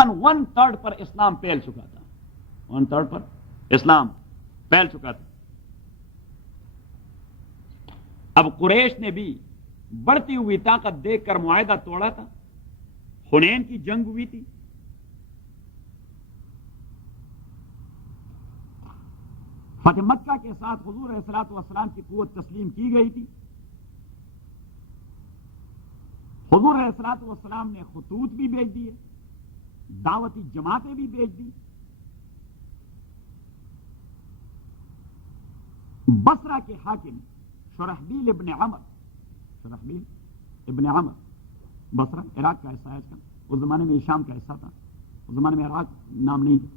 تقریباً 1/3 پر اسلام پھیل چکا تھا، 1/3 پر اسلام پھیل چکا تھا۔ اب قریش نے بھی بڑھتی ہوئی طاقت دیکھ کر معاہدہ توڑا تھا، حنین کی جنگ ہوئی تھی، فتح مکہ کے ساتھ حضور علیہ الصلوۃ والسلام کی قوت تسلیم کی گئی تھی۔ حضور علیہ الصلوۃ والسلام نے خطوط بھی بھیج دیے، دعوتی جماعتیں بھی بھیج دی۔ بصرہ کے حاکم شرحبیل ابن عمر، بصرہ عراق کا حصہ ہے، اس زمانے میں شام کا حصہ تھا، اس زمانے میں عراق نام نہیں تھا،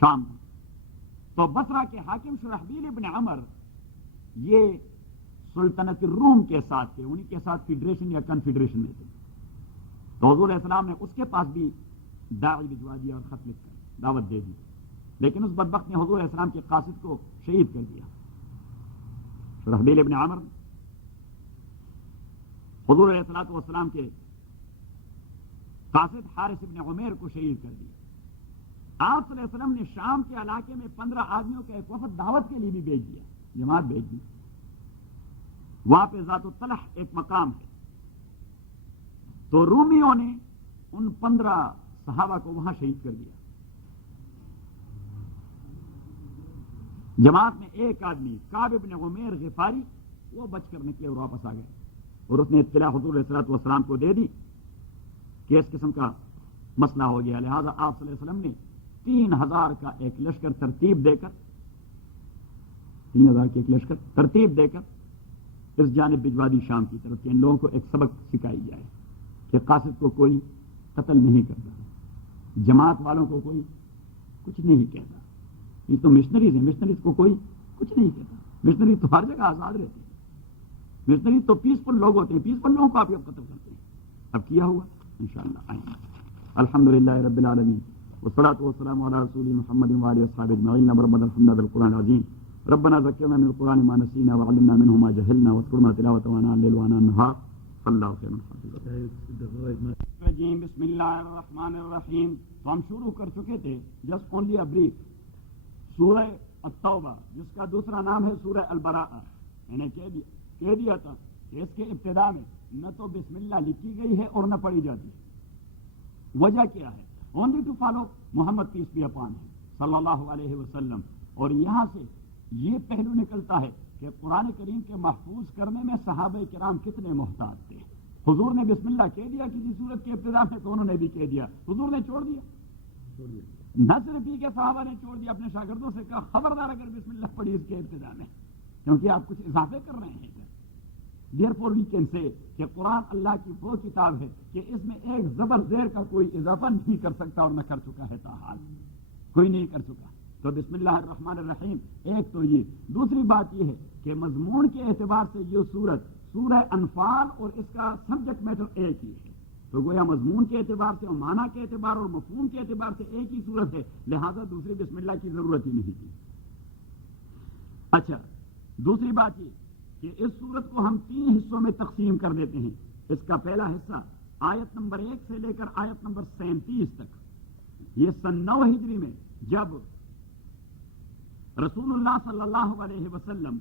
شام تھا۔ تو بصرہ کے حاکم شرحبیل ابن عمر یہ سلطنت الروم کے ساتھ تھے، انہی کے ساتھ فیڈریشن یا کنفیڈریشن میں تھے۔ تو حضور علیہ السلام نے اس کے پاس بھی داعی بھجوا دیا اور خط لکھ کر دعوت دے دی، لیکن اس بدبخت نے حضور علیہ السلام کے قاصد کو شہید کر دیا۔ شرحبیل ابن عمر حضور علیہ الصلوۃ والسلام کے قاصد حارث ابن عمیر کو شہید کر دیا۔ آپ صلی اللہ علیہ وسلم نے شام کے علاقے میں 15 آدمیوں کا ایک وفد دعوت کے لیے بھی بھیج دیا، جماعت بھیج دی۔ وہاں پہ ذات الطلح ایک مقام ہے، تو رومیوں نے ان 15 صحابہ کو وہاں شہید کر دیا۔ جماعت میں ایک آدمی کعب ابن عمیر غفاری، وہ بچ کر نکلے اور واپس آ گئے، اور اس نے اطلاع حضور علیہ الصلوۃ والسلام کو دے دی کہ اس قسم کا مسئلہ ہو گیا۔ لہذا آپ صلی اللہ علیہ وسلم نے 3000 کا ایک لشکر ترتیب دے کر 3000 کے ایک لشکر ترتیب دے کر اس جانب بھجوا دی شام کی طرف، کہ ان لوگوں کو ایک سبق سکھائی جائے کہ قاصد کو کوئی قتل نہیں کرتا، جماعت والوں کو کوئی کچھ نہیں کہتا۔ یہ تو مشنریز ہیں، مشنریز کو کوئی کچھ نہیں کہتا، مشنریز تو ہر جگہ آزاد رہتے ہیں، مشنریز تو پیسفل لوگ ہوتے ہیں، پیسفل لوگوں کو آپ قتل کرتے ہیں۔ اب کیا ہوا انشاءاللہ آئیں۔ الحمدللہ رب العالمین والصلاۃ والسلام علی رسول محمد وعلی اصحابہ اجمعین۔ محمد الحمد بالقرآن العظیم ربنا ذکرنا من القرآن ما نسینا وعلمنا منه ما جهلنا واذكرنا تلاوته وانا الليل وانا النهار صلی اللہ علیہ وسلم۔ بسم اللہ الرحمن الرحیم۔ تو ہم شروع کر چکے تھے جسٹ اونلی اے بریف سورہ التوبہ، جس کا دوسرا نام ہے سورہ البراءہ۔ میں نے کہہ دیا تھا کہ اس کے ابتدا میں نہ تو بسم اللہ لکھی گئی ہے اور نہ پڑھی جاتی ہے۔ وجہ کیا ہے؟ Only to follow Muhammad peace be upon ہے صلی اللہ علیہ وسلم۔ اور یہاں سے یہ پہلو نکلتا ہے کہ قرآن کریم کے محفوظ کرنے میں صحابہ کرام کتنے محتاط تھے۔ حضور نے بسم اللہ کہہ دیا کسی صورت کے ابتدا میں، تو انہوں نے بھی کہہ دیا، حضور نے چھوڑ دیا۔ نہ صرف یہ کہ صحابہ نے چھوڑ دیا، اپنے شاگردوں سے کہا خبردار اگر بسم اللہ پڑھی اس کے ابتدا میں، کیونکہ آپ کچھ اضافے کر رہے ہیں۔ دیئرفور وی کین سے کہ قرآن اللہ کی وہ کتاب ہے کہ اس میں ایک زبر زیر کا کوئی اضافہ نہیں کر سکتا، اور نہ کر چکا ہے تاحال، کوئی نہیں کر چکا۔ تو بسم اللہ الرحمن الرحیم ایک تو یہ۔ دوسری بات یہ ہے کہ مضمون کے اعتبار سے یہ سورت سورہ انفال اور اس کا سبجیکٹ میٹر ایک ہی ہے، تو گویا مضمون کے اعتبار سے اور معنی کے اعتبار اور مفہوم کے اعتبار سے ایک ہی صورت ہے، لہذا دوسری بسم اللہ کی ضرورت ہی نہیں تھی۔ اچھا، دوسری بات یہ کہ اس صورت کو ہم 3 حصوں میں تقسیم کر دیتے ہیں۔ اس کا پہلا حصہ آیت نمبر 1 سے لے کر آیت نمبر 37 تک، یہ سن 9 ہجری میں جب رسول اللہ صلی اللہ علیہ وسلم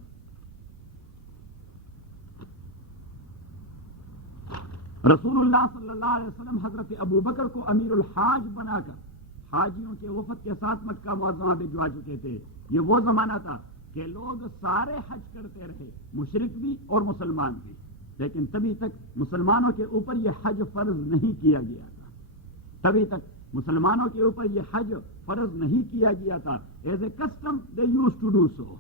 حضرت ابو بکر کو امیر الحاج بنا کر حاجیوں کے وفد کے ساتھ مکہ معظمہ بھجوا چکے تھے۔ یہ وہ زمانہ تھا کہ لوگ سارے حج کرتے رہے، مشرک بھی اور مسلمان بھی، لیکن تبھی تک مسلمانوں کے اوپر یہ حج فرض نہیں کیا گیا تھا، تبھی تک مسلمانوں کے اوپر یہ حج فرض نہیں کیا گیا تھا۔ As a custom they use to do so,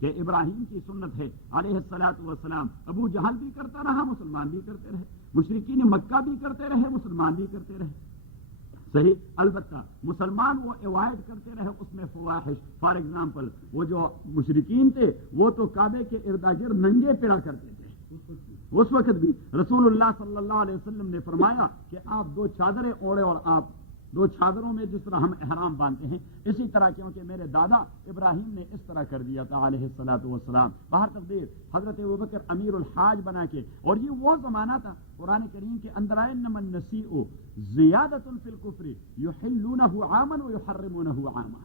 کہ ابراہیم کی سنت ہے علیہ الصلوۃ والسلام، ابو جہل بھی کرتا رہا، مسلمان بھی کرتے رہے، مشرکین مکہ بھی کرتے رہے، مسلمان بھی کرتے رہے، صحیح۔ البتہ مسلمان وہ اوائڈ کرتے رہے اس میں فواحش۔ فار ایگزامپل وہ جو مشرکین تھے وہ تو کعبے کے ارد گرد ننگے پھرا کرتے تھے، اس وقت بھی رسول اللہ صلی اللہ علیہ وسلم نے فرمایا کہ آپ 2 چادریں اوڑھے اور آپ دو چادروں میں جس طرح ہم احرام باندھتے ہیں اسی طرح، کیونکہ میرے دادا ابراہیم نے اس طرح کر دیا تھا علیہ الصلوۃ والسلام. باہر تقدیر حضرت ابوبکر امیر الحاج بنا کے، اور یہ وہ زمانہ تھا قرآن کریم کے اندر آئے انما النسیء زیادۃ فی الکفر یحلونہ عاما ویحرمونہ عاما.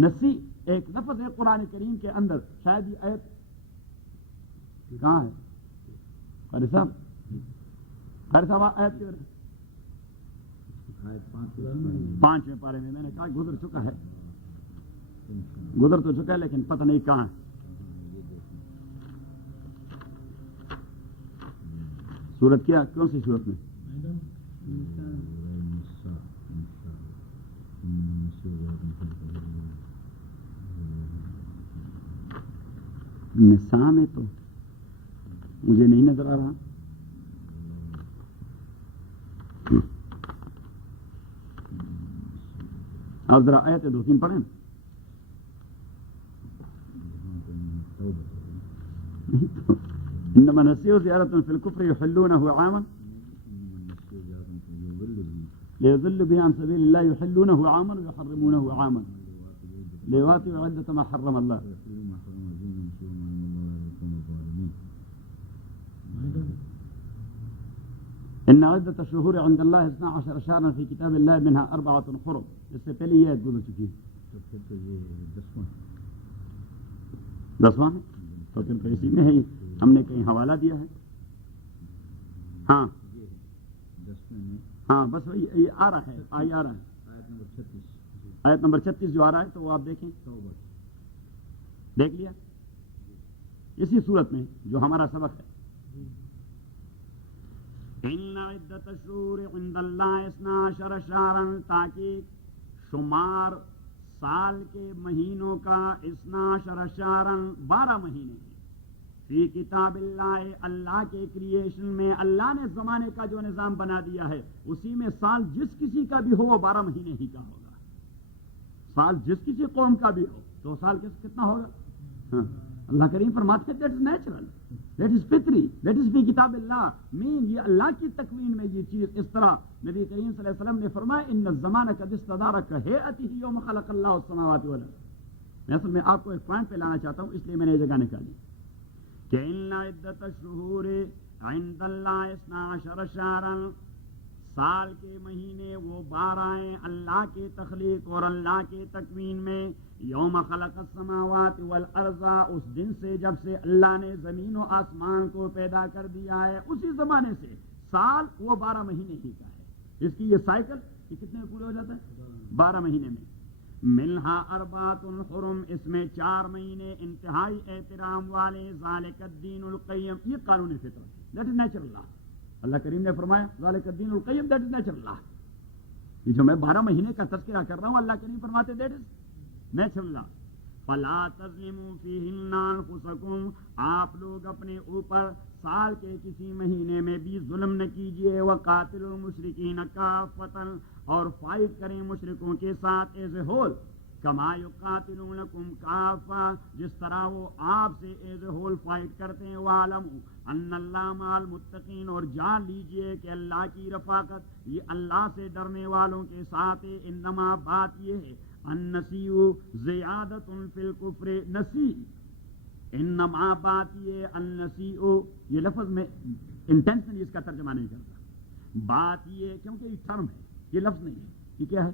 نسی ایک لفظ ہے قرآن کریم کے اندر، شاید یہ آیت کہاں ہے قاری صاحب؟ قاری صاحب آیت 5ویں پارے میں نے کہا گزر چکا ہے، گزر تو چکا ہے لیکن پتہ نہیں کہاں ہے. سورت کیا کون سی سورت میں؟ نساء میں تو مجھے نہیں نظر آ رہا. آپ ذرا آیت 2-3 پڑھیں. انما النسیء زیادۃ فی الکفر یحلونہ عاما لیضلوا به عن سبیل اللہ یحلونہ عاما ویحرمونہ عاما لیواطئوا عدۃ ما حرم اللہ. ان عدۃ الشہور عند اللہ 12 شہرا فی کتاب اللہ منها 4 حرم. اس سے پہلے یہ گزر چکی ہے. تو پھر تو یہ 10واں ہے تو پھر تو اسی میں ہے. ہم نے کہیں حوالہ دیا ہے. ہاں ہاں بس یہ آ رہا ہے، آ رہا ہے آیت نمبر 36 جو آ رہا ہے تو وہ آپ دیکھیں. دیکھ لیا اسی صورت میں جو ہمارا سبق ہے. ان عدۃ الشہور عند اللہ 12 شہرا، تاکہ شمار سال کے مہینوں کا 12 شہرا 12 مہینے ہیں. فی کتاب اللہ، اللہ کے کریشن میں اللہ نے زمانے کا جو نظام بنا دیا ہے اسی میں سال جس کسی کا بھی ہو وہ 12 مہینے ہی کا ہوگا. سال جس کسی قوم کا بھی ہو تو سال کتنا ہوگا؟ ہاں. اللہ کریم فرماتے ہیں that is natural, that is فطری، دیٹ از فی کتاب اللہ. مین یہ اللہ کی تکوین میں یہ چیز اس طرح. نبی کریم صلی اللہ علیہ وسلم نے فرمایا ان الزمان قد استدار کہیئتہ یوم خلق اللہ السماوات والارض. میں اصل میں آپ کو ایک پوائنٹ پہ لانا چاہتا ہوں اس لیے میں نے یہ جگہ نکالی کہ ان عدۃ الشہور عند اللہ 12 شہرا، سال کے مہینے وہ 12 ہیں اللہ کے تخلیق اور اللہ کے تکوین میں. یوم خلق السماوات والارض، اس دن سے جب سے اللہ نے زمین و آسمان کو پیدا کر دیا ہے اسی زمانے سے سال وہ 12 مہینے ہی کا ہے. اس کی یہ سائیکل یہ کتنے میں پورا ہو جاتا ہے؟ 12 مہینے میں. منہا 4 حرم، اس میں 4 مہینے انتہائی احترام والے. ذالک الدین القیم، یہ قانون فطرت، دیٹ از نیچرل اللہ. اللہ کریم نے فرمایا ذالک الدین القیم، دیٹ از نیچرل اللہ. یہ جو میں 12 مہینے کا تذکرہ کر رہا ہوں اللہ کریم فرماتے دیٹ از نیچرل اللہ. فلا تظلموا فیہن انفسکم، آپ لوگ اپنے اوپر سال کے کسی مہینے میں بھی ظلم نہ کیجیے. وقاتلوا المشرکین کافۃ، اور فائٹ کریں مشرکوں کے ساتھ ایز اے ہول. کما یقاتلونکم کافہ، جس طرح وہ آپ سے ایز اے ہول فائٹ کرتے ہیں. وَاعْلَمُوا ان اللہ مع المتقین، اور جان لیجئے کہ اللہ کی رفاقت یہ اللہ سے ڈرنے والوں کے ساتھ ہے. انما بات یہ ہے النسیء زیادۃ فی الکفر، نسی انما بات یہ النسیء، یہ لفظ میں انٹینشنلی اس کا ترجمہ نہیں کرتا. بات یہ کیونکہ یہ ٹرم ہے، یہ لفظ نہیں ہے، یہ کیا ہے؟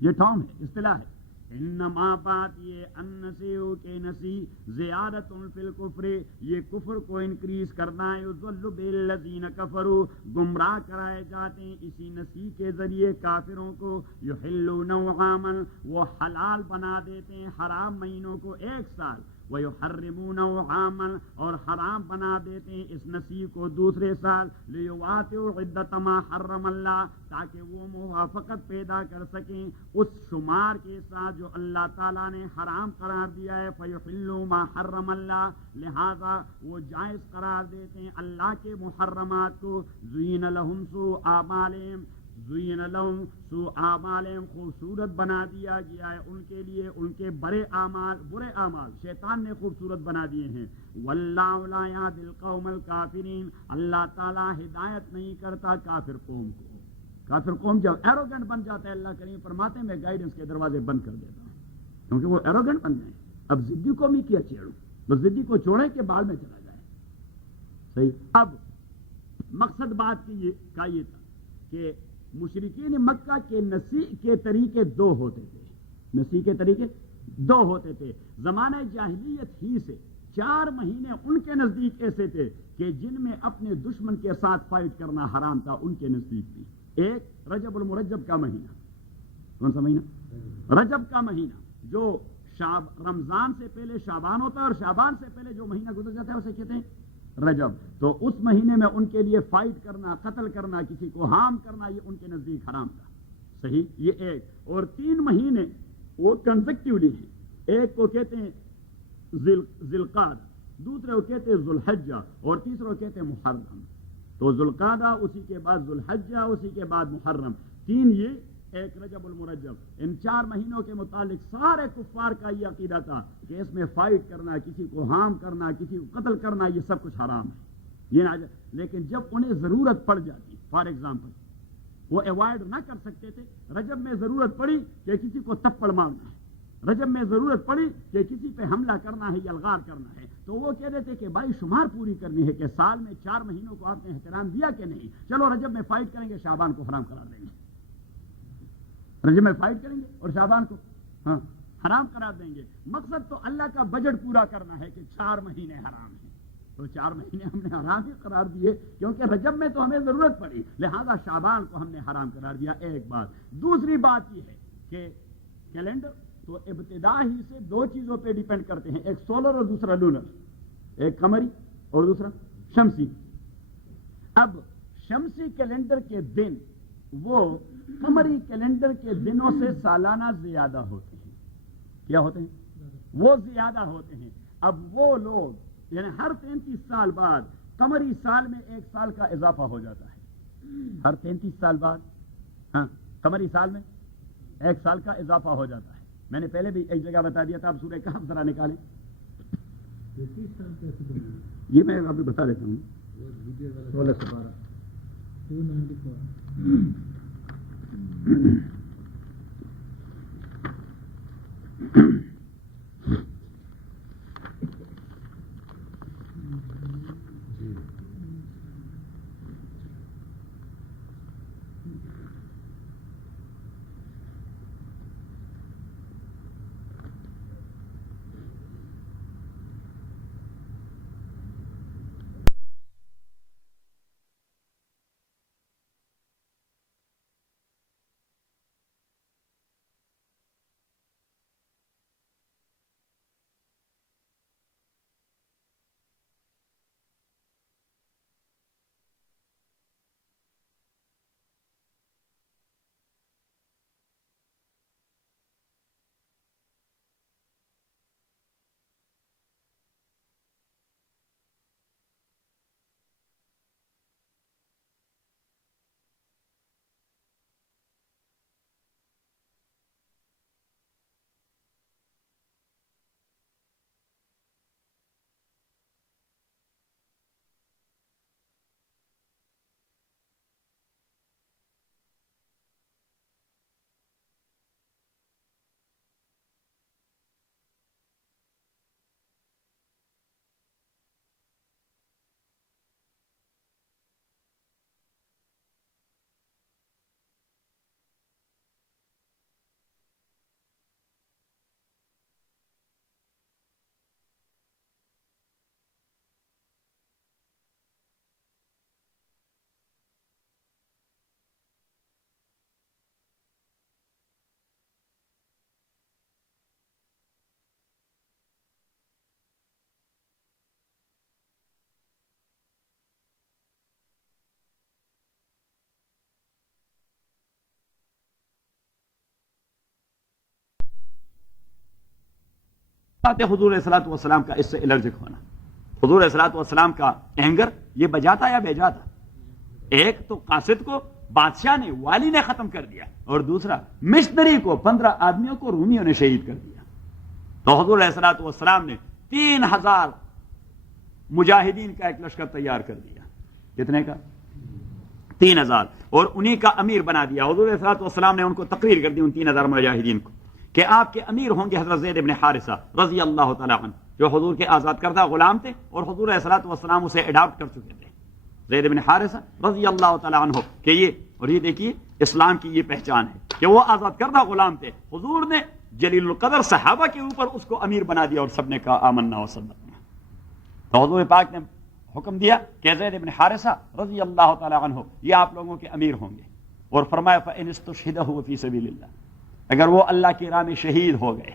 یہ ٹرم ہے، اصطلاح ہے. انما بات یہ النسیء کہ نسی زیادۃ فی الکفر، یہ کفر کو انکریز کرنا ہے. یضل بالذین کفروا، گمراہ کرائے جاتے ہیں اسی نسی کے ذریعے کافروں کو. یحلون عاما، وہ حلال بنا دیتے ہیں حرام مہینوں کو 1 سال. وَيُحَرِّمُونَ عَامًا، اور حرام بنا دیتے ہیں اس نسی کو دوسرے سال. لِيُوَاطِئُوا عِدَّةَ مَا حَرَّمَ اللَّهُ، تاکہ وہ موافقت پیدا کر سکیں اس شمار کے ساتھ جو اللہ تعالیٰ نے حرام قرار دیا ہے. فَيُحِلُّوا مَا حَرَّمَ اللَّهُ، لہذا وہ جائز قرار دیتے ہیں اللہ کے محرمات کو. زُيِّنَ لَهُمْ سُوءُ أَعْمَالِهِمْ، زُيِّنَ لَهُمْ سُوءُ أَعْمَالِهِمْ، خوبصورت بنا دیا گیا ہے ان کے لیے ان کے برے اعمال شیطان نے خوبصورت بنا دیے ہیں. وَاللَّهُ لَا يَهْدِي الْقَوْمَ الْكَافِرِينَ، اللہ تعالیٰ ہدایت نہیں کرتا کافر قوم کو. کافر قوم جب ایروگنٹ بن جاتا ہے اللہ کریم فرماتے ہیں میں گائیڈنس کے دروازے بند کر دیتا ہوں، کیونکہ وہ ایروگنٹ بن گئے. اب ضدی کو بھی کیا چھیڑوں، بس ضدی کو چھوڑے کہ بعد میں چلا جائے. صحیح. اب مقصد بات کا یہ تھا کہ مشرکین مکہ کے نسیح کے طریقے دو ہوتے تھے. نسیح کے طریقے دو ہوتے تھے. زمانہ جاہلیت ہی سے 4 مہینے ان کے نزدیک ایسے تھے کہ جن میں اپنے دشمن کے ساتھ فائٹ کرنا حرام تھا ان کے نزدیک بھی. ایک رجب المرجب کا مہینہ. کون سا مہینہ؟ رجب کا مہینہ، جو رمضان سے پہلے شعبان ہوتا ہے اور شعبان سے پہلے جو مہینہ گزر جاتا ہے اسے کہتے ہیں رجب. تو اس مہینے میں ان کے لیے فائٹ کرنا، قتل کرنا، کسی کو ہارم کرنا، یہ ان کے نزدیک حرام تھا. صحیح. یہ ایک. اور 3 مہینے وہ کنزیکٹیولی ہیں. ایک کو کہتے ہیں ذوالقعدہ، دوسرے کو کہتے ہیں ذوالحجہ، اور تیسرے کو کہتے ہیں محرم. تو ذوالقعدہ، اسی کے بعد ذوالحجہ، اسی کے بعد محرم. 3 یہ، ایک رجب المرجب. ان 4 مہینوں کے متعلق سارے کفار کا یہ عقیدہ تھا کہ اس میں فائٹ کرنا، کسی کو ہارم کرنا، کسی کو قتل کرنا، یہ سب کچھ حرام ہے. یہ نہ، لیکن جب انہیں ضرورت پڑ جاتی، فار ایگزامپل وہ اوائڈ نہ کر سکتے تھے. رجب میں ضرورت پڑی کہ کسی کو تپڑ مارنا ہے، رجب میں ضرورت پڑی کہ کسی پہ حملہ کرنا ہے یا الغار کرنا ہے، تو وہ کہہ دیتے کہ بھائی شمار پوری کرنی ہے کہ سال میں 4 مہینوں کو آپ نے احترام دیا کہ نہیں، چلو رجب میں فائٹ کریں گے، شعبان کو حرام قرار دیں گے. رجب میں فائٹ کریں گے اور شعبان کو حرام قرار دیں گے. مقصد تو اللہ کا بجٹ پورا کرنا ہے کہ 4 مہینے حرام ہیں، تو 4 مہینے ہم نے حرام ہی قرار دیے کیونکہ رجب میں تو ہمیں ضرورت پڑی، لہذا شعبان کو ہم نے حرام قرار دیا. ایک بات. دوسری بات یہ ہے کہ کیلنڈر تو ابتدا ہی سے 2 چیزوں پہ ڈیپینڈ کرتے ہیں، ایک سولر اور دوسرا لونر، ایک قمری اور دوسرا شمسی. اب شمسی کیلنڈر کے دن وہ قمری کیلنڈر کے دنوں سے سالانہ زیادہ ہوتے ہیں. کیا ہوتے ہیں؟ وہ زیادہ ہوتے ہیں. اب وہ لوگ یعنی ہر 33 سال بعد قمری سال میں 1 سال کا اضافہ ہو جاتا ہے. ہر 33 سال بعد قمری سال میں 1 سال کا اضافہ ہو جاتا ہے. میں نے پہلے بھی ایک جگہ بتا دیا تھا. اب سورہ کہف ذرا نکالیں. یہ میں ابھی بتا دیتا ہوں. 16 سے 12 حضور صلی اللہ علیہ وسلم کا اس سے الرجک ہونا. حضور صلی اللہ علیہ وسلم کا اینگر یہ بجاتا یا بیجاتا؟ ایک تو قاصد کو بادشاہ نے، والی نے ختم کر دیا، اور دوسرا مشنری کو 15 آدمیوں کو رومیوں نے شہید کر دیا. تو حضور صلی اللہ علیہ وسلم نے 3000 مجاہدین کا ایک لشکر تیار کر دیا. کتنے کا؟ 3000. اور انہی کا امیر بنا دیا. حضور علیہ الصلوۃ والسلام نے ان کو تقریر کر دی ان 3000 مجاہدین کو کہ آپ کے امیر ہوں گے حضرت زید بن حارثہ رضی اللہ تعالی عنہ جو حضور کے آزاد کردہ غلام تھے اور حضور علیہ الصلوۃ والسلام اسے اڈاپٹ کر چکے تھے. زید بن حارثہ رضی اللہ تعالی عنہ کہ یہ اور یہ دیکھیے اسلام کی یہ پہچان ہے کہ وہ آزاد کردہ غلام تھے. حضور نے جلیل القدر صحابہ کے اوپر اس کو امیر بنا دیا اور سب نے کہا آمنا وصدقنا. تو حضور پاک نے حکم دیا کہ زید بن حارثہ رضی اللہ تعالی عنہ یہ آپ لوگوں کے امیر ہوں گے اور فرمایا فإن استشهد فی سبیل اللہ اگر وہ اللہ کی راہ میں شہید ہو گئے.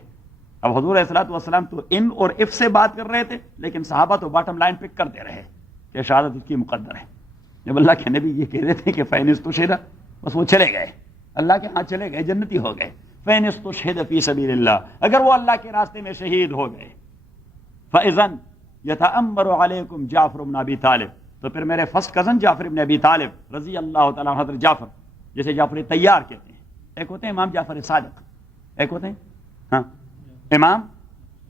اب حضور علیہ الصلوۃ والسلام تو ان اور اف سے بات کر رہے تھے لیکن صحابہ تو باٹم لائن پک کرتے رہے کہ شہادت اس کی مقدر ہے. جب اللہ کے نبی یہ کہہ رہے تھے کہ فإن استشهد بس وہ چلے گئے اللہ کے ہاں چلے گئے جنتی ہو گئے. فإن استشهد فی سبیل اللہ اگر وہ اللہ کے راستے میں شہید ہو گئے فإذن یتأمر علیکم جعفر بن ابی طالب تو پھر میرے فرسٹ کزن جعفر بن ابی طالب رضی اللہ تعالیٰ عنہ حضرت جعفر جسے جعفر طیار کہتے ہیں. ایک ہوتے ہیں امام جعفر صادق ایک ہوتے ہیں ہاں امام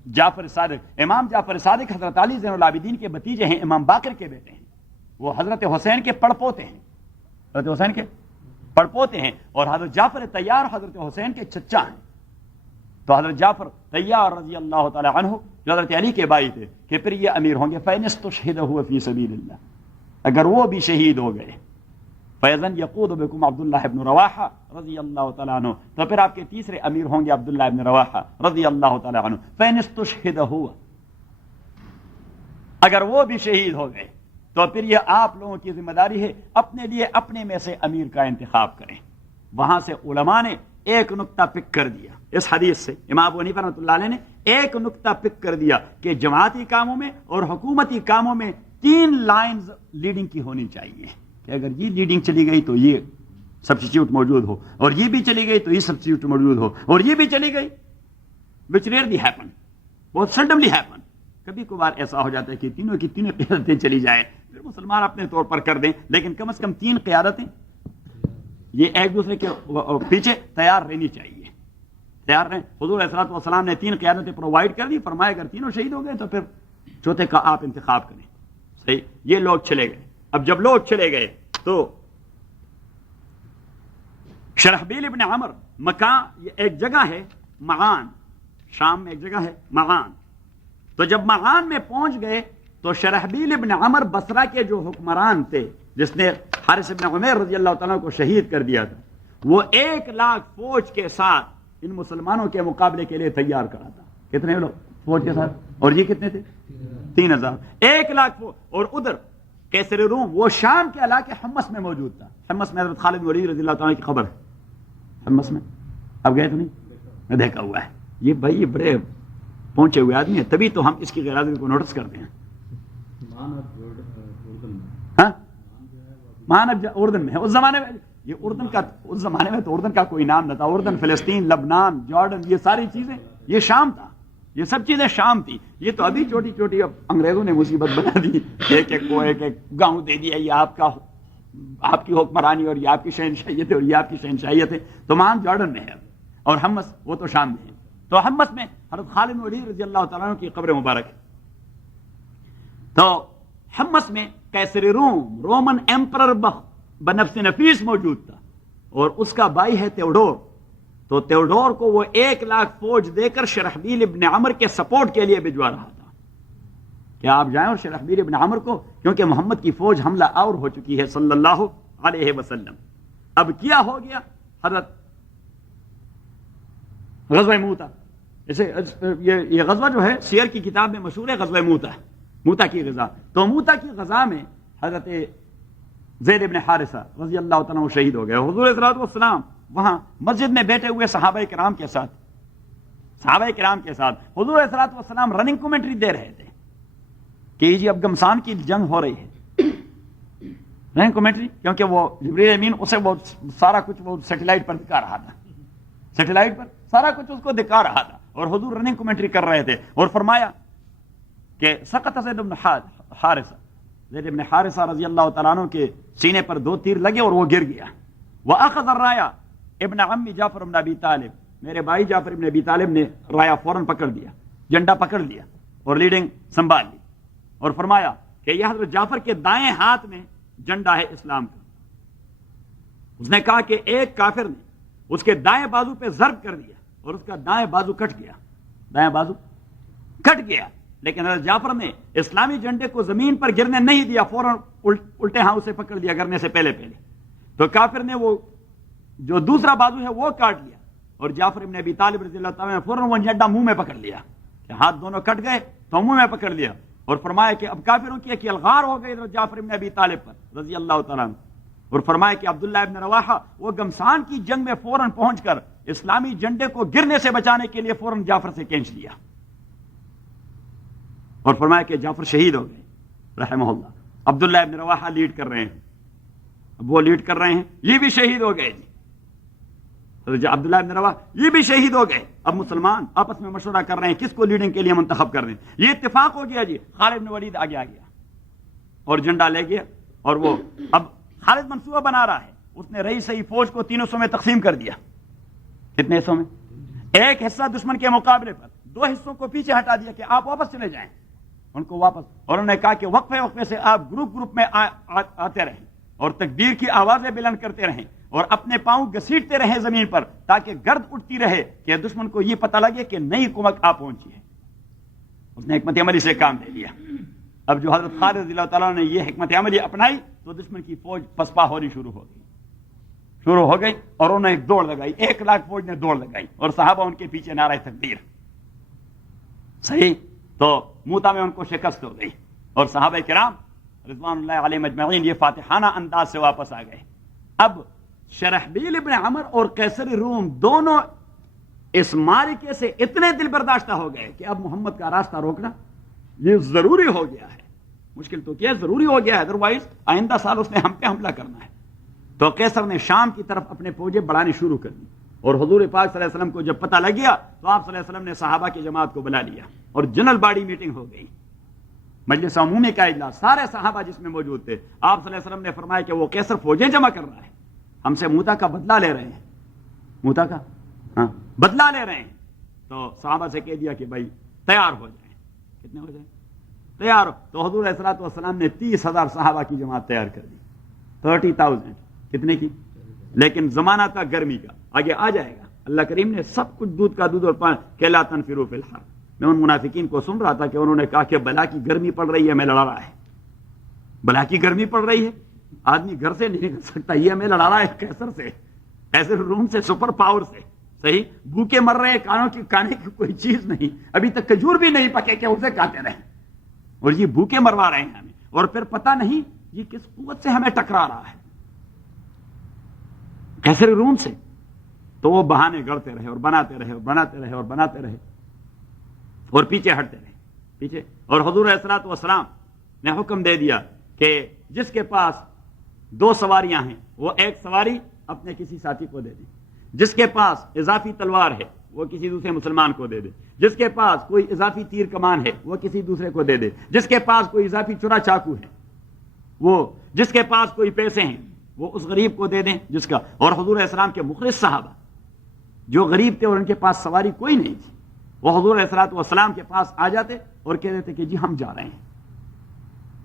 جعفر صادق. امام جعفر صادق حضرت علی زین العابدین کے بھتیجے ہیں امام باقر کے بیٹے ہیں. وہ حضرت حسین کے پڑپوتے ہیں حضرت حسین کے پڑپوتے ہیں اور حضرت جعفر طیار حضرت حسین کے چچا ہیں. تو حضرت جعفر طیار رضی اللہ تعالی عنہ جو حضرت علی کے بھائی تھے کہ پھر یہ امیر ہوں گے. فإن استشهد فی سبیل اللہ اگر وہ بھی شہید ہو گئے فیضن یقود بکم عبداللہ ابن رواحہ رضی اللہ تعالیٰ عنہ تو پھر آپ کے تیسرے امیر ہوں گے عبداللہ ابن رواحہ رضی اللہ تعالیٰ عنہ. فإن استشهد اگر وہ بھی شہید ہو گئے تو پھر یہ آپ لوگوں کی ذمہ داری ہے اپنے لیے اپنے میں سے امیر کا انتخاب کریں. وہاں سے علماء نے ایک نقطہ پک کر دیا اس حدیث سے. امام ابو حنیفہ رحمۃ اللہ علیہ نے ایک نقطہ پک کر دیا کہ جماعتی کاموں میں اور حکومتی کاموں میں 3 لائنز لیڈنگ کی ہونی چاہیے کہ اگر یہ لیڈنگ چلی گئی تو یہ سبسٹیٹیوٹ موجود ہو اور یہ بھی چلی گئی تو یہ سبسٹیٹیوٹ موجود ہو اور یہ بھی چلی گئی which rarely happen بہت seldomly happen. کبھی کبھار ایسا ہو جاتا ہے کہ تینوں کی تینوں قیادتیں چلی جائیں پھر مسلمان اپنے طور پر کر دیں لیکن کم از کم 3 قیادتیں یہ ایک دوسرے کے پیچھے تیار رہنی چاہیے تیار رہیں. حضور علیہ الصلوۃ والسلام نے 3 قیادتیں پرووائڈ کر دی. فرمایا اگر تینوں شہید ہو گئے تو پھر چوتھے کا آپ انتخاب کریں. صحیح. یہ لوگ چلے گئے. اب جب لوگ چلے گئے تو شرحبیل ابن عمر مکان ایک جگہ ہے معان شام میں ایک جگہ ہے معان. تو جب معان میں پہنچ گئے تو شرحبیل ابن عمر بصرہ کے جو حکمران تھے جس نے حارث ابن عمیر رضی اللہ تعالیٰ کو شہید کر دیا تھا وہ 1,00,000 فوج کے ساتھ ان مسلمانوں کے مقابلے کے لیے تیار کرا تھا. کتنے لوگ فوج کے ساتھ اور یہ کتنے تھے 3,000 1,00,000 فوج. اور ادھر کیسر روم وہ شام کے علاقے حمص میں موجود تھا. حمص میں حضرت خالد بن ولید رضی اللہ تعالیٰ کی خبر ہے حمص میں. اب گئے تو نہیں میں دیکھا ہوا ہے. یہ بھائی یہ بڑے پہنچے ہوئے آدمی ہیں تبھی تو ہم اس کی غیر حاضری کو نوٹس کرتے ہیں. ہاں مانب اردن میں ہے. اس زمانے میں یہ اردن کا اس زمانے میں تو اردن کا کوئی نام نہ تھا. اردن فلسطین لبنان جارڈن یہ ساری چیزیں یہ شام تھا. یہ سب چیزیں شام تھی. یہ تو ابھی چھوٹی چھوٹی اب انگریزوں نے مصیبت بنا دی. ایک ایک کو ایک ایک گاؤں دے دیا. یہ آپ کی حکمرانی اور یہ آپ کی شہنشاہیت ہے اور یہ آپ کی شہنشاہیت ہے. تو مان جارڈن میں ہے اور حمص وہ تو شام میں ہے. تو حمص میں حضرت خالد بن ولید رضی اللہ تعالیٰ عنہ کی قبر مبارک ہے. تو حمص میں قیصر روم رومن ایمپرر بنفس نفیس موجود تھا اور اس کا بھائی ہے تیوڈور. تو تیوڈور کو وہ 1,00,000 فوج دے کر شرحبیل ابن عمر کے سپورٹ کے لیے بھجوا رہا تھا کہ آپ جائیں اور شرحبیل ابن عمر کو کیونکہ محمد کی فوج حملہ آور ہو چکی ہے صلی اللہ علیہ وسلم. اب کیا ہو گیا حضرت غزوہ موتا یہ غزوہ جو ہے سیر کی کتاب میں مشہور ہے غزوہ موتا کی غزا. تو موتا کی غزا میں حضرت زید ابن حارثہ رضی اللہ تعالیٰ عنہ شہید ہو گئے. حضور صلی اللہ علیہ وسلم وہاں مسجد میں بیٹھے ہوئے صحابہ کرام کے ساتھ حضور صلی اللہ علیہ وسلم رننگ کومنٹری دے رہے تھے کہ جی اب گمسان کی جنگ ہو رہی ہے. رننگ کومنٹری کیونکہ وہ جبریل امین اسے وہ سارا کچھ وہ سیٹلائٹ پر دکھا رہا تھا. سیٹلائٹ پر سارا کچھ اس کو دکھا رہا تھا اور حضور رننگ کومنٹری کر رہے تھے. اور فرمایا کہ سقط زید بن حارثہ رضی اللہ تعالیٰ عنہ کے سینے پر 2 تیر لگے اور وہ گر گیا. وَأَخَذَ الرَّايَةَ ابن عمی جعفر بن ابی طالب میرے بھائی جعفر بن ابی طالب نے رایا فوراً پکڑ دیا جھنڈا پکڑ لیا اور لیڈنگ سنبھال لی اور فرمایا کہ یہ حضرت جعفر کے دائیں ہاتھ میں جھنڈا ہے اسلام کا اس نے کہا کہ ایک کافر نے اس کے دائیں بازو پہ ضرب کر دیا اور اس کا دائیں بازو کٹ گیا، دائیں بازو کٹ گیا، لیکن حضرت جعفر نے اسلامی جھنڈے کو زمین پر گرنے نہیں دیا، فوراً الٹے ہاتھ اسے پکڑ لیا گرنے سے پہلے تو کافر نے وہ جو دوسرا بازو ہے وہ کاٹ لیا، اور جعفر ابن ابی طالب رضی اللہ تعالیٰ نے فوراً وہ جھنڈا منہ میں پکڑ لیا کہ ہاتھ دونوں کٹ گئے تو منہ میں پکڑ لیا، اور فرمایا کہ اب کافروں کی ایک الغار ہو گئی حضرت جعفر ابن ابی طالب پر رضی اللہ تعالیٰ عنہ، اور فرمایا کہ عبداللہ ابن رواحہ وہ گمسان کی جنگ میں فوراً پہنچ کر اسلامی جھنڈے کو گرنے سے بچانے کے لیے فوراً جعفر سے کھینچ لیا، اور فرمایا کہ جعفر شہید ہو گئے رحمہ اللہ۔ عبداللہ ابن رواحہ لیڈ کر رہے ہیں، اب وہ لیڈ کر رہے ہیں، یہ بھی شہید ہو گئے جی، عبداللہ ابن رواحہ یہ بھی شہید ہو گئے۔ اب مسلمان آپس میں مشورہ کر رہے ہیں کس کو لیڈنگ کے لیے منتخب کر دیں، یہ اتفاق ہو گیا جی، خالد بن ولید آگے آ گیا اور جھنڈا لے گیا، اور وہ اب خالد منصوبہ بنا رہا ہے، اس نے رئیس فوج کو 3 حصوں میں تقسیم کر دیا۔ کتنے حصوں میں؟ ایک حصہ دشمن کے مقابلے پر، 2 حصوں کو پیچھے ہٹا دیا کہ آپ واپس چلے جائیں، ان کو واپس، اور انہوں نے کہا کہ وقفے وقفے سے آپ گروپ میں آتے رہیں اور تکبیر کی آوازیں بلند کرتے رہیں اور اپنے پاؤں گھسیٹتے رہیں زمین پر تاکہ گرد اٹھتی رہے کہ دشمن کو یہ پتہ لگے کہ نئی کمک آپ پہنچی ہے۔ اس نے حکمت عملی سے کام لے لیا۔ اب جو حضرت خالد رضی اللہ تعالیٰ نے یہ حکمت عملی اپنائی تو دشمن کی فوج پسپا ہونی شروع ہو گئی اور انہوں نے ایک دوڑ لگائی، 1 لاکھ فوج نے دوڑ لگائی اور صحابہ ان کے پیچھے نعرہ تکبیر، صحیح، تو موتا میں ان کو شکست ہو گئی اور صحابہ کرام رضوان اللہ علیہم اجمعین یہ فاتحانہ انداز سے واپس آ گئے۔ اب شرحبیل ابن عمر اور قیصر روم دونوں اس معرکے سے اتنے دل برداشتہ ہو گئے کہ اب محمد کا راستہ روکنا یہ ضروری ہو گیا ہے، مشکل تو کیا ضروری ہو گیا ہے، ادروائز آئندہ سال اس نے ہم پہ حملہ کرنا ہے۔ تو قیصر نے شام کی طرف اپنے فوجیں بڑھانی شروع کر دی، اور حضور پاک صلی اللہ علیہ وسلم کو جب پتہ لگ گیا تو آپ صلی اللہ علیہ وسلم نے صحابہ کی جماعت کو بلا لیا اور جنرل باڈی میٹنگ ہو گئی، مجلس عمومی کا اجلاس، سارے صحابہ جس میں موجود تھے۔ آپ صلی اللہ علیہ وسلم نے فرمایا کہ وہ قیصر فوجیں جمع کر رہا ہے، ہم سے موتا کا بدلہ لے رہے ہیں، موتا کا بدلہ لے رہے ہیں۔ تو صحابہ سے کہہ دیا کہ بھائی تیار ہو جائیں، کتنے ہو جائیں تیار ہو۔ تو حضور علیہ الصلوۃ والسلام نے 30,000 صحابہ کی جماعت تیار کر دی، 30,000 کتنے کی؟ لیکن زمانہ تھا گرمی کا، آگے آ جائے گا۔ اللہ کریم نے سب کچھ دودھ کا دودھ اور پانی کہ لا تنفروا فی الحر۔ میں ان منافقین کو سن رہا تھا کہ انہوں نے کہا کہ بلا کی گرمی پڑ رہی ہے، میں لڑا رہا ہے، بلا کی گرمی پڑ رہی ہے، آدمی گھر سے نہیں نکل سکتا، یہ ہمیں لڑا رہا ہے قیصر سے، قیصر روم سے، سپر پاور سے، صحیح، بھوکے مر رہے ہیں، کھانے کی کوئی چیز نہیں، ابھی تک کھجور بھی نہیں پکے کہ اسے کھاتے رہیں، اور یہ بھوکے مروا رہے ہیں ہمیں، اور پھر پتہ نہیں یہ کس قوت سے ہمیں ٹکرا رہا ہے، قیصر روم سے۔ تو وہ بہانے گڑتے رہے اور بناتے رہے اور بناتے رہے اور بناتے رہے اور پیچھے ہٹتے رہے پیچھے، اور حضور علیہ الصلوۃ والسلام نے حکم دے دیا کہ جس کے پاس 2 سواریاں ہیں وہ 1 سواری اپنے کسی ساتھی کو دے دے، جس کے پاس اضافی تلوار ہے وہ کسی دوسرے مسلمان کو دے دے، جس کے پاس کوئی اضافی تیر کمان ہے وہ کسی دوسرے کو دے دے، جس کے پاس کوئی اضافی چرا چاقو ہے وہ، جس کے پاس کوئی پیسے ہیں وہ اس غریب کو دے دیں جس کا۔ اور حضور علیہ السلام کے مخلص صحابہ جو غریب تھے اور ان کے پاس سواری کوئی نہیں تھی، وہ حضور علیہ الصلوۃ والسلام کے پاس آ جاتے اور کہہ دیتے کہ جی ہم جا رہے ہیں۔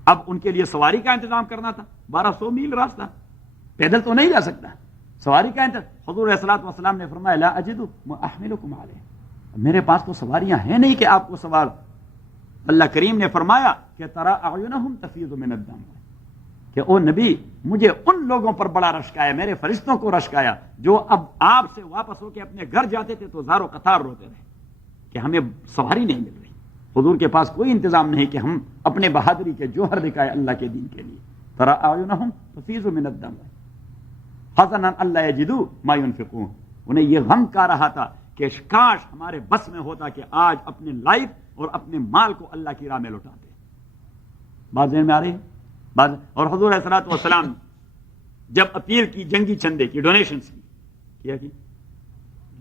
اب ان کے لیے سواری کا انتظام کرنا تھا، 1200 میل راستہ، پیدل تو نہیں جا سکتا، سواری کا انتظام۔ حضور علیہ الصلوۃ والسلام نے فرمایا لا اجد ما احملکم علیہ، میرے پاس تو سواریاں ہیں نہیں کہ آپ کو سوار۔ اللہ کریم نے فرمایا کہ ترى اعینہم تفیض من الدم، کہ او نبی مجھے ان لوگوں پر بڑا رشک آیا، میرے فرشتوں کو رشک آیا جو اب آپ سے واپس ہو کے اپنے گھر جاتے تھے تو زار و قطار روتے رہے کہ ہمیں سواری نہیں مل رہی، حضور کے پاس کوئی انتظام نہیں کہ ہم اپنے بہادری کے جوہر دکھائے اللہ کے دین کے لیے۔ ترى اعینہم تفیض من الدم حزنا الا یجدوا ما ينفقون، انہیں یہ غم کا رہا تھا کہ کاش ہمارے بس میں ہوتا کہ آج اپنے لائف اور اپنے مال کو اللہ کی راہ میں لوٹاتے۔ بات ذہن میں آ رہی ہے؟ اور حضور علیہ الصلوۃ والسلام جب اپیل کی جنگی چندے کی، ڈونیشنز کی، کیا کی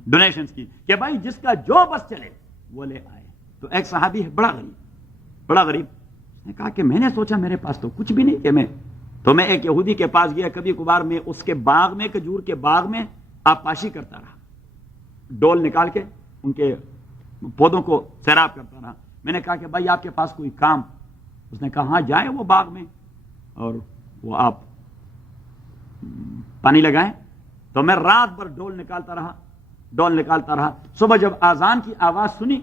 ڈونیشنز کی کہ بھائی جس کا جو بس چلے وہ لے آئے، تو ایک صحابی ہے بڑا غریب، اس نے کہا کہ میں نے سوچا میرے پاس تو کچھ بھی نہیں کہ میں ایک یہودی کے پاس گیا، کبھی کبھار میں اس کے باغ میں، کھجور کے باغ میں آبپاشی کرتا رہا، ڈول نکال کے ان کے پودوں کو سیراب کرتا رہا۔ میں نے کہا کہ بھائی آپ کے پاس کوئی کام؟ اس نے کہا ہاں جائیں وہ باغ میں اور وہ آپ پانی لگائیں تو میں رات بھر ڈول نکالتا رہا. صبح جب آزان کی آواز سنی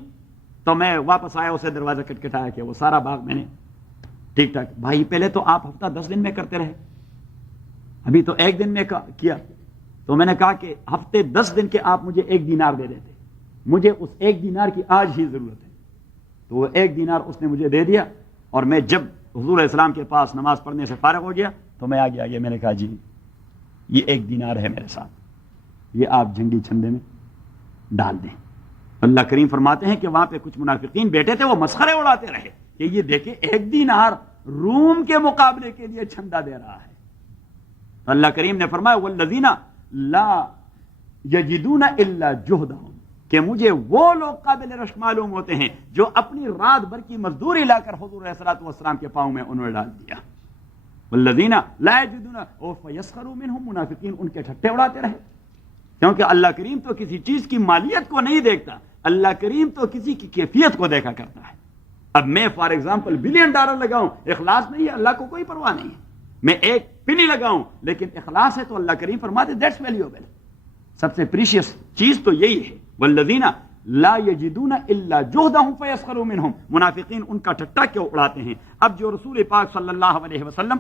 تو میں واپس آیا, اسے دروازہ کٹکھٹایا کہ وہ سارا باغ میں نے ٹھیک ٹھاک. بھائی پہلے تو آپ ہفتہ 10 دن میں کرتے رہے, ابھی تو 1 دن میں کیا. تو میں نے کہا کہ ہفتے 10 دن کے آپ مجھے 1 دینار دے دیتے, مجھے اس 1 دینار کی آج ہی ضرورت ہے. تو وہ 1 دینار اس نے مجھے دے دیا, اور میں جب حضور علیہ السلام کے پاس نماز پڑھنے سے فارغ ہو گیا تو میں آگے میں نے کہا جی یہ 1 دینار ہے میرے ساتھ, یہ آپ جنگی چھندے میں ڈال دیں. اللہ کریم فرماتے ہیں کہ وہاں پہ کچھ منافقین بیٹھے تھے, وہ مسخرے اڑاتے رہے کہ یہ دیکھیں 1 دینار روم کے مقابلے کے لیے چھندا دے رہا ہے. اللہ کریم نے فرمایا والذین لا یجدون الا جہدہم, کہ مجھے وہ لوگ قابل رشک معلوم ہوتے ہیں جو اپنی رات بھر کی مزدوری لا کر حضور علیہ السلام کے پاؤں میں انہوں نے ڈال دیا. والذین لا یجدون فیسخروا منہم, منافقین ان کے ٹھٹے اڑاتے رہے, کیونکہ اللہ کریم تو کسی چیز کی مالیت کو نہیں دیکھتا, اللہ کریم تو کسی کی کیفیت کو دیکھا کرتا ہے. اب میں فار ایگزامپل $1 بلین لگاؤں, اخلاص نہیں ہے, اللہ کو کوئی پرواہ نہیں ہے. میں 1 پنی لگاؤں لیکن اخلاص ہے تو اللہ کریم فرماتے دیٹس ویلیوبل. سب سے پریشیس چیز تو یہی ہے. والذین لا یجدون الا جہدہم فیسخروا منہم, منافقین ان کا ٹھٹا کیوں اڑاتے ہیں. اب جو رسول پاک صلی اللہ علیہ وسلم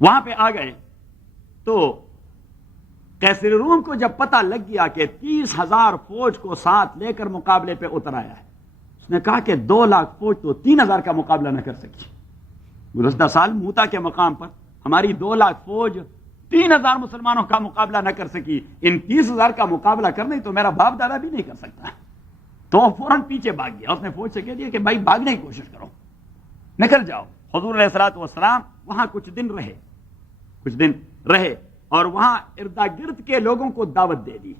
وہاں پہ آ گئے تو قیصر روم کو جب پتہ لگ گیا کہ 30,000 فوج کو ساتھ لے کر مقابلے پہ اتر آیا ہے, اس نے کہا کہ 2 لاکھ فوج تو 3,000 کا مقابلہ نہ کر سکی. گزشتہ سال موتا کے مقام پر ہماری 2 لاکھ فوج 3,000 مسلمانوں کا مقابلہ نہ کر سکی, ان 30,000 کا مقابلہ کرنے تو میرا باپ دادا بھی نہیں کر سکتا. تو فوراً پیچھے بھاگ گیا, اس نے فوج سے کہہ دیا کہ بھائی بھاگنے کی کوشش کرو, نکل جاؤ. حضور علیہ الصلوۃ والسلام وہاں کچھ دن رہے اور وہاں اردا گرد کے لوگوں کو دعوت دے دی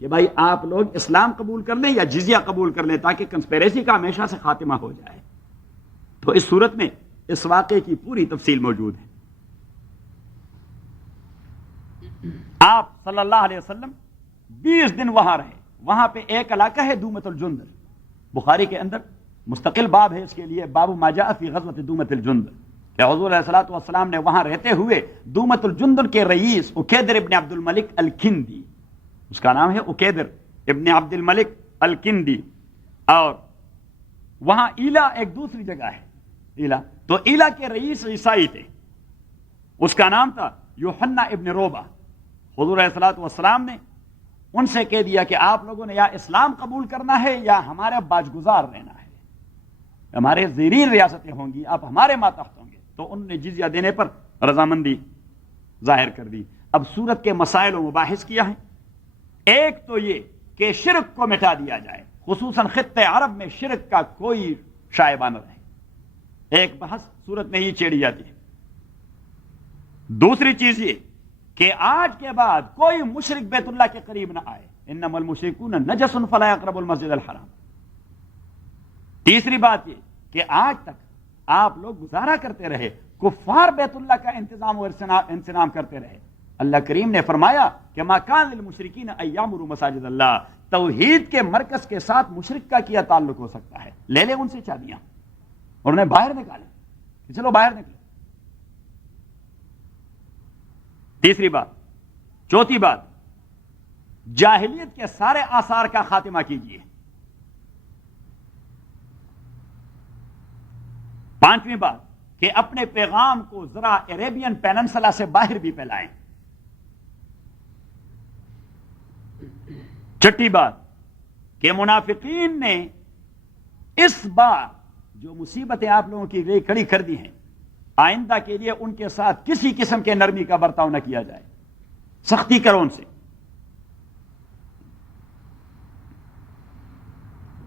کہ بھائی آپ لوگ اسلام قبول کر لیں یا جزیہ قبول کر لیں تاکہ کنسپیریسی کا ہمیشہ سے خاتمہ ہو جائے. تو اس صورت میں اس واقعے کی پوری تفصیل موجود ہے. آپ صلی اللہ علیہ وسلم 20 دن وہاں رہے. وہاں پہ ایک علاقہ ہے دومت الجندل, بخاری کے اندر مستقل باب ہے اس کے لیے, باب ما جاء فی غزوۃ دومت الجندل, کہ حضور علیہ الصلوۃ والسلام نے وہاں رہتے ہوئے دومت الجندل کے رئیس عقیدر ابن عبد الملک الکندی, اس کا نام ہے عقیدر ابن عبد الملک الکندی, اور وہاں ایلا ایک دوسری جگہ ہے ایلا, تو ایلا کے رئیس عیسائی تھے, اس کا نام تھا یوحنا ابن روبہ. حضور علیہ الصلوۃ والسلام نے ان سے کہہ دیا کہ آپ لوگوں نے یا اسلام قبول کرنا ہے یا ہمارے باجگزار رہنا ہے, ہمارے زیرین ریاستیں ہوں گی, آپ ہمارے ماتحت ہوں گے. تو انہوں نے جزیہ دینے پر رضامندی ظاہر کر دی. اب سورت کے مسائل و مباحث کیا ہیں. ایک تو یہ کہ شرک کو مٹا دیا جائے, خصوصاً خطے عرب میں شرک کا کوئی شائبہ نہ رہے, ایک بحث سورت میں ہی چھیڑی جاتی ہے. دوسری چیز یہ کہ آج کے بعد کوئی مشرک بیت اللہ کے قریب نہ آئے, انما المشرکون نجس فلا یقربوا المسجد الحرام. تیسری بات یہ کہ آج تک آپ لوگ گزارا کرتے رہے, کفار بیت اللہ کا انتظام و انسنام کرتے رہے. اللہ کریم نے فرمایا کہ ما کان للمشرکین ان یعمروا مساجد اللہ, توحید کے مرکز کے ساتھ مشرک کا کیا تعلق ہو سکتا ہے. لے لے ان سے چابیاں اور انہیں باہر نکالے کہ چلو باہر نکلے. تیسری بات. چوتھی بات, جاہلیت کے سارے آثار کا خاتمہ کیجیے. پانچویں بات کہ اپنے پیغام کو ذرا عربین پیننسلا سے باہر بھی پھیلائیں. چھٹی بات کہ منافقین نے اس بار جو مصیبتیں آپ لوگوں کی لیے کھڑی کر دی ہیں, آئندہ کے لیے ان کے ساتھ کسی قسم کے نرمی کا برتاؤ نہ کیا جائے, سختی کرو ان سے.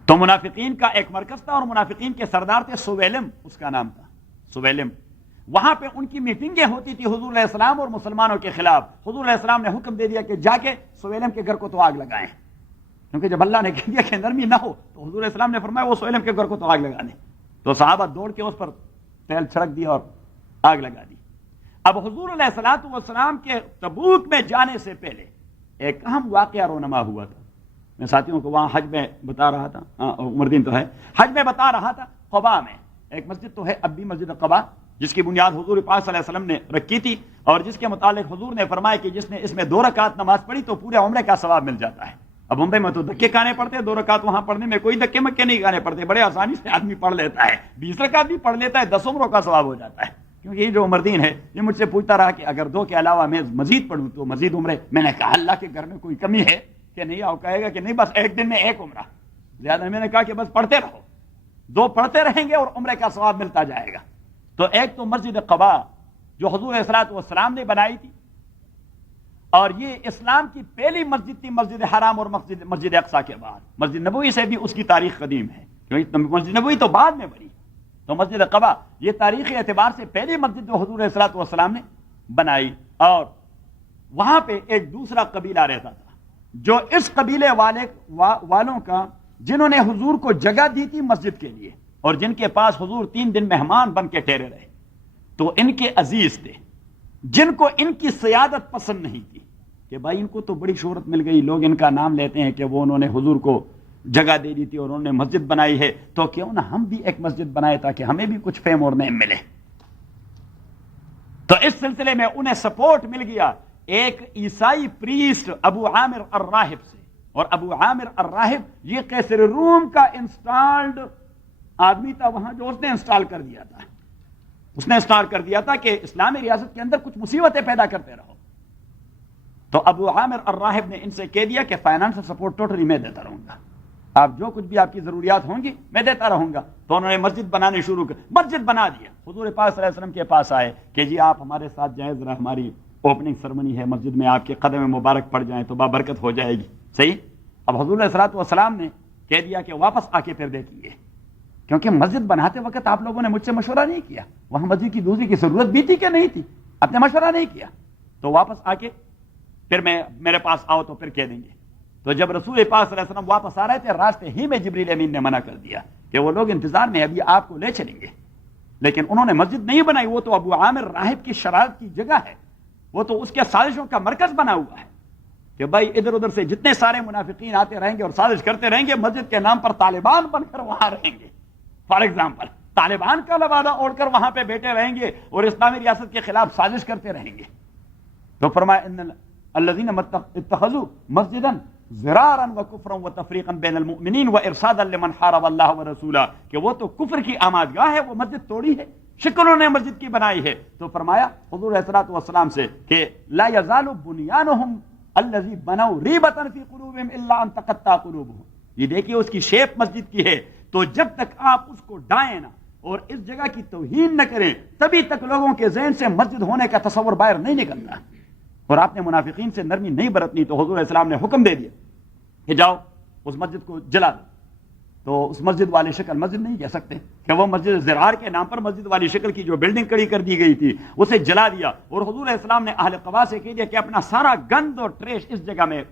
تو منافقین کا ایک مرکز تھا اور منافقین کے سردار تھے سویلم, اس کا نام تھا سویلم. وہاں پہ ان کی میٹنگیں ہوتی تھی حضور علیہ السلام اور مسلمانوں کے خلاف. حضور علیہ السلام نے حکم دے دیا کہ جا کے سویلم کے گھر کو تو آگ لگائیں, کیونکہ جب اللہ نے کہہ دیا کہ نرمی نہ ہو تو حضور علیہ السلام نے فرمایا وہ سویلم کے گھر کو تو آگ لگا دیں. تو صحابہ دوڑ کے اس پر تیل چھڑک دیا اور آگ لگا دی. اب حضور علیہ الصلوۃ والسلام کے تبوک میں جانے سے پہلے ایک اہم واقعہ رونما ہوا تھا. میں ساتھیوں کو وہاں حج میں بتا رہا تھا, عمر دین تو ہے, حج میں بتا رہا تھا. قباء میں ایک مسجد تو ہے اب بھی, مسجد قباء, جس کی بنیاد حضور پاک صلی اللہ علیہ وسلم نے رکھی تھی، اور جس کے متعلق حضور نے فرمایا کہ جس نے اس میں 2 رکعت نماز پڑھی تو پورے عمرے کا ثواب مل جاتا ہے۔ اب عمرے میں تو دھکے کھانے پڑتے ہیں، 2 رکعت وہاں پڑھنے میں کوئی دھکے مکے نہیں کھانے پڑتے، بڑے آسانی سے آدمی پڑھ لیتا ہے، 20 رکعت بھی پڑھ لیتا ہے، 10 عمروں کا ثواب ہو جاتا ہے۔ کیونکہ یہ جو عمر دین ہے یہ مجھ سے پوچھتا رہا کہ اگر 2 کے علاوہ میں مزید پڑھوں تو مزید عمرے، میں نے کہا اللہ کے گھر میں کوئی کمی ہے کہ نہیں؟ آؤ کہے گا کہ نہیں بس ایک دن میں 1 عمرہ زیادہ، میں نے کہا کہ بس پڑھتے رہو، 2 پڑھتے رہیں گے اور عمرے کا ثواب ملتا جائے گا۔ تو ایک تو مسجد قباء جو حضور علیہ الصلوۃ والسلام نے بنائی تھی، اور یہ اسلام کی پہلی مسجد تھی مسجد حرام اور مسجد اقصی کے بعد۔ مسجد نبوی سے بھی اس کی تاریخ قدیم ہے، کیونکہ مسجد نبوی تو بعد میں بنی، تو مسجد قباء یہ تاریخی اعتبار سے پہلی مسجد جو حضور علیہ الصلوۃ والسلام نے بنائی۔ اور وہاں پہ ایک دوسرا قبیلہ رہتا تھا جو اس قبیلے والوں کا، جنہوں نے حضور کو جگہ دی تھی مسجد کے لیے، اور جن کے پاس حضور 3 دن مہمان بن کے ٹھہرے رہے، تو ان کے عزیز تھے جن کو ان کی سیادت پسند نہیں تھی کہ بھائی ان کو تو بڑی شہرت مل گئی، لوگ ان کا نام لیتے ہیں کہ وہ انہوں نے حضور کو جگہ دے دی تھی اور انہوں نے مسجد بنائی ہے، تو کیوں نہ ہم بھی ایک مسجد بنائے تاکہ ہمیں بھی کچھ فیم اور نیم ملے۔ تو اس سلسلے میں انہیں سپورٹ مل گیا ایک عیسائی پریسٹ ابو عامر الراہب سے، اور ابو عامر الراہب یہ قیصر روم کا انسٹالڈ آدمی تھا وہاں، جو اس نے انسٹال کر دیا تھا، اس نے انسٹال کر دیا تھا کہ اسلامی ریاست کے اندر کچھ مصیبتیں پیدا کرتے رہو۔ تو ابو عامر الراہب نے ان سے کہہ دیا کہ فائنانشل سپورٹ ٹوٹلی میں دیتا رہوں گا، آپ جو کچھ بھی آپ کی ضروریات ہوں گی میں دیتا رہوں گا۔ تو انہوں نے مسجد بنانی شروع کر، مسجد بنا دیا۔ حضور پاک صلی اللہ علیہ وسلم کے پاس آئے کہ جی آپ ہمارے ساتھ جائیں، ذرا ہماری اوپننگ سرمنی ہے مسجد میں، آپ کے قدم مبارک پڑ جائیں تو بابرکت ہو جائے گی۔ صحیح۔ اب حضور علیہ الصلوۃ والسلام نے کہہ دیا کہ واپس آ کے پھر دیکھیں گے، کیونکہ مسجد بناتے وقت آپ لوگوں نے مجھ سے مشورہ نہیں کیا، وہاں مسجد کی دوسری کی ضرورت بھی تھی کہ نہیں تھی، آپ نے مشورہ نہیں کیا، تو واپس آ کے پھر میرے پاس آؤ تو پھر کہہ دیں گے۔ تو جب رسول پاک صلی اللہ علیہ وسلم واپس آ رہے تھے، راستے ہی میں جبریل امین نے منع کر دیا کہ وہ لوگ انتظار میں ابھی آپ کو لے چلیں گے، لیکن انہوں نے مسجد نہیں بنائی، وہ تو ابو عامر راہب کی شرارت کی جگہ ہے، وہ تو اس کے سازشوں کا مرکز بنا ہوا ہے کہ بھائی ادھر ادھر سے جتنے سارے منافقین آتے رہیں گے اور سازش کرتے رہیں گے، مسجد کے نام پر طالبان بن کر وہاں رہیں گے، فار ایگزامپل طالبان کا لبادہ اوڑھ کر وہاں پہ بیٹھے رہیں گے اور اسلامی ریاست کے خلاف سازش کرتے رہیں گے۔ تو فرمایا ان الذین اتخذوا مسجدا ضرارا وکفرا وتفریقا بین المؤمنین وارصادا لمن حارب اللہ ورسولہ، کہ وہ تو کفر کی آمادگاہ ہے، وہ مسجد توڑی ہے، شکلوں نے مسجد کی بنائی ہے۔ تو فرمایا حضور علیہ الصلوۃ والسلام سے کہ لا یزال بنیانہم الذی بنوا ریبۃ فی قلوبہم الا ان تقطع قلوبہم، یہ دیکھیے اس کی شیپ مسجد کی ہے، تو جب تک آپ اس کو ڈائیں نہ اور اس جگہ کی توہین نہ کریں تبھی تک لوگوں کے ذہن سے مسجد ہونے کا تصور باہر نہیں نکلتا۔ اور آپ نے منافقین سے نرمی نہیں برتنی، تو حضور علیہ السلام نے حکم دے دیا کہ جاؤ اس مسجد کو جلا دو۔ تو اس مسجد والی شکل مسجد نہیں کہہ سکتے کہ وہ مسجد زرار کے نام پر مسجد والی شکل کی جو بلڈنگ کھڑی کر دی گئی تھی اسے جلا دیا، اور حضور علیہ السلام نے اہل قباء سے کہہ دیا کہ اپنا سارا گند اور ٹریش اس جگہ میں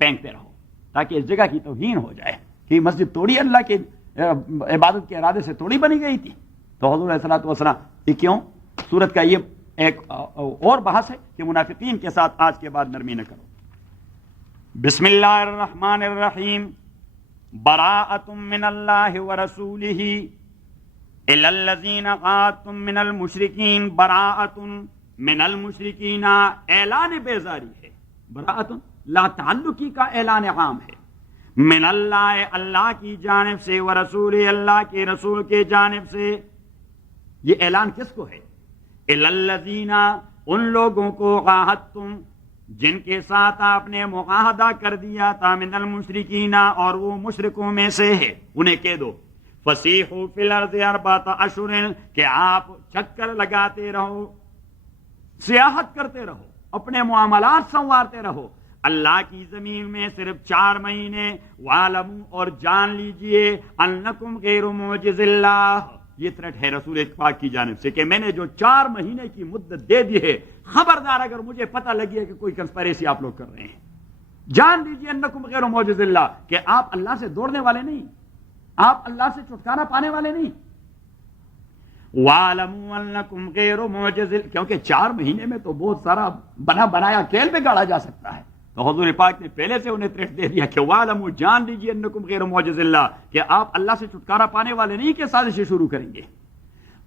پھینکتے رہو تاکہ اس جگہ کی توہین ہو جائے کہ مسجد توڑی اللہ کے عبادت کے ارادے سے توڑی بنی گئی تھی۔ تو حضور علیہ الصلوۃ والسلام یہ کیوں؟ سورت کا یہ ایک اور بحث ہے کہ منافقین کے ساتھ آج کے بعد نرمی نہ کرو۔ بسم اللہ الرحمن الرحیم، براءۃ من اللہ ورسولہ الی الذین عاہدتم من المشرکین، براءۃ من المشرکین اعلان بیزاری ہے، براءۃ لا تعلقی کا اعلان عام ہے، من اللہ اللہ کی جانب سے، ورسول اللہ کے رسول کے جانب سے۔ یہ اعلان کس کو ہے؟ الی الذین ان لوگوں کو، عاہدتم جن کے ساتھ آپ نے معاہدہ کر دیا تھا، من المشرکین اور وہ مشرکوں میں سے ہے، انہیں کہہ دو فسیحوا فی الارض اربعۃ اشہر کہ آپ چکر لگاتے رہو، سیاحت کرتے رہو، اپنے معاملات سنوارتے رہو اللہ کی زمین میں صرف 4 مہینے، وَاعْلَمُوا اور جان لیجئے انکم غیر معجز اللہ، یہ تھریٹ ہے رسول پاک کی جانب سے کہ میں نے جو 4 مہینے کی مدت دے دی ہے، خبردار اگر مجھے پتہ لگی ہے کہ کوئی کنسپیریسی آپ لوگ کر رہے ہیں، جان لیجئے انکم غیر معجز اللہ کہ آپ اللہ سے دوڑنے والے نہیں، آپ اللہ سے چھٹکارا پانے والے نہیں۔ وَاعْلَمُوا أَنَّكُمْ غَيْرُ مُعْجِزِ، کیونکہ 4 مہینے میں تو بہت سارا بنا بنایا کھیل میں گاڑا جا سکتا ہے، تو حضور پاک نے پہلے سے انہیں تھریٹ دے دیا کہ وَاعْلَمُوا جان لیجئے أَنَّكُمْ غَيْرُ مُعْجِزِ اللَّهِ کہ آپ اللہ سے چھٹکارا پانے والے نہیں کہ سازشیں شروع کریں گے۔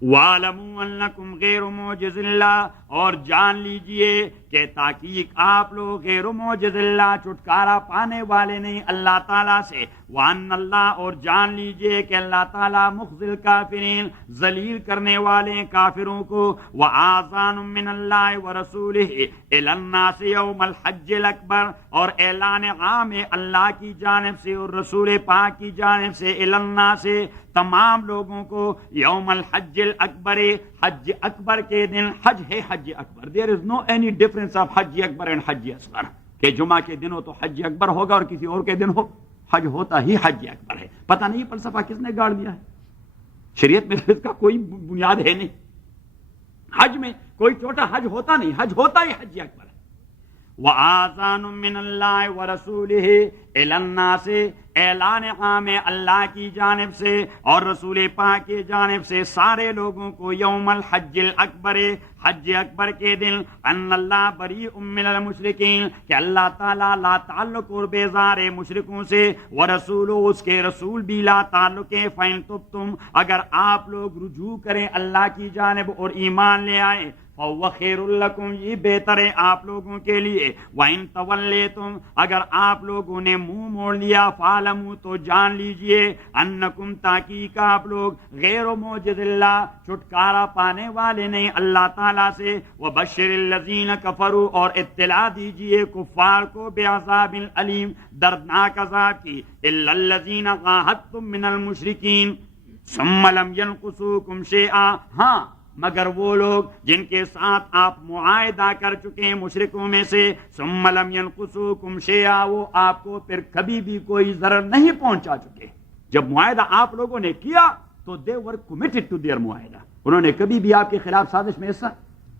وَاعْلَمُوا أَنَّكُمْ غَيْرُ مُعْجِزِ اللَّهِ، اور جان لیجئے کہ تحقیق آپ لوگ غیر معجز اللہ، چھٹکارا پانے والے نہیں اللہ تعالیٰ سے. وَأَنَّ اللَّهَ، اور جان لیجئے کہ اللہ تعالیٰ مخزی الکافرین، ذلیل کرنے والے کافروں کو. وَآذَانٌ مِّنَ اللَّهِ وَرَسُولِهِ إِلَى النَّاسِ يَوْمَ الْحَجِّ الْأَكْبَرِ، اور اعلان عام ہے اللہ کی جانب سے اور رسول پاک کی جانب سے، إِلَى النَّاسِ تمام لوگوں کو، یوم الحج الاکبر، حج اکبر کے دن. حج ہے حج اکبر، there is no any difference of حج اکبر اینڈ حج اصغر، کہ جمعہ کے دن ہو تو حج اکبر ہوگا اور کسی اور کے دن ہو حج ہوتا ہی حج اکبر ہے. پتہ نہیں فلسفہ کس نے گاڑ دیا ہے، شریعت میں اس کا کوئی بنیاد ہے نہیں. حج میں کوئی چھوٹا حج ہوتا نہیں، حج ہوتا ہی حج اکبر ہے. وَآذَانٌ مِّنَ اللَّهِ وَرَسُولِهِ إِلَى النَّاسِ، اعلان عام اللہ کی جانب سے اور رسول پاک کی جانب سے سارے لوگوں کو، یوم الحج الاکبر، حج اکبر کے دن. ان اللہ بریء من المشرکین، کہ اللہ تعالیٰ لا تعلق اور بیزار ہے مشرکوں سے. ورسول، اس کے رسول بھی لا تعلق ہے. فَإِن تُبْتُمْ، اگر آپ لوگ رجوع کریں اللہ کی جانب اور ایمان لے آئیں، فَهُوَ خَيْرٌ لَكُمْ، یہ بہتر ہے آپ لوگوں کے لیے. وَإِن تَوَلَّيْتُمْ، اگر آپ لوگوں نے منہ موڑ لیا، فَاعْلَمُوا، تو جان لیجئے، أَنَّكُمْ، تحقیق آپ لوگ غیر معجز اللہ، چھٹکارا پانے والے نہیں اللہ تعالیٰ سے. وَبَشِّرِ الَّذِينَ كَفَرُوا، اور اطلاع دیجئے کفار کو، بِعَذَابٍ علیم، دردناک عذاب کی. إِلَّا الَّذِينَ عَاهَدتُّم مِّنَ الْمُشْرِكِينَ ثُمَّ لَمْ يَنقُصُوكُمْ شَيْئًا، ہاں مگر وہ لوگ جن کے ساتھ آپ معاہدہ کر چکے ہیں مشرکوں میں سے. ثم لم ينقصوكم شيئا، وہ آپ کو پھر کبھی بھی کوئی ضرر نہیں پہنچا چکے. جب معاہدہ آپ لوگوں نے کیا تو they were committed to their معاہدہ، انہوں نے کبھی بھی آپ کے خلاف سازش میں حصہ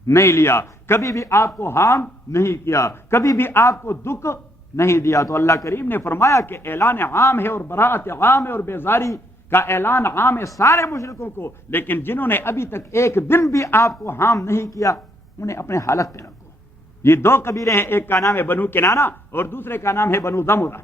نہیں لیا، کبھی بھی آپ کو ہارم نہیں کیا، کبھی بھی آپ کو دکھ نہیں دیا. تو اللہ کریم نے فرمایا کہ اعلان عام ہے اور براءت عام ہے اور بیزاری کا اعلان عام ہے سارے مشرکوں کو، لیکن جنہوں نے ابھی تک ایک دن بھی آپ کو ہارم نہیں کیا انہیں اپنے حالت پہ رکھو. یہ دو قبیلے ہیں، ایک کا نام ہے بنو کنانہ اور دوسرے کا نام ہے بنو ضمرہ.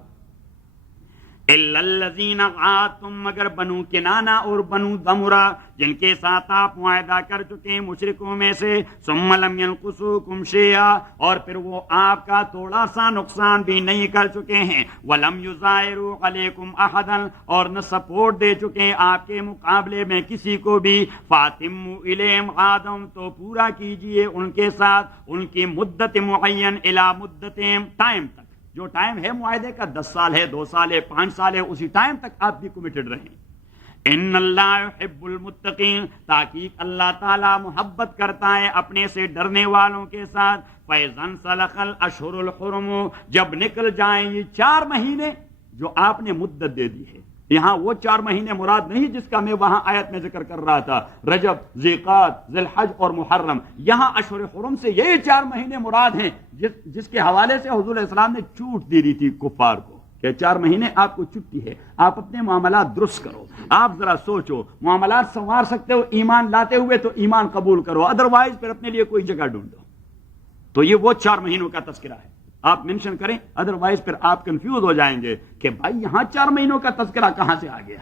إِلَّا الَّذِينَ عَاهَدتُّم، مگر بنو کنانہ اور بنو ضمرہ جن کے ساتھ آپ معاہدہ کر چکے ہیں مشرکوں میں سے. ثُمَّ لَمْ يَنقُصُوكُمْ شَيْئًا، اور پھر وہ آپ کا تھوڑا سا نقصان بھی نہیں کر چکے ہیں. وَلَمْ يُظَاهِرُوا عَلَيْكُمْ أَحَدًا، اور نہ سپورٹ دے چکے ہیں آپ کے مقابلے میں کسی کو بھی. فَأَتِمُّوا إِلَيْهِمْ عَهْدَهُمْ، تو پورا کیجئے ان کے ساتھ ان کی مدت معین، إِلَى مُدَّتِهِمْ، ٹائم تک، جو ٹائم ہے معاہدے کا 10 سال ہے، 2 سال ہے، 5 سال ہے، اسی ٹائم تک آپ بھی کمیٹڈ رہیں. ان اللہ یحب المتقین، تحقیق اللہ تعالیٰ محبت کرتا ہے اپنے سے ڈرنے والوں کے ساتھ. فَإِذَا انْسَلَخَ الْأَشْهُرُ الْحُرُمُ، جب نکل جائیں یہ 4 مہینے جو آپ نے مدت دے دی ہے. یہاں وہ 4 مہینے مراد نہیں جس کا میں وہاں آیت میں ذکر کر رہا تھا، رجب، ذیقعد، ذی الحج اور محرم. یہاں اشہر حرم سے یہی 4 مہینے مراد ہیں جس کے حوالے سے حضور علیہ السلام نے چھوٹ دے دی تھی کفار کو کہ 4 مہینے آپ کو چھٹی ہے، آپ اپنے معاملات درست کرو. آپ ذرا سوچو، معاملات سنوار سکتے ہو ایمان لاتے ہوئے تو ایمان قبول کرو، ادروائز پھر اپنے لیے کوئی جگہ ڈھونڈو. تو یہ وہ 4 مہینوں کا تذکرہ ہے، آپ منشن کریں، ادروائز پھر آپ کنفیوز ہو جائیں گے کہ بھائی یہاں 4 مہینوں کا تذکرہ کہاں سے آ گیا،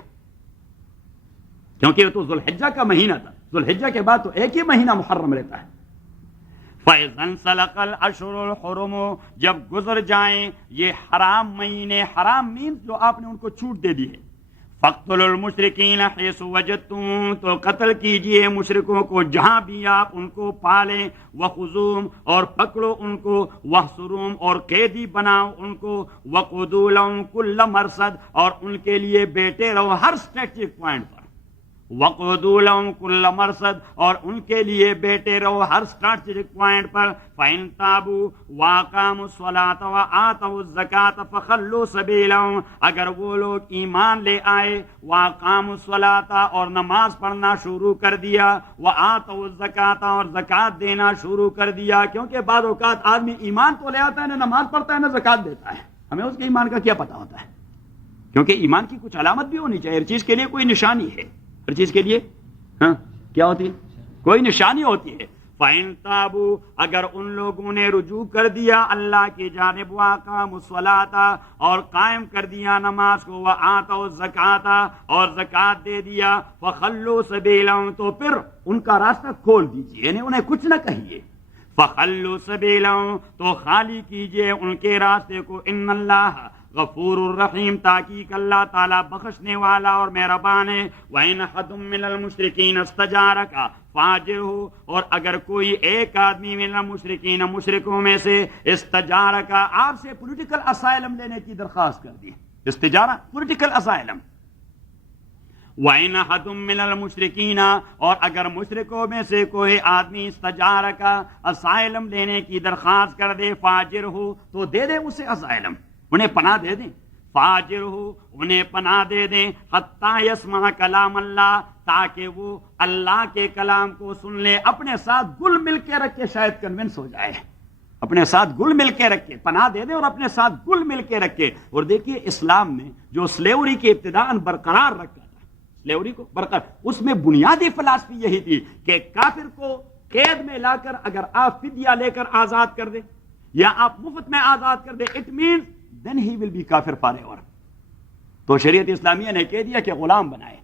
کیونکہ یہ تو ذوالحجہ کا مہینہ تھا. ذوالحجہ کے بعد تو ایک ہی مہینہ محرم رہتا ہے. فَإِذَا انْسَلَخَ الْأَشْهُرُ الْحُرُمُ، جب گزر جائیں یہ حرام مہینے، حرام مینز جو آپ نے ان کو چھوٹ دے دی ہے. فَاقْتُلُوا الْمُشْرِكِينَ حَيْثُ وَجَدتُّمُوهُمْ، تو قتل کیجئے مشرکوں کو جہاں بھی آپ ان کو پالیں. وَخُذُوهُمْ، اور پکڑو ان کو. وَاحْصُرُوهُمْ، اور قیدی بناؤ ان کو. وَقُعُدُوا لَهُمْ كُلَّ مَرْصَدٍ، اور ان کے لیے بیٹھے رہو ہر اسٹریٹجک پوائنٹ پر. وَقُعُدُوا لَهُمْ كُلَّ مَرْصَدٍ، اور ان کے لیے بیٹھے رہو ہر اسٹریٹجک پوائنٹ پر. فَإِن تَابُوا وَأَقَامُوا الصَّلَاةَ وَآتَوُا الزَّكَاةَ فَخَلُّوا سَبِيلَهُمْ، اگر وہ لوگ ایمان لے آئے، وَأَقَامُوا الصَّلَاةَ، اور نماز پڑھنا شروع کر دیا، وَآتَوُا الزَّكَاةَ، اور زکوٰۃ دینا شروع کر دیا. کیونکہ بعض اوقات آدمی ایمان تو لے آتا ہے، نہ نماز پڑھتا ہے نہ زکوٰۃ دیتا ہے، ہمیں اس کے ایمان کا کیا پتہ ہوتا ہے؟ کیونکہ ایمان کی کچھ علامت بھی ہونی چاہیے، ہر چیز کے لیے کوئی نشانی ہے، ہر چیز کے لیے ہاں کیا ہوتی ہے؟ کوئی نشانی ہوتی ہے. فَإِن تَابُوا اگر ان لوگوں نے رجوع کر دیا اللہ کی جانب وَأَقَامُوا الصَّلَاةَ اور قائم کر دیا نماز کو وَآتَوُا الزَّكَاةَ اور زکوٰۃ دے دیا فَخَلُّوا سَبِيلَهُمْ تو پھر ان کا راستہ کھول دیجیے، یعنی انہیں کچھ نہ کہیے، فَخَلُّوا سَبِيلَهُمْ تو خالی کیجیے ان کے راستے کو، ان اللہ غفور الرحیم تحقیق اللہ تعالیٰ بخشنے والا اور مہربان ہے۔ وَإِنْ أَحَدٌ مِّنَ الْمُشْرِكِينَ اسْتَجَارَكَ فَأَجِرْهُ اور اگر کوئی ایک آدمی من المشرکین مشرکوں میں سے استجارہ آپ سے پولیٹیکل اسائلم لینے کی درخواست کر دی، استجارہ پولیٹیکل اسائلم۔ وَإِنْ أَحَدٌ مِّنَ الْمُشْرِكِينَ اور اگر مشرکوں میں سے کوئی آدمی استجارہ کا اسائلم لینے کی درخواست کر دے فَأَجِرْهُ تو دے دے اسے اسائلم، انہیں پناہ دے دیں، فَأَجِرْهُ انہیں پناہ دے دیں حَتَّى يَسْمَعَ کلام اللہ تاکہ وہ اللہ کے کلام کو سن لے، اپنے ساتھ گل مل کے رکھ کے شاید کنونس ہو جائے، اپنے ساتھ گل مل کے رکھ کے پناہ دے دیں اور اپنے ساتھ گل مل کے رکھے۔ اور دیکھیے اسلام نے جو سلیوری کے ابتداءً برقرار رکھا تھا، سلیوری کو برقرار، اس میں بنیادی فلسفی یہی تھی کہ کافر کو قید میں لا کر اگر آپ فدیہ لے کر آزاد کر دیں یا آپ مفت میں آزاد کر دیں it means then he will be کافر فار ایور۔ تو شریعت اسلامیہ نے کہہ دیا کہ غلام بنائے،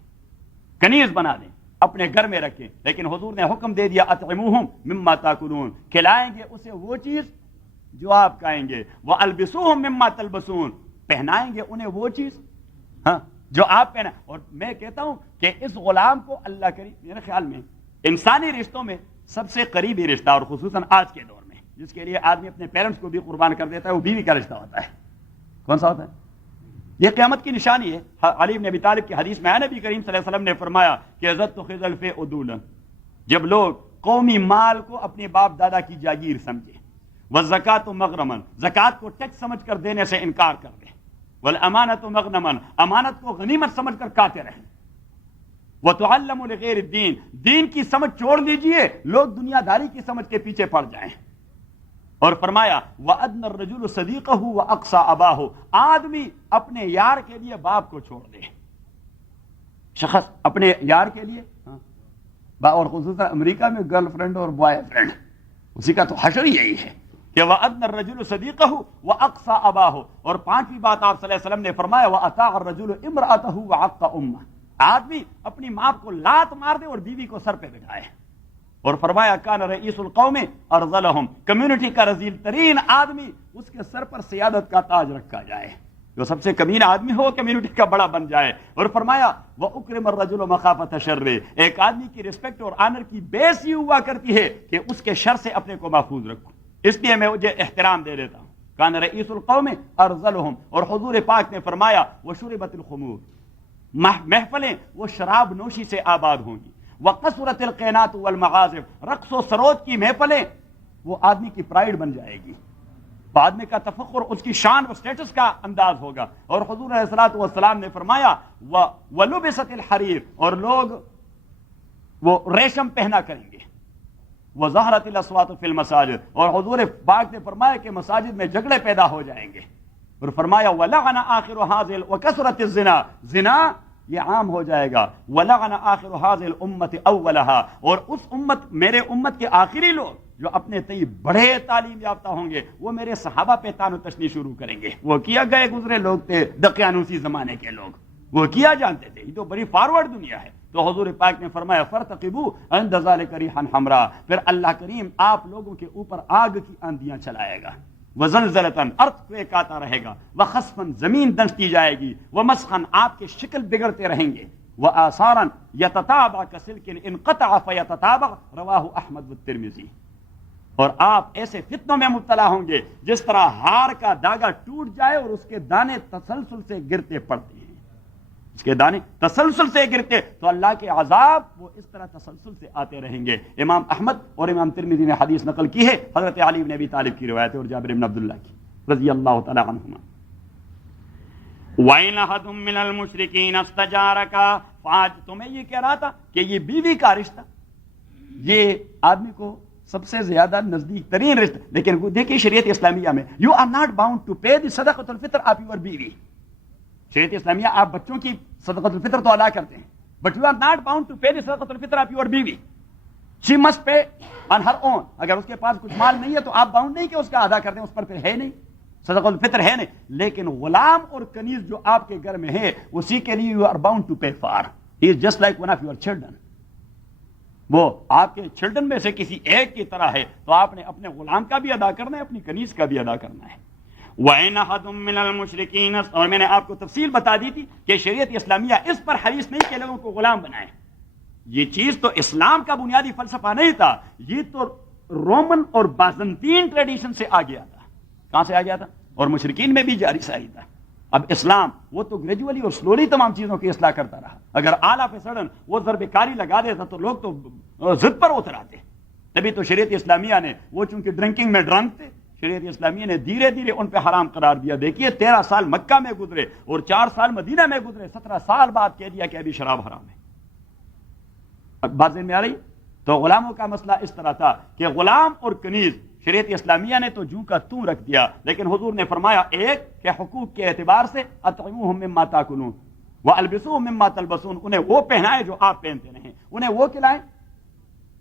کنیز بنا دیں، اپنے گھر میں رکھیں، لیکن حضور نے حکم دے دیا اطعموہم مما تاکلون، کھلائیں گے اسے وہ چیز جو آپ کھائیں گے، والبسوہم مما تلبسون، پہنائیں گے انہیں وہ چیز ہاں جو آپ پہنا۔ اور میں کہتا ہوں کہ اس غلام کو اللہ کریم، میرے خیال میں انسانی رشتوں میں سب سے قریبی رشتہ اور خصوصاً آج کے دور میں جس کے لیے آدمی اپنے پیرنٹس کو بھی قربان کر دیتا ہے وہ بیوی کا رشتہ ہوتا ہے۔ کون سا ہوتا ہے؟ یہ قیامت کی نشانی ہے۔ علی بن ابی طالب کی حدیث میں نبی کریم صلی اللہ علیہ وسلم نے فرمایا کہ عزت خذل فی عدولا، جب لوگ قومی مال کو اپنے باپ دادا کی جاگیر سمجھے، والزکاۃ مغرما، زکوٰۃ کو ٹیکس سمجھ کر دینے سے انکار کر دیں، والامانۃ مغنما، امانت کو غنیمت سمجھ کر کھاتے رہیں، وتعلم لغیر الدین، دین کی سمجھ چھوڑ دیجئے، لوگ دنیا داری کی سمجھ کے پیچھے پڑ جائیں۔ اور فرمایا وَأَدْنَى الرَّجُلُ صَدِيقَهُ وَأَقْصَى أَبَاهُ، آدمی اپنے یار کے لیے باپ کو چھوڑ دے، شخص اپنے یار کے لیے، اور خصوصاً امریکہ میں گرل فرینڈ اور بوائے فرینڈ، اسی کا تو حشر یہی ہے کہ وَأَدْنَى الرَّجُلُ صَدِيقَهُ وَأَقْصَى أَبَاهُ۔ اور پانچویں بات آپ صلی اللہ علیہ وسلم نے فرمایا وَأَطَاعَ الرَّجُلُ امْرَأَتَهُ وَعَقَّ أُمَّهُ، آدمی اپنی ماں کو لات مار دے اور بیوی کو سر پہ بٹھائے۔ اور فرمایا کان رئیس القوم ارذلہم، کمیونٹی کا رذیل ترین آدمی اس کے سر پر سیادت کا تاج رکھا جائے، جو سب سے کمینہ آدمی ہو کمیونٹی کا بڑا بن جائے۔ اور فرمایا وَأُكْرِمَ الرَّجُلُ مَخَافَةَ شَرِّ، ایک آدمی کی رسپیکٹ اور آنر کی بیس یہ ہوا کرتی ہے کہ اس کے شر سے اپنے کو محفوظ رکھو، اس لیے میں مجھے احترام دے دیتا ہوں۔ کان رئیس القوم ارذلہم، اور حضور پاک نے فرمایا وَشُرِبَتِ الْخُمُورُ، محفلیں وہ شراب نوشی سے آباد ہوں گی، وَقَصُرَتِ الْقِينَاتُ وَالْمَغَازِبُ، رقص و سرود کی محفلیں وہ آدمی کی پرائیڈ بن جائے گی، آدمی کا تفخر اس کی شان و سٹیٹس کا انداز ہوگا۔ اور حضور علیہ الصلوۃ والسلام نے فرمایا وَلُبِسَتِ الْحَرِيرُ، اور لوگ وہ ریشم پہنا کریں گے، وَظَهَرَتِ الْأَصْوَاتُ فِي الْمَسَاجِدِ، اور حضور پاک نے فرمایا کہ مساجد میں جھگڑے پیدا ہو جائیں گے۔ اور فرمایا وَلَعَنَ آخِرُ هَذِهِ وَكَثُرَتِ الزِّنَا، زنا یہ عام ہو جائے گا، وَلَعَنَ آخِرُ هَذِهِ الْأُمَّةِ أَوَّلَهَا، اور اس امت میرے امت کے آخری لوگ جو اپنے تئیں بڑے تعلیم یافتہ ہوں گے وہ میرے صحابہ پہ تان و تشنی شروع کریں گے۔ وہ کیا گئے گزرے لوگ تھے، دقیانوسی زمانے کے لوگ، وہ کیا جانتے تھے، یہ تو بڑی فارورڈ دنیا ہے۔ تو حضور پاک نے فرمایا فَارْتَقِبُوا عِنْدَ ذَلِكَ رِيحًا حَمْرَاء، پھر اللہ کریم آپ لوگوں کے اوپر آگ کی آندیاں چلائے گا، وَزَلْزَلَةً، ارتھ آتا رہے گا، وَخَسْفًا، زمین دنستی جائے گی، وَمَسْخًا، آپ کے شکل بگڑتے رہیں گے، وَآثَارًا يَتَتَابَعُ كَسِلْكٍ انقطع فَيَتَتَابَعُ رواہ احمد والترمذی، اور آپ ایسے فتنوں میں مبتلا ہوں گے جس طرح ہار کا دھاگا ٹوٹ جائے اور اس کے دانے تسلسل سے گرتے پڑتے ہیں، اس کے دانے تسلسل سے گرتے، تو اللہ کے عذاب وہ اس طرح تسلسل سے آتے رہیں گے۔ امام احمد اور امام ترمذی نے حدیث نقل کی ہے، حضرت علی بن ابی طالب کی روایت ہے اور جابر بن عبداللہ کی رضی اللہ تعالی عنہما۔ وَإِنْ أَحَدٌ مِّنَ الْمُشْرِكِينَ اسْتَجَارَكَ، آج تو میں یہ کہہ رہا تھا کہ یہ بیوی کا رشتہ یہ آدمی کو سب سے زیادہ نزدیک ترین رشتہ، لیکن دیکھیے شریعت اسلامیہ میں you are not bound to pay the صدقۃ الفطر آف یور بیوی۔ شریعت اسلامیہ آپ بچوں کی صدقۃ الفطر تو ادا کرتے ہیں، but you are not bound to pay the صدقۃ الفطر آف یور بیوی۔ she must pay on her own. اگر اس کے پاس کچھ مال نہیں ہے تو آپ باؤنڈ نہیں کہ اس کا ادا کر دیں، اس پر پھر ہے نہیں، صدقۃ الفطر ہے نہیں. لیکن غلام اور کنیز جو آپ کے گھر میں ہے اسی کے لیے you are bound to pay for. He is just like one of your children. وہ آپ کے چلڈرن میں سے کسی ایک کی طرح ہے، تو آپ نے اپنے غلام کا بھی ادا کرنا ہے، اپنی کنیز کا بھی ادا کرنا ہے. وَإِنْ أَحَدٌ مِّنَ الْمُشْرِكِينَ، اور میں نے آپ کو تفصیل بتا دی تھی کہ شریعت اسلامیہ اس پر حریص نہیں کہ لوگوں کو غلام بنائے. یہ چیز تو اسلام کا بنیادی فلسفہ نہیں تھا، یہ تو رومن اور بازنطین ٹریڈیشن سے آ گیا تھا. کہاں سے آ گیا تھا؟ اور مشرکین میں بھی جاری ساری تھا. اب اسلام وہ تو گریجولی اور سلولی تمام چیزوں کی اصلاح کرتا رہا. اگر آل آف اے سڈن وہ ضرب کاری لگا دیتا تو لوگ تو ضد پر اتر آتے. تبھی تو شریعت اسلامیہ نے، وہ چونکہ ڈرنکنگ میں ڈرنک تھے، شریعت اسلامیہ نے دھیرے دھیرے ان پہ حرام قرار دیا. دیکھیے 13 سال مکہ میں گزرے اور 4 سال مدینہ میں گزرے، 17 سال بعد کہہ دیا کہ ابھی شراب حرام ہے. اب بات ذہن میں آ رہی؟ تو غلاموں کا مسئلہ اس طرح تھا کہ غلام اور کنیز شریعت اسلامیہ نے تو جوں کا توں رکھ دیا، لیکن حضور نے فرمایا ایک کہ حقوق کے اعتبار سے اطعموہم مما تاکلون والبسوہم مما تلبسون، انہیں وہ پہنائے جو آپ پہنتے رہیں، انہیں وہ کھلائیں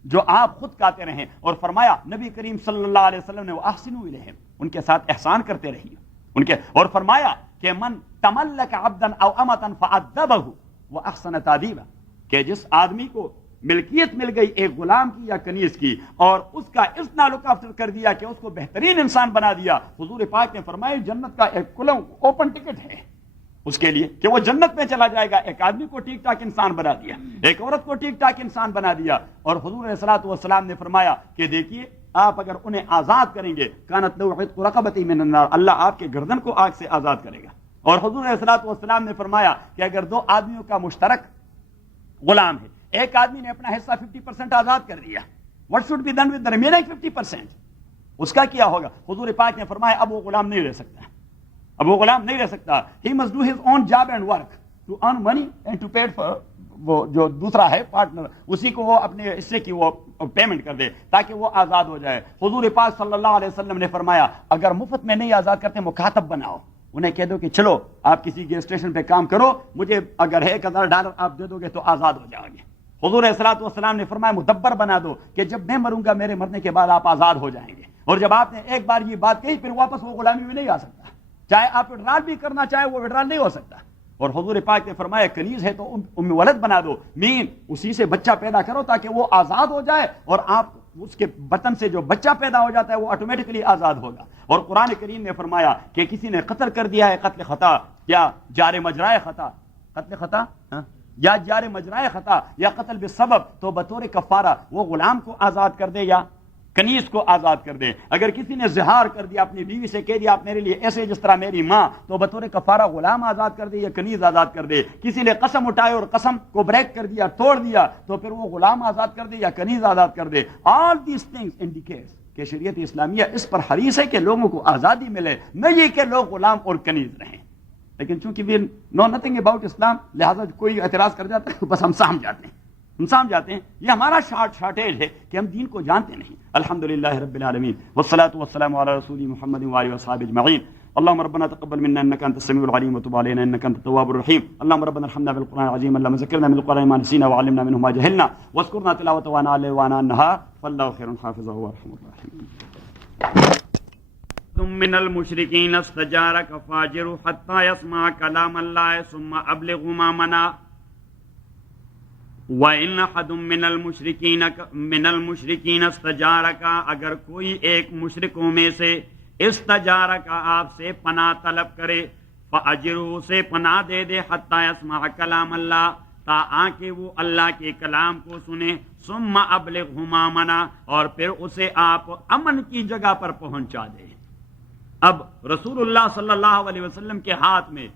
جو آپ خود کھاتے رہیں. اور فرمایا نبی کریم صلی اللہ علیہ وسلم نے واحسنوا الیہم، ان کے ساتھ احسان کرتے رہیے ان کے. اور فرمایا کہ من تملک عبدا او امتا فعذبہ واحسن تادیبہ، کہ جس آدمی کو ملکیت مل گئی ایک غلام کی یا کنیز کی اور اس کا اتنا لک آفٹر کر دیا کہ اس کو بہترین انسان بنا دیا، حضور پاک نے فرمایا جنت کا ایک کھلا اوپن ٹکٹ ہے اس کے لیے کہ وہ جنت میں چلا جائے گا. ایک آدمی کو ٹھیک ٹھاک انسان بنا دیا، ایک عورت کو ٹھیک ٹھاک انسان بنا دیا. اور حضور علیہ الصلوۃ والسلام نے فرمایا کہ دیکھیے آپ اگر انہیں آزاد کریں گے کانت لہ عتق رقبۃ من النار، اللہ آپ کے گردن کو آگ سے آزاد کرے گا. اور حضور علیہ الصلوۃ والسلام نے فرمایا کہ اگر 2 آدمیوں کا مشترک غلام ہے، ایک آدمی نے اپنا حصہ 50% آزاد کر دیا، what should be done with the remaining 50%؟ اس کا کیا ہوگا؟ حضور پاک نے فرمایا اب وہ غلام نہیں رہ سکتا، اب وہ غلام نہیں رہ سکتا. he must do his own job and work to earn money and to pay for، وہ جو دوسرا ہے پارٹنر اسی کو وہ اپنے حصے کی وہ پیمنٹ کر دے تاکہ وہ آزاد ہو جائے. حضور پاک صلی اللہ علیہ وسلم نے فرمایا اگر مفت میں نہیں آزاد کرتے مکاتب بناؤ، انہیں کہہ دو کہ چلو آپ کسی گیس اسٹیشن پہ کام کرو، مجھے اگر $1000 آپ دے دو گے تو آزاد ہو جاؤ گے. حضور علیہ الصلوۃ والسلام نے فرمایا مدبر بنا دو کہ جب میں مروں گا میرے مرنے کے بعد آپ آزاد ہو جائیں گے. اور جب آپ نے ایک بار یہ بات کہی پھر واپس وہ غلامی میں نہیں آ سکتا، چاہے آپ وڈرال بھی کرنا چاہے وہ وڈرال نہیں ہو سکتا. اور حضور پاک نے فرمایا کنیز ہے تو ام ولد بنا دو، مین اسی سے بچہ پیدا کرو تاکہ وہ آزاد ہو جائے اور آپ اس کے بطن سے جو بچہ پیدا ہو جاتا ہے وہ آٹومیٹکلی آزاد ہوگا. اور قرآن کریم نے فرمایا کہ کسی نے قتل کر دیا ہے قتل خطا یا جار مجرائے خطا، قتل خطا یا جار مجرائے خطا یا قتل بسبب، تو بطور کفارہ وہ غلام کو آزاد کر دے یا کنیز کو آزاد کر دے. اگر کسی نے زہار کر دیا اپنی بیوی سے کہہ دیا آپ میرے لیے ایسے جس طرح میری ماں، تو بطور کفارہ غلام آزاد کر دے یا کنیز آزاد کر دے. کسی نے قسم اٹھائے اور قسم کو بریک کر دیا، توڑ دیا، تو پھر وہ غلام آزاد کر دے یا کنیز آزاد کر دے. آل دیز تھنگز انڈیکیٹس کہ شریعت اسلامیہ اس پر حریص ہے کہ لوگوں کو آزادی ملے، نہ یہ کہ لوگ غلام اور کنیز رہیں. لیکن چونکہ وی نو نتھنگ اباؤٹ اسلام، لہٰذا کوئی اعتراض کر جاتا ہے بس ہم سمجھ جاتے ہیں یہ ہمارا شارٹیج ہے کہ ہم دین کو جانتے نہیں. الحمدللہ رب العالمین والصلاة والسلام علی رسول محمد وآلہ وصحبہ اجمعین. اللهم ربنا تقبل منا انك انت السميع العليم وتب علينا انك انت التواب الرحيم. اللهم ربنا ارحمنا بالقران العظيم، اللهم ذكرنا من القران ما نسينا وعلمنا منه ما جهلنا واذكرنا تلاوته وانا الليل وانا النهار فالله خير حافظا وارحم الراحمين. من المشركين استجارك فاجر حتى يسمع كلام الله ثم ابلغ ما منا. وَإِنَّ أَحَدٌ مِّنَ الْمُشْرِكِينَ اسْتَجَارَكَ، اگر کوئی ایک مشرکوں میں سے استجارک آپ سے پناہ طلب کرے، فَأَجِرُهُ سے پناہ دے دے، حَتَّى يَسْمَعَ كَلَامَ اللَّهِ تا آنکہ وہ اللہ کے کلام کو سنے، ثُمَّ أَبْلِغْهُ مَا مَنَعَ اور پھر اسے آپ امن کی جگہ پر پہنچا دے. اب رسول اللہ صلی اللہ علیہ وسلم کے ہاتھ میں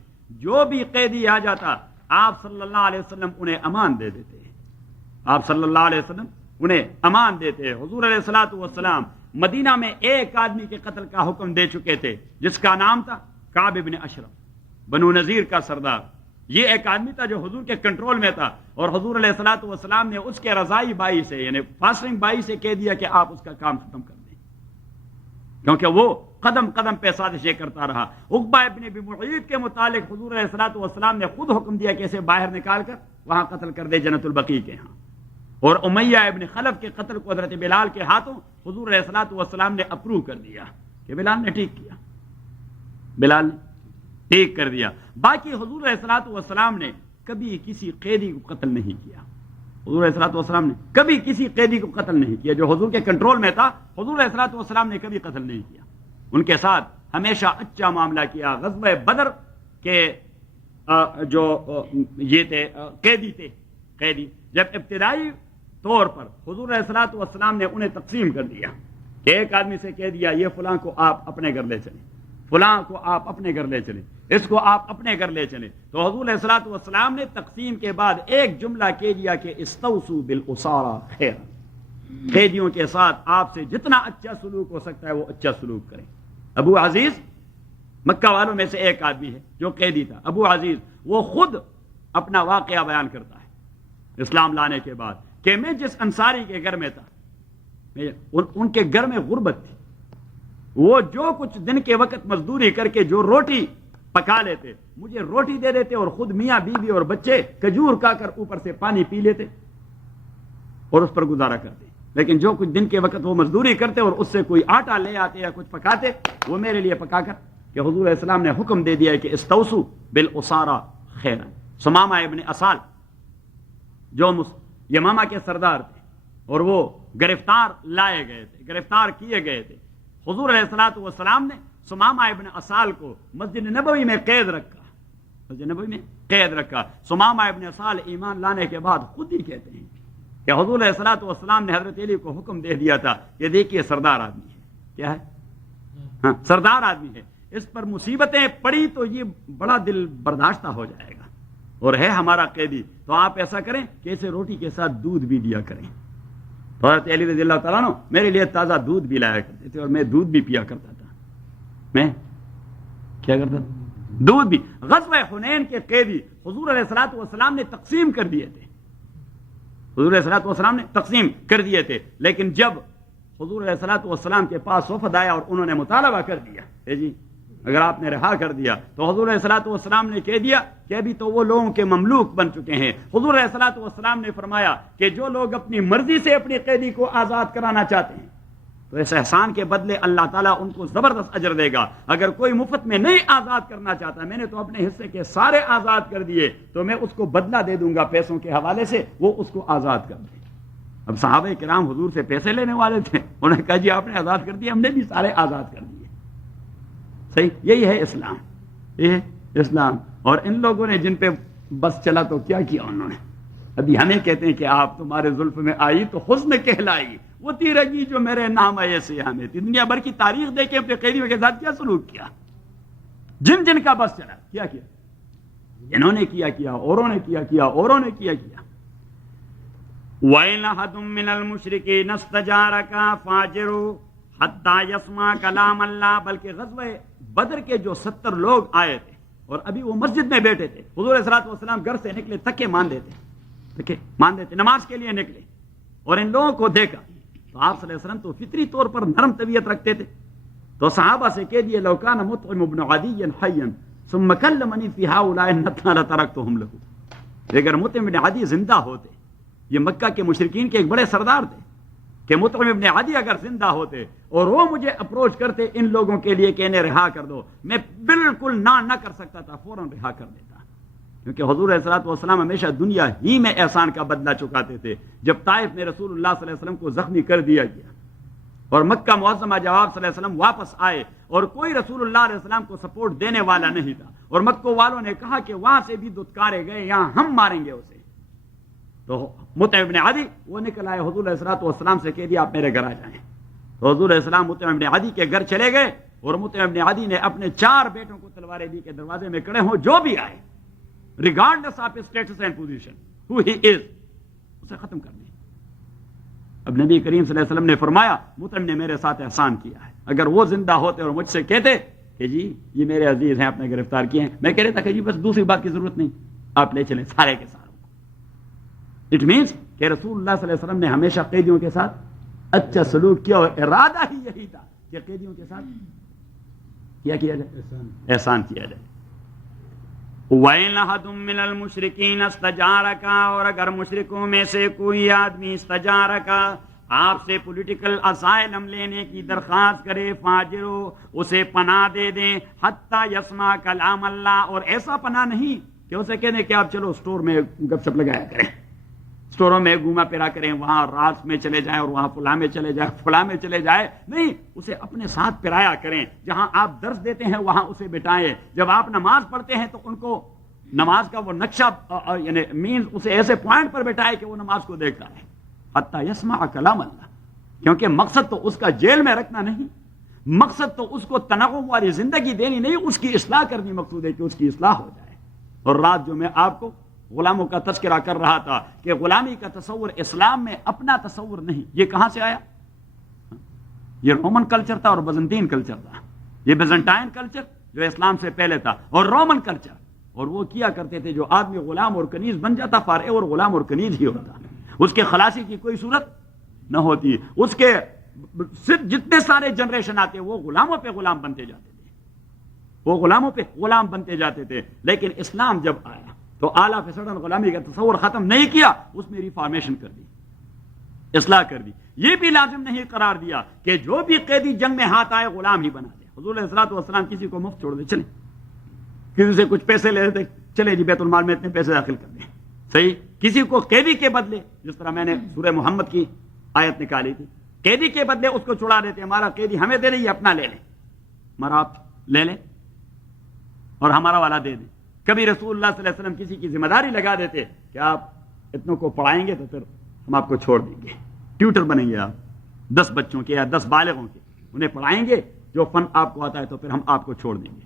جو بھی قیدی آ جاتا آپ صلی اللہ علیہ وسلم انہیں امان دے دیتے، آپ صلی اللہ علیہ وسلم انہیں امان دیتے. حضور علیہ الصلوۃ والسلام مدینہ میں ایک آدمی کے قتل کا حکم دے چکے تھے جس کا نام تھا کعب بن اشرف، بنو نذیر کا سردار. یہ ایک آدمی تھا جو حضور کے کنٹرول میں تھا اور حضور علیہ الصلوۃ والسلام نے اس کے رضائی بھائی سے یعنی فاسٹنگ بھائی سے کہہ دیا کہ آپ اس کا کام ختم کر دیں، کیونکہ وہ قدم قدم پہ سازشیں کرتا رہا. عقبہ ابن ابی معیط کے متعلق حضور علیہ الصلوۃ والسلام نے خود حکم دیا کہ اسے باہر نکال کر وہاں قتل کر دے جنت البقیع کے ہاں. اور امیہ ابن خلف کے قتل کو حضرت بلال کے ہاتھوں حضور علیہ الصلوۃ والسلام نے اپروو کر دیا کہ بلال نے ٹھیک کیا، بلال نے ٹھیک کر دیا۔ باقی حضور علیہ الصلوۃ والسلام نے کبھی کسی قیدی کو قتل نہیں کیا، حضور علیہ الصلوۃ والسلام نے کبھی کسی قیدی کو قتل نہیں کیا، جو حضور کے کنٹرول میں تھا حضور علیہ الصلوۃ والسلام نے کبھی قتل نہیں کیا، ان کے ساتھ ہمیشہ اچھا معاملہ کیا۔ غزوہ بدر کے جو یہ تھے قیدی جب ابتدائی طور پر حضور علیہ الصلوۃ والسلام نے انہیں تقسیم کر دیا کہ ایک آدمی سے کہہ دیا یہ فلاں کو آپ اپنے گھر لے چلیں، فلاں کو آپ اپنے گھر لے چلیں، اس کو آپ اپنے گھر لے چلیں، تو حضور علیہ الصلوۃ والسلام نے تقسیم کے بعد ایک جملہ کہہ دیا کہ استوصوا بالاسارى خیرا، قیدیوں کے ساتھ آپ سے جتنا اچھا سلوک ہو سکتا ہے وہ اچھا سلوک کریں۔ ابو عزیز مکہ والوں میں سے ایک آدمی ہے جو قیدی تھا، ابو عزیز، وہ خود اپنا واقعہ بیان کرتا ہے اسلام لانے کے بعد کہ میں جس انصاری کے گھر میں تھا، ان کے گھر میں غربت تھی، وہ جو کچھ دن کے وقت مزدوری کر کے جو روٹی پکا لیتے مجھے روٹی دے دیتے، اور خود میاں بیوی اور بچے کھجور کھا کر اوپر سے پانی پی لیتے اور اس پر گزارا کرتے، لیکن جو کچھ دن کے وقت وہ مزدوری کرتے اور اس سے کوئی آٹا لے آتے یا کچھ پکاتے وہ میرے لیے پکا کر، کہ حضور علیہ السلام نے حکم دے دیا کہ استوصوا بالاسارى خیرا۔ ثمامہ ابن اسال جو یمامہ کے سردار تھے اور وہ گرفتار لائے گئے تھے، گرفتار کیے گئے تھے، حضور علیہ الصلوۃ والسلام نے ثمامہ ابن اسال کو مسجد نبوی میں قید رکھا، مسجد نبوی میں قید رکھا۔ ثمامہ ابن اسال ایمان لانے کے بعد خود ہی کہتے ہیں کہ حضور علیہ الصلوۃ والسلام نے حضرت علی کو حکم دے دیا تھا کہ دیکھیے سردار آدمی ہے، کیا ہے؟ ہاں سردار آدمی ہے، اس پر مصیبتیں پڑی تو یہ بڑا دل برداشتہ ہو جائے گا اور ہے ہمارا قیدی، تو آپ ایسا کریں کہ اسے روٹی کے ساتھ دودھ بھی دیا کریں۔ حضرت علی رضی اللہ تعالیٰ عنہ میرے لیے تازہ دودھ بھی لایا کرتے تھے اور میں دودھ بھی پیا کرتا تھا، میں کیا کرتا تھا؟ دودھ بھی۔ غزوہ حنین کے قیدی حضور علیہ الصلوۃ والسلام نے تقسیم کر دیے تھے، حضور علیہ الصلوۃ والسلام نے تقسیم کر دیے تھے، لیکن جب حضور علیہ الصلوۃ والسلام کے پاس وفد آیا اور انہوں نے مطالبہ کر دیا کہ جی اگر آپ نے رہا کر دیا، تو حضور علیہ الصلوۃ والسلام نے کہہ دیا کہ ابھی تو وہ لوگوں کے مملوک بن چکے ہیں۔ حضور علیہ الصلوۃ والسلام نے فرمایا کہ جو لوگ اپنی مرضی سے اپنی قیدی کو آزاد کرانا چاہتے ہیں تو اس احسان کے بدلے اللہ تعالیٰ ان کو زبردست اجر دے گا۔ اگر کوئی مفت میں نہیں آزاد کرنا چاہتا، میں نے تو اپنے حصے کے سارے آزاد کر دیے، تو میں اس کو بدلہ دے دوں گا پیسوں کے حوالے سے، وہ اس کو آزاد کر دے۔ اب صحابہ کرام حضور سے پیسے لینے والے تھے، انہوں نے کہا جی آپ نے آزاد کر دیا، ہم نے بھی سارے آزاد کر دیے۔ صحیح، یہی ہے اسلام، یہ ہے اسلام۔ اور ان لوگوں نے جن پہ بس چلا تو کیا کیا انہوں نے؟ ابھی ہمیں کہتے ہیں کہ آپ تمہارے زلف میں آئی تو حسن کہلائی، وہ تیرگی جو میرے نام آئے سیاہ میں تھی۔ دنیا بھر کی تاریخ دیکھیں اپنے قیدیوں کے ساتھ کیا سلوک کیا، جن جن کا بس چلا کیا کیا، انہوں نے کیا، اوروں نے کیا، اوروں نے کیا۔ وَإِنْ أَحَدٌ مِّنَ الْمُشْرِكِينَ اسْتَجَارَكَ فَأَجِرْهُ حَتَّى يَسْمَعَ كَلَامَ اللَّهِ۔ بلکہ غزوہ بدر کے جو 70 لوگ آئے تھے اور ابھی وہ مسجد میں بیٹھے تھے، حضور علیہ الصلوۃ والسلام گھر سے نکلے، تکے مان دیتے، نماز کے لیے نکلے، اور ان لوگوں کو دیکھا تو آپ صلی اللہ علیہ وسلم تو فطری طور پر نرم طبیعت رکھتے تھے، تو صحابہ سے کہہ دیے لو کان مطعم بن عدی حیا ثم کلمنی فی هؤلاء النتنا لترکتهم له۔ اگر مطعم بن عدی زندہ ہوتے، یہ مکہ کے مشرکین کے ایک بڑے سردار تھے، کہ مطعم بن عدی اگر زندہ ہوتے اور وہ مجھے اپروچ کرتے ان لوگوں کے لیے کہ انہیں رہا کر دو، میں بالکل نہ کر سکتا تھا، فوراً رہا کر دیتا، کیونکہ حضور علیہ الصلوۃ والسلام ہمیشہ دنیا ہی میں احسان کا بدلہ چکاتے تھے۔ جب طائف میں رسول اللہ صلی اللہ علیہ وسلم کو زخمی کر دیا گیا اور مکہ معظمہ جب آپ صلی اللہ علیہ وسلم واپس آئے اور کوئی رسول اللہ علیہ السلام کو سپورٹ دینے والا نہیں تھا، اور مکہ والوں نے کہا کہ وہاں سے بھی دھتکارے گئے، یہاں ہم ماریں گے اسے، تو مطعم بن عدی وہ نکل آئے، حضور علیہ الصلوۃ والسلام سے کہہ دیا آپ میرے گھر آ جائیں، تو حضور علیہ السلام مطعم بن عدی کے گھر چلے گئے، اور مطعم بن عدی نے اپنے 4 بیٹوں کو تلواریں دی کہ دروازے میں کھڑے ہوں، جو بھی آئے regardless of his status and position, who he is، اسے ختم کر دیں۔ اب نبی کریم صلی اللہ علیہ وسلم نے فرمایا مطعم نے میرے ساتھ احسان کیا ہے، اگر وہ زندہ ہوتے اور مجھ سے کہتے کہ جی یہ میرے عزیز ہیں آپ نے گرفتار کیے ہیں، میں کہہ رہا تھا کہ جی بس دوسری بات کی ضرورت نہیں، آپ لے چلیں سارے کے ساروں کو۔ اٹ مینس کہ رسول اللہ صلی اللہ علیہ وسلم نے ہمیشہ قیدیوں کے ساتھ اچھا سلوک کیا، اور ارادہ ہی یہی تھا کہ قیدیوں کے ساتھ کیا جائے، احسان کیا جائے۔ وَإِنْ أَحَدٌ مِّنَ الْمُشْرِكِينَ اسْتَجَارَكَ، اور اگر مشرکوں میں سے کوئی آدمی استجارک، آپ سے پولیٹیکل اسائلم لینے کی درخواست کرے، فاجرو، اسے پناہ دے دیں، حتیٰ یسمع کلام اللہ، اور ایسا پناہ نہیں کہ اسے کہہ دیں کہ آپ چلو اسٹور میں گپ شپ لگایا کریں، اسٹوروں میں گھوما پھرا کریں، وہاں رات میں چلے جائیں اور وہاں فلاں میں چلے جائیں، فلاں میں چلے جائے، نہیں، اسے اپنے ساتھ پھرایا کریں، جہاں آپ درس دیتے ہیں وہاں اسے بٹھائیں، جب آپ نماز پڑھتے ہیں تو ان کو نماز کا وہ نقشہ یعنی مینز اسے ایسے پوائنٹ پر بٹھائے کہ وہ نماز کو دیکھتا ہے، حتیٰ یسمع کلام اللہ، کیونکہ مقصد تو اس کا جیل میں رکھنا نہیں، مقصد تو اس کو تنغم والی زندگی دینی نہیں، اس کی اصلاح کرنی مقصود ہے کہ اس کی اصلاح ہو جائے۔ اور رات جو میں آپ کو غلاموں کا تذکرہ کر رہا تھا کہ غلامی کا تصور اسلام میں اپنا تصور نہیں، یہ کہاں سے آیا؟ یہ رومن کلچر تھا اور بزنطین کلچر تھا، یہ بیزنٹائن کلچر جو اسلام سے پہلے تھا، اور رومن کلچر، اور وہ کیا کرتے تھے جو آدمی غلام اور کنیز بن جاتا فارغ اور غلام اور کنیز ہی ہوتا، اس کے خلاصی کی کوئی صورت نہ ہوتی، اس کے صرف جتنے سارے جنریشن آتے وہ غلاموں پہ غلام بنتے جاتے تھے، وہ غلاموں پہ غلام بنتے جاتے تھے۔ لیکن اسلام جب آیا تو اعلیٰ فسڈن غلامی کا تصور ختم نہیں کیا، اس میں ریفارمیشن کر دی، اصلاح کر دی، یہ بھی لازم نہیں قرار دیا کہ جو بھی قیدی جنگ میں ہاتھ آئے غلام ہی بنا دے۔ حضور علیہ الصلوۃ والسلام کسی کو مفت چھوڑ دے، چلے کسی سے کچھ پیسے لے لیتے، چلے جی بیت المال میں اتنے پیسے داخل کر دیں، صحیح، کسی کو قیدی کے بدلے، جس طرح میں نے سورہ محمد کی آیت نکالی تھی، قیدی کے بدلے اس کو چھڑا دیتے، ہمارا قیدی ہمیں دے دیں، یہ اپنا لے لیں، ہمارا آپ لے لیں اور ہمارا والا دے دیں۔ کبھی رسول اللہ صلی اللہ علیہ وسلم کسی کی ذمہ داری لگا دیتے کہ آپ اتنوں کو پڑھائیں گے تو پھر ہم آپ کو چھوڑ دیں گے، ٹیوٹر بنیں گے آپ 10 بچوں کے یا 10 بالغوں کے، انہیں پڑھائیں گے، جو فن آپ کو آتا ہے تو پھر ہم آپ کو چھوڑ دیں گے۔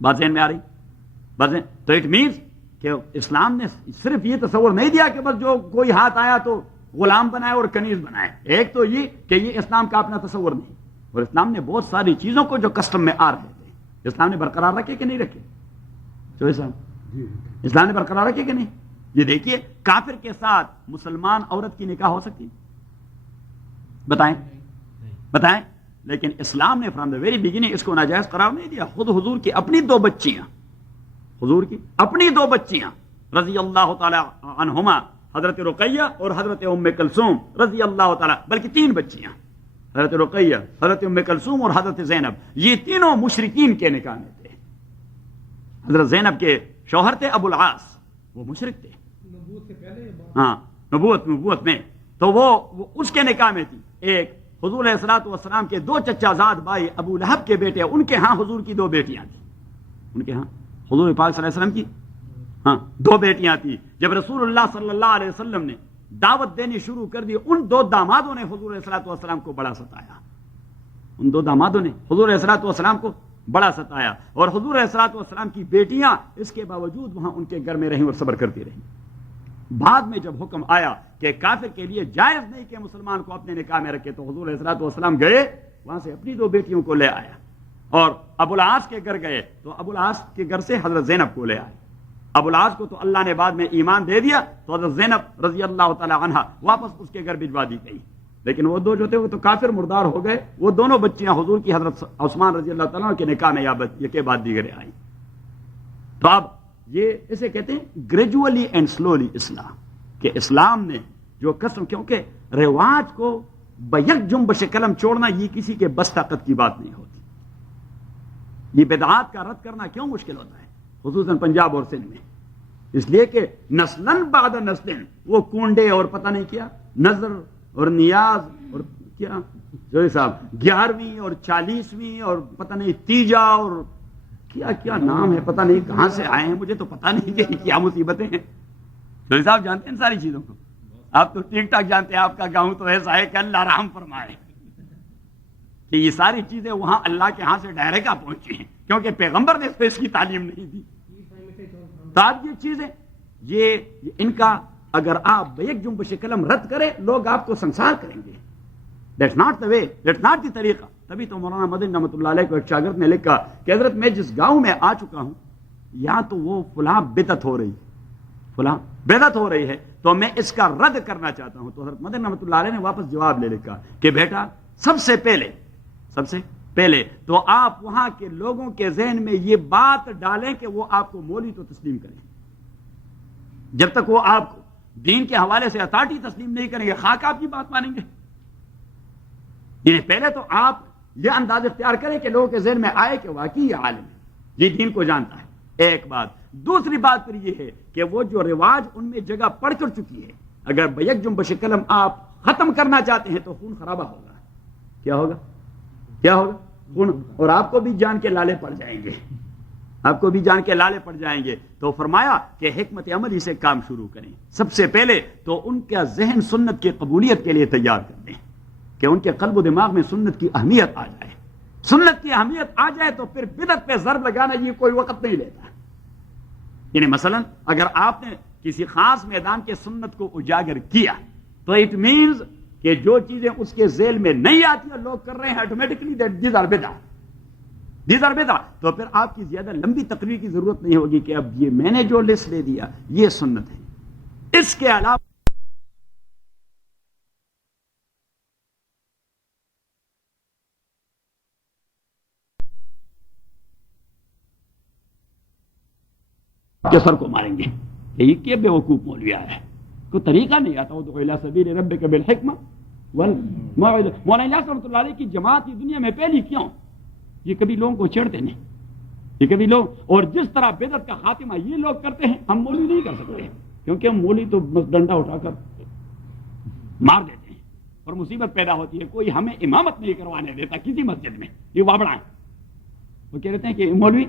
بات ذہن میں آ رہی؟ بات ذہن؟ تو اٹ مینس کہ اسلام نے صرف یہ تصور نہیں دیا کہ بس جو کوئی ہاتھ آیا تو غلام بنائے اور کنیز بنائے، ایک تو یہ کہ یہ اسلام کا اپنا تصور نہیں، اور اسلام نے بہت ساری چیزوں کو جو کسٹم میں آ رہے تھے اسلام نے برقرار رکھے کہ نہیں رکھے؟ جو اسلام نے برقرار رکھے کہ نہیں؟ یہ دیکھیے، کافر کے ساتھ مسلمان عورت کی نکاح ہو سکتی؟ بتائیں بتائیں، لیکن اسلام نے فرام دا ویری بگننگ اس کو ناجائز قرار نہیں دیا۔ خود حضور کی اپنی 2 بچیاں، حضور کی اپنی 2 بچیاں رضی اللہ تعالی عنہما، حضرت رقیہ اور حضرت ام کلثوم رضی اللہ تعالی، بلکہ 3 بچیاں، حضرت رقیہ، حضرت ام کلثوم اور حضرت زینب، یہ تینوں مشرکین کے نکاح میں تھے۔ حضرت زینب کے شوہر تھے ابو العاص، وہ مشرک تھے، نبوت سے پہلے، ہاں نبوت میں، تو وہ اس کے نکاح میں تھی۔ ایک حضور علیہ الصلوۃ والسلام کے 2 چچا زاد بھائی ابو لہب کے بیٹے، ان کے ہاں حضور کی 2 بیٹیاں تھیں، ان کے ہاں حضور پاک صلی اللہ علیہ وسلم کی ہاں 2 بیٹیاں تھیں۔ جب رسول اللہ صلی اللہ علیہ وسلم نے دعوت دینی شروع کر دی، ان 2 دامادوں نے حضور علیہ الصلوۃ والسلام کو بڑا ستایا، ان 2 دامادوں نے حضور علیہ الصلوۃ والسلام کو بڑا ستایا، اور حضور علیہ الصلوۃ والسلام کی بیٹیاں اس کے باوجود وہاں ان کے گھر میں رہیں اور صبر کرتی رہیں۔ بعد میں جب حکم آیا کہ کافر کے لیے جائز نہیں کہ مسلمان کو اپنے نکاح میں رکھے، تو حضور علیہ الصلوۃ والسلام گئے وہاں سے اپنی 2 بیٹیوں کو لے آیا، اور ابو العاص کے گھر گئے تو ابو العاص کے گھر سے حضرت زینب کو لے آئے۔ ابو العاص کو تو اللہ نے بعد میں ایمان دے دیا، تو حضرت زینب رضی اللہ تعالی عنہا واپس اس کے گھر بھجوا دی گئی، لیکن وہ 2 جو تھے وہ تو کافر مردار ہو گئے۔ وہ دونوں بچیاں حضور کی حضرت عثمان رضی اللہ تعالیٰ کے نکاح میں یا کے بعد دیگرے آئیں۔ تو اب یہ اسے کہتے ہیں گریجولی اینڈ سلولی اصلاح، کہ اسلام نے جو قسم، کیونکہ رواج کو بیک جنبش قلم چھوڑنا یہ کسی کے بس طاقت کی بات نہیں ہوتی۔ یہ بدعات کا رد کرنا کیوں مشکل ہوتا ہے، خصوصاً پنجاب اور سندھ میں؟ اس لیے کہ نسلاً بعد نسلیں وہ کنڈے اور پتہ نہیں کیا نظر اور نیاز اور کیا جو صاحب 11ویں اور 40ویں اور پتہ نہیں تیجا اور کیا کیا نام ہے، پتہ نہیں کہاں سے آئے ہیں، مجھے تو پتہ نہیں کہ کیا مصیبتیں ہیں۔ جو صاحب جانتے ہیں ساری چیزوں کو، آپ تو ٹھیک ٹھاک جانتے ہیں، آپ کا گاؤں تو ایسا ہے کہ اللہ رحم فرمائے کہ یہ ساری چیزیں وہاں اللہ کے ہاں سے ڈائریکٹ پہنچی ہیں، کیونکہ پیغمبر نے تو اس کی تعلیم نہیں دی۔ تو آپ یہ چیزیں یہ ان کا اگر آپ بیک جنبش قلم رد کریں، لوگ آپ کو سنسار کریں گے۔ That's not the way, that's not the طریقہ۔ تبھی تو مولانا مدنی رحمۃ اللہ علیہ کو ایک شاگرد نے لکھا کہ حضرت میں جس گاؤں میں آ چکا ہوں، یا تو وہ فلاں بدعت ہو رہی ہے، فلاں بدعت ہو رہی ہے، تو میں اس کا رد کرنا چاہتا ہوں۔ تو حضرت مدنی رحمۃ اللہ علیہ نے واپس جواب لے لکھا کہ بیٹا سب سے پہلے تو آپ وہاں کے لوگوں کے ذہن میں یہ بات ڈالیں کہ وہ آپ کو مولوی تو تسلیم کریں. جب تک وہ آپ کو دین کے حوالے سے اتھارٹی تسلیم نہیں کریں گے، خاک آپ کی بات مانیں گے. یعنی پہلے تو آپ یہ انداز اختیار کریں کہ لوگوں کے ذہن میں آئے کہ واقعی یہ عالم ہے، یہ دین کو جانتا ہے. ایک بات. دوسری بات پھر یہ ہے کہ وہ جو رواج ان میں جگہ پڑ کر چکی ہے، اگر بیک جنبش قلم آپ ختم کرنا چاہتے ہیں تو خون خرابہ ہوگا. کیا ہوگا؟ کیا ہوگا؟ خون. اور آپ کو بھی جان کے لالے پڑ جائیں گے، آپ کو بھی جان کے لالے پڑ جائیں گے. تو فرمایا کہ حکمت عملی سے کام شروع کریں. سب سے پہلے تو ان کا ذہن سنت کی قبولیت کے لیے تیار کر دیں کہ ان کے قلب و دماغ میں سنت کی اہمیت آ جائے. سنت کی اہمیت آ جائے تو پھر بدعت پہ ضرب لگانا یہ کوئی وقت نہیں لیتا. یعنی مثلا اگر آپ نے کسی خاص میدان کے سنت کو اجاگر کیا تو اٹ مینز کہ جو چیزیں اس کے ذیل میں نہیں آتی ہیں لوگ کر رہے ہیں آٹومیٹکلی دیز آر بدعہ. دیز آر بدعہ. تو پھر آپ کی زیادہ لمبی تقریر کی ضرورت نہیں ہوگی کہ اب یہ میں نے جو لسٹ لے دیا یہ سنت ہے. اس کے علاوہ کے سر کو ماریں گے. یہ کہ بے وقوف مولوی آیا ہے، کوئی طریقہ نہیں آتا. ادعو الی سبیل ربک بالحکمہ والموعظہ. مولانا الیاس رحمۃ اللہ علیہ کی جماعت یہ دنیا میں پہلی کیوں؟ یہ کبھی لوگوں کو چھیڑتے نہیں، یہ کبھی لوگ. اور جس طرح بدعت کا خاتمہ یہ لوگ کرتے ہیں ہم مولوی نہیں کر سکتے، کیونکہ ہم مولوی تو بس ڈنڈا اٹھا کر مار دیتے ہیں اور مصیبت پیدا ہوتی ہے. کوئی ہمیں امامت نہیں کروانے دیتا کسی مسجد میں. یہ وابڑا ہے، وہ کہہ رہتے ہیں کہ مولوی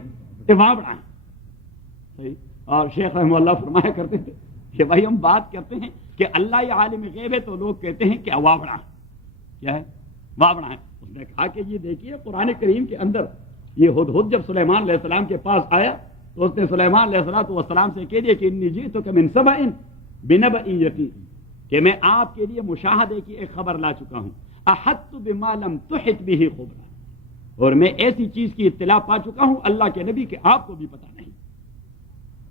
یہ وابڑا ہے. اور شیخ رحمہ اللہ فرمایا کرتے تھے کہ بھائی ہم بات کرتے ہیں کہ اللہ یہ عالم غیب ہے تو لوگ کہتے ہیں کہ وابڑا. کیا ہے؟ وابڑا ہے. اس نے کہا کہ یہ دیکھیے قرآن کریم کے اندر یہ ہدہد جب سلیمان علیہ السلام کے پاس آیا تو اس نے سلیمان علیہ السلام سے کہہ دیا کہ انی جئتک من سبأ بنبأ یقین، کہ میں آپ کے لیے مشاہدے کی ایک خبر لا چکا ہوں. احطت بما لم تحط به خبرا، اور میں ایسی چیز کی اطلاع پا چکا ہوں اللہ کے نبی کہ آپ کو بھی پتہ نہیں.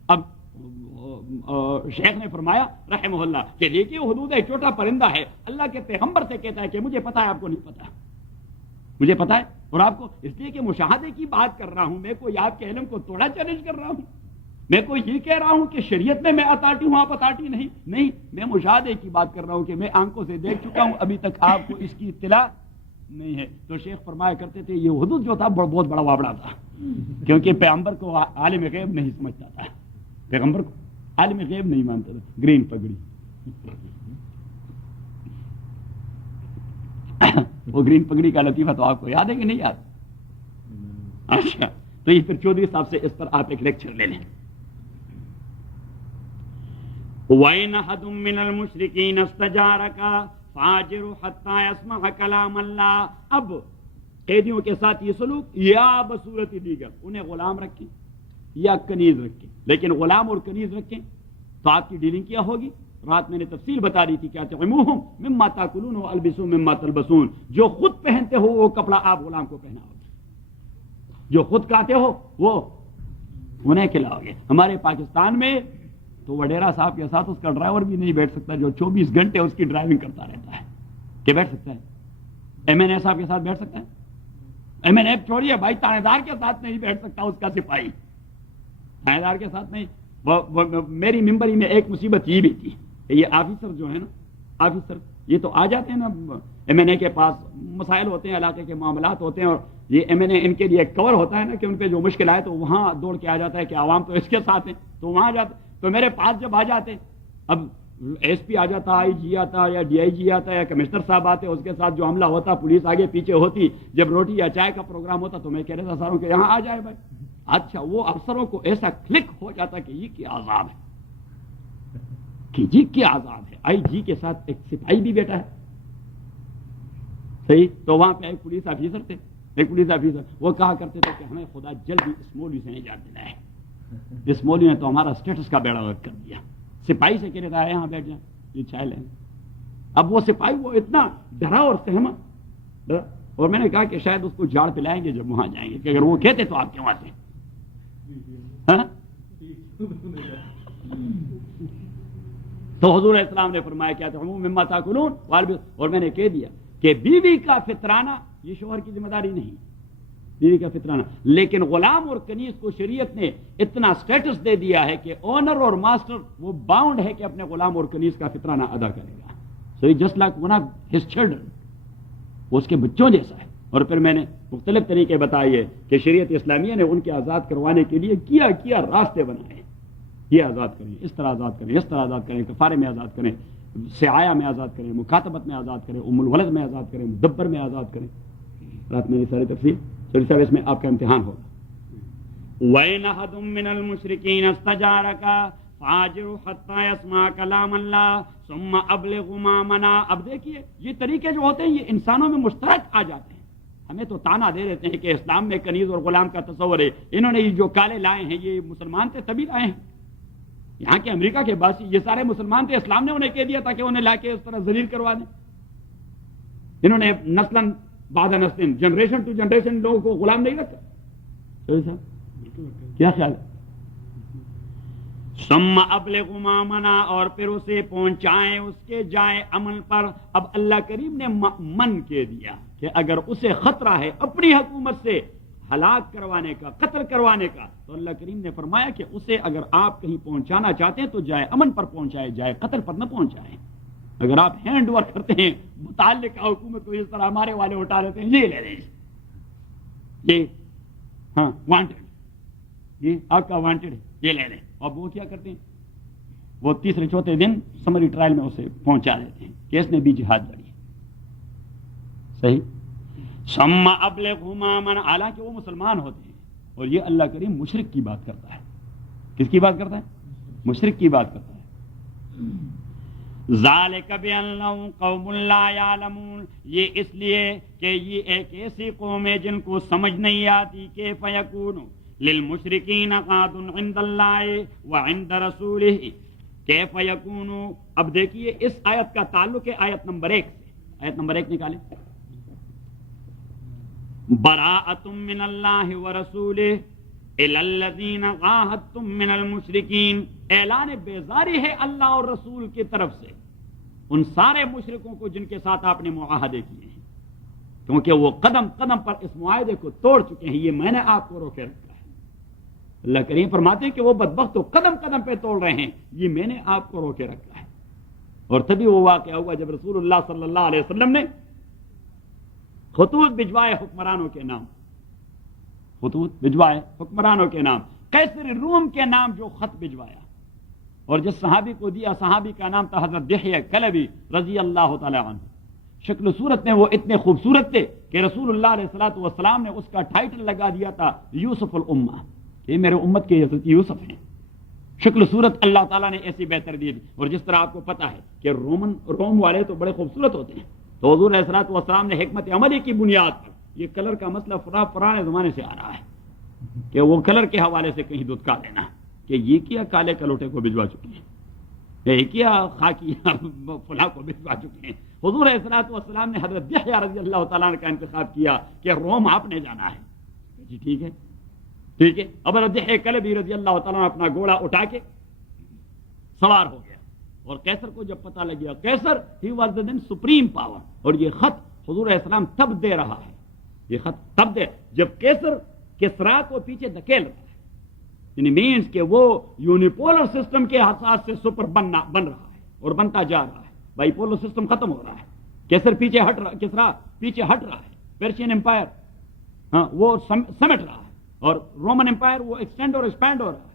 اب شیخ نے فرمایا رحمہ اللہ کہ دیکھیے حدود ایک چھوٹا پرندہ ہے، اللہ کے پیغمبر سے کہتا ہے کہ مجھے پتا ہے آپ کو نہیں پتا، مجھے پتا ہے. اور آپ کو اس لیے کہ مشاہدے کی بات کر رہا ہوں، میں کوئی آپ کے علم کو توڑا چیلنج کر رہا ہوں، میں کوئی یہ کہہ رہا ہوں کہ شریعت میں اتھارٹی ہوں آپ اتھارٹی نہیں، میں مشاہدے کی بات کر رہا ہوں کہ میں آنکھوں سے دیکھ چکا ہوں، ابھی تک آپ کو اس کی اطلاع نہیں ہے. تو شیخ فرمایا کرتے تھے یہ حدود جو تھا بہت بڑا وابڑا تھا، کیونکہ پیغمبر کو عالم غیب نہیں سمجھتا تھا، پیغمبر کو عالم غیب نہیں مانتا تھا. گرین پگڑی وہ گرین پگڑی کا لطیفہ تو آپ کو یاد ہے کہ نہیں یاد؟ اچھا، تو یہ پھر چودھری صاحب سے اس پر آپ ایک لیکچر لے لیں. وَإِنْ أَحَدٌ مِّنَ الْمُشْرِكِينَ اسْتَجَارَكَ فَأَجِرْهُ حَتَّى يَسْمَعَ كَلَامَ اللَّهِ. اب قیدیوں کے ساتھ یہ سلوک یا بصورت دیگر، انہیں غلام رکھیں یا کنیز رکھیں، لیکن غلام اور کنیز رکھیں تو آپ کی ڈیلنگ کیا ہوگی؟ رات میں نے تفصیل بتا دی تھی کہ اطعموہم مما تاکلون والبسوا مما تلبسون. جو خود پہنتے ہو وہ کپڑا آپ غلام کو پہناؤ گے، جو خود کھاتے ہو وہ انہیں کھلاؤ گے. ہمارے پاکستان میں تو وڈیرا صاحب کے ساتھ اس کا ڈرائیور بھی نہیں بیٹھ سکتا جو 24 گھنٹے اس کی ڈرائیونگ کرتا رہتا ہے. کہ بیٹھ سکتا ہے؟ ایم این اے صاحب کے ساتھ بیٹھ سکتا ہے؟ ایم این اے چھوڑیے بھائی، تانے دار کے ساتھ نہیں بیٹھ سکتا اس کا سپاہی، تانے دار کے ساتھ نہیں. میری ممبری میں ایک مصیبت یہ بھی تھی کہ یہ آفیسر جو ہے نا، آفیسر یہ تو آ جاتے ہیں نا ایم این اے کے پاس، مسائل ہوتے ہیں، علاقے کے معاملات ہوتے ہیں، اور یہ ایم این اے ان کے لیے ایک کور ہوتا ہے نا کہ ان پہ جو مشکل آئے تو وہاں دوڑ کے آ جاتا ہے کہ عوام تو اس کے ساتھ ہیں، تو وہاں جاتے. تو میرے پاس جب آ جاتے، اب ایس پی آ جاتا، آئی جی آتا یا ڈی آئی جی آتا یا کمشنر صاحب آتے، اس کے ساتھ جو حملہ ہوتا، پولیس آگے پیچھے ہوتی، جب روٹی یا چائے کا پروگرام ہوتا تو میں کہہ رہا تھا ساروں کہ یہاں آ جائے بھائی. اچھا، وہ افسروں کو ایسا کلک ہو جاتا کہ یہ کیا عذاب ہے، کہ جی کیا عذاب ہے، آئی جی کے ساتھ ایک سپاہی بھی بیٹا ہے. صحیح. تو وہاں پہ ایک پولیس آفیسر تھے، ایک پولیس آفیسر، وہ کہا کرتے تھے کہ ہمیں خدا جلدی اس مولوی سے نجات دلائے، اس مولوی نے تو ہمارا اسٹیٹس کا بیڑا غرق کر دیا. سپاہی سے کہہ رہا ہے یہاں بیٹھ جائیں، یہ چائے لیں. اب وہ سپاہی وہ اتنا ڈرا اور سہما، اور میں نے کہا کہ شاید اس کو جھاڑ پلائیں گے جب وہاں جائیں گے، کہ اگر وہ کہتے تو آپ کیوں آتے. تو حضور اسلام نے فرمایا کیا تھا، مما تاکلون، اور میں نے کہہ دیا کہ بیوی کا فطرانہ یہ شوہر کی ذمہ داری نہیں، بیوی کا فطرہ نہ. لیکن غلام اور کنیز کو شریعت نے اتنا سٹیٹس دے دیا ہے کہ اونر اور ماسٹر وہ باؤنڈ ہے کہ اپنے غلام اور کنیز کا فطرہ نہ ادا کرے گا. So just like one of his children, وہ اس کے بچوں جیسا ہے. اور پھر میں نے مختلف طریقے بتائے کہ شریعت اسلامیہ نے ان کے آزاد کروانے کے لیے کیا راستے بنائے. یہ آزاد کریں، اس طرح آزاد کریں، اس طرح آزاد کریں، کفارے میں آزاد کریں، سعایا میں آزاد کریں، مکاتبت میں آزاد کریں، ام الولد میں آزاد کریں، مدبر میں آزاد کریں. رات میں یہ ساری تفصیل چوری صاحب اس میں آپ کا امتحان ہوگا. وَإِنْ أَحَدٌ مِّنَ الْمُشْرِكِينَ اسْتَجَارَكَ فَأَجِرْهُ حَتَّى يَسْمَعَ كَلَامَ اللَّهِ ثُمَّ أَبْلِغْهُ مَا مَنَعَ. اب دیکھیے یہ طریقے جو ہوتے ہیں یہ انسانوں میں مشترک آ جاتے ہیں. ہمیں تو تانا دے دیتے ہیں کہ اسلام میں کنیز اور غلام کا تصور ہے. انہوں نے یہ جو کالے لائے ہیں یہ مسلمان تھے تبھی لائے ہیں. یہاں کے امریکہ کے باسی یہ سارے مسلمان تھے، اسلام نے انہیں کہہ دیا تاکہ انہیں لا کے اس طرح ذلیل کروا دیں. انہوں نے نسلاً بعد نسل جنریشن ٹو جنریشن لوگوں کو غلام نہیں رکھا. کیا خیال ہے؟ ثم ابلغ ما منع، اور پھر اسے پہنچائیں اس کے جائے عمل پر. اب اللہ کریم نے من کہہ دیا کہ اگر اسے خطرہ ہے اپنی حکومت سے ہلاک کروانے کا، قتل کروانے کا، تو اللہ کریم نے فرمایا کہ اسے اگر آپ کہیں پہنچانا چاہتے ہیں تو جائے امن پر پہنچائے، جائے قتل پر نہ پہنچائیں. اگر آپ ہینڈ اوور کرتے ہیں متعلقہ حکومت کو اس طرح ہمارے والے اٹھا لیتے ہیں، یہ لے لیں، یہ ہاں وانٹڈ، یہ آپ کا وانٹڈ ہے، یہ لے لیں. اب وہ کیا کرتے ہیں؟ وہ تیسرے چوتھے دن سمری ٹرائل میں اسے پہنچا دیتے ہیں کہ اس نے بھی جہاد لڑی. صحیح. ثم ابلغ ما منع، حالانکہ وہ مسلمان ہوتے ہیں. اور یہ اللہ کریم مشرک کی بات کرتا ہے. کس کی بات کرتا ہے؟ مشرک کی بات کرتا ہے. ذالک بأنہم قوم لا یعلمون، یہ اس لیے کہ یہ ایک ایسی قوم ہے جن کو سمجھ نہیں آتی. کیف یکون للمشرکین قعد عند اللہ وعند رسولہ، کیف یکون. اب دیکھیے اس آیت کا تعلق ہے آیت نمبر 1 سے. آیت نمبر 1 نکالیں. براءۃ من اللہ ورسولہ الی الذین عاہدتم من المشرکین، اعلان بیزاری ہے اللہ اور رسول کی طرف سے ان سارے مشرکوں کو جن کے ساتھ آپ نے معاہدے کیے ہیں، کیونکہ وہ قدم قدم پر اس معاہدے کو توڑ چکے ہیں. یہ میں نے آپ کو روکے رکھا ہے. اللہ کریم فرماتے ہیں کہ وہ بدبخت قدم قدم پہ توڑ رہے ہیں، یہ میں نے آپ کو روکے رکھا ہے. اور تبھی وہ واقعہ ہوا جب رسول اللہ صلی اللہ علیہ وسلم نے خطوط بھجوائے حکمرانوں کے نام، خطوط بھجوائے حکمرانوں کے نام، قیصر روم کے نام جو خط بھجوایا، اور جس صحابی کو دیا صحابی کا نام تھا حضرت دحیہ کلبی رضی اللہ تعالی عنہ. شکل و صورت میں وہ اتنے خوبصورت تھے کہ رسول اللہ علیہ الصلوۃ والسلام نے اس کا ٹائٹل لگا دیا تھا یوسف الامہ، یہ میرے امت کے حضرت یوسف ہیں. شکل و صورت اللہ تعالیٰ نے ایسی بہتر دی. اور جس طرح آپ کو پتا ہے کہ روم والے تو بڑے خوبصورت ہوتے ہیں، تو حضور علیہ الصلوۃ والسلام نے حکمت عملی کی بنیاد پر یہ کلر کا مسئلہ پرانے زمانے سے آ رہا ہے کہ وہ کلر کے حوالے سے کہیں دھتکا دینا کہ یہ کیا کالے کلوٹے کو بھجوا چکے ہیں، یہ کیا خاکی فلاں کو بھجوا چکے ہیں. حضور علیہ الصلوۃ والسلام نے حضرت دحیہ رضی اللہ تعالیٰ عنہ کا انتخاب کیا کہ روم آپ نے جانا ہے. جی ٹھیک ہے ٹھیک ہے. اب حضرت دحیہ کلبی رضی اللہ تعالیٰ عنہ اپنا گھوڑا اٹھا کے سوار ہو گیا. اور قیصر کو جب پتہ لگ گیا، قیصر he was then supreme power, اور یہ خط حضور علیہ السلام تب دے رہا ہے، یہ خط تب دے جب قیصر کسرا کو پیچھے دھکیل رہا ہے. یعنی مینس کہ وہ یونیپولر سسٹم کے حساس سے سپر بن رہا ہے اور بنتا جا رہا ہے. بائی پولر سسٹم ختم ہو رہا ہے، کیسر پیچھے ہٹ رہا، کسرا پیچھے ہٹ رہا ہے، پیرشین امپائر ہاں وہ سمٹ رہا ہے، اور رومن امپائر وہ ایکسٹینڈ اور ایکسپینڈ ہو رہا ہے.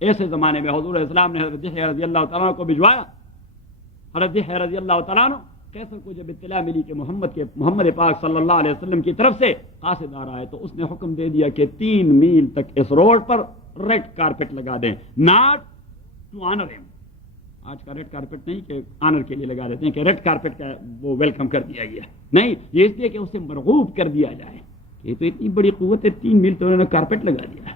ایسے زمانے میں حضور علیہ السلام نے حضرت دحیہ رضی اللہ تعالیٰ کو بھجوایا. حضرت دحیہ رضی اللہ تعالیٰ قیصر کو جب اطلاع ملی کہ محمد پاک صلی اللہ علیہ وسلم کی طرف سے قاصد آ رہا ہے، تو اس نے حکم دے دیا کہ 3 میل تک اس روڈ پر ریڈ کارپٹ لگا دیں. ناٹ ٹو آنر ہم، آج کا ریڈ کارپٹ نہیں کہ آنر کے لیے لگا دیتے ہیں کہ ریڈ کارپٹ کا وہ ویلکم کر دیا گیا، نہیں، یہ اس لیے کہ اسے مرغوب کر دیا جائے. یہ تو اتنی بڑی قوت ہے، 3 میل تو انہوں نے کارپٹ لگا دیا.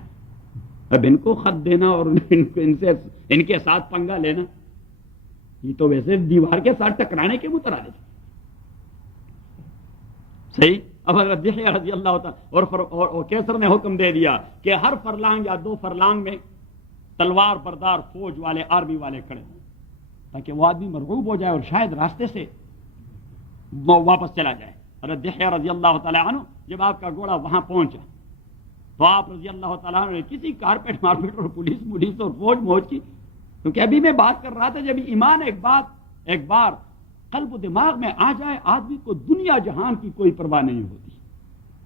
اب ان کو خط دینا اور ان کے ساتھ پنگا لینا، یہ تو ویسے دیوار کے ساتھ ٹکرانے کے مترادف. صحیح. اب حضرت دحیہ رضی اللہ تعالیٰ اور کیسر نے حکم دے دیا کہ ہر فرلانگ یا 2 فرلانگ میں تلوار بردار فوج والے، آرمی والے کھڑے ہوں، تاکہ وہ آدمی مرغوب ہو جائے اور شاید راستے سے وہ واپس چلا جائے. حضرت دحیہ رضی اللہ تعالیٰ عنہ جب آپ کا گھوڑا وہاں پہنچا تو آپ رضی اللہ تعالیٰ عنہ نے کسی کارپیٹ مارپیٹ اور پولیس اور فوج موج کی، کیونکہ ابھی میں بات کر رہا تھا جب ایمان ایک بار قلب و دماغ میں آ جائے آدمی کو دنیا جہان کی کوئی پرواہ نہیں ہوتی۔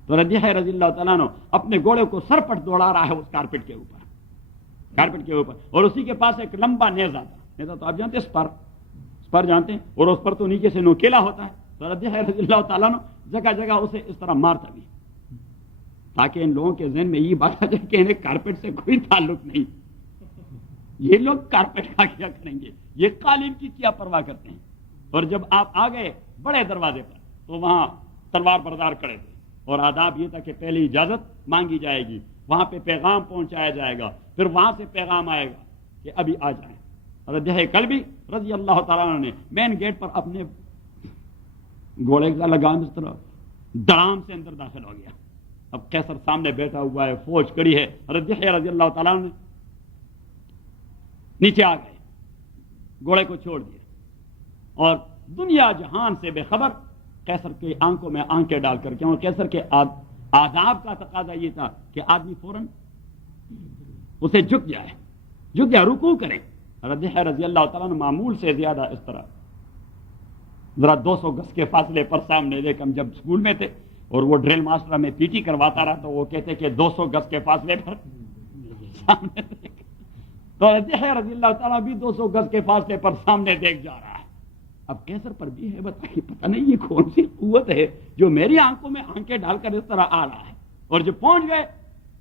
تو رضی اللہ تعالیٰ عنہ اپنے گھوڑے کو سر پٹ دوڑا رہا ہے اس کارپیٹ کے اوپر، اور اسی کے پاس ایک لمبا نیزہ تھا۔ نیزہ تو آپ جانتے ہیں، اسپر جانتے ہیں، اور اس پر تو نیچے سے نوکیلا ہوتا ہے۔ تو رضی اللہ تعالیٰ عنہ جگہ جگہ اسے اس طرح مارتا بھی، تاکہ ان لوگوں کے ذہن میں یہ بات آ جائے کہ انہیں کارپیٹ سے کوئی تعلق نہیں، یہ لوگ کارپیٹ کا کیا کریں گے، یہ قالین کی کیا پرواہ کرتے ہیں۔ اور جب آپ آ گئے بڑے دروازے پر تو وہاں تلوار بردار کھڑے تھے، اور آداب یہ تھا کہ پہلے اجازت مانگی جائے گی، وہاں پہ پیغام پہنچایا جائے گا، پھر وہاں سے پیغام آئے گا کہ ابھی آ جائیں۔ اور کلبی رضی اللہ تعالیٰ عنہ نے مین گیٹ پر اپنے گھوڑے کا لگام اس طرح دڑام سے اندر داخل ہو گیا۔ اب قیصر سامنے بیٹھا ہوا ہے، فوج کڑی ہے، رضی اللہ تعالیٰ عنہ نیچے آ گئے، گھوڑے کو چھوڑ دیے، اور دنیا جہان سے بے خبر قیصر کی آنکھوں میں آنکھیں ڈال کر کے، اور قیصر کے آداب کا تقاضا یہ تھا کہ آدمی فوراً اسے جھک جائے، رکوع کرے۔ رضی اللہ تعالیٰ نے معمول سے زیادہ اس طرح ذرا 200 گز کے فاصلے پر سامنے دیکھ، ہم جب اسکول میں تھے اور وہ ڈرل ماسٹر ہمیں پی ٹی کرواتا رہا تو وہ کہتے کہ 200 گز کے فاصلے پر سامنے دیکھ، تو رضی اللہ تعالیٰ بھی 200 گز کے فاصلے پر سامنے دیکھ جا رہا ہے۔ اب قیصر پر بھی ہے بتا کہ پتہ نہیں یہ کون سی قوت ہے جو میری آنکھوں میں آنکھیں ڈال کر اس طرح آ رہا ہے۔ اور جب پہنچ گئے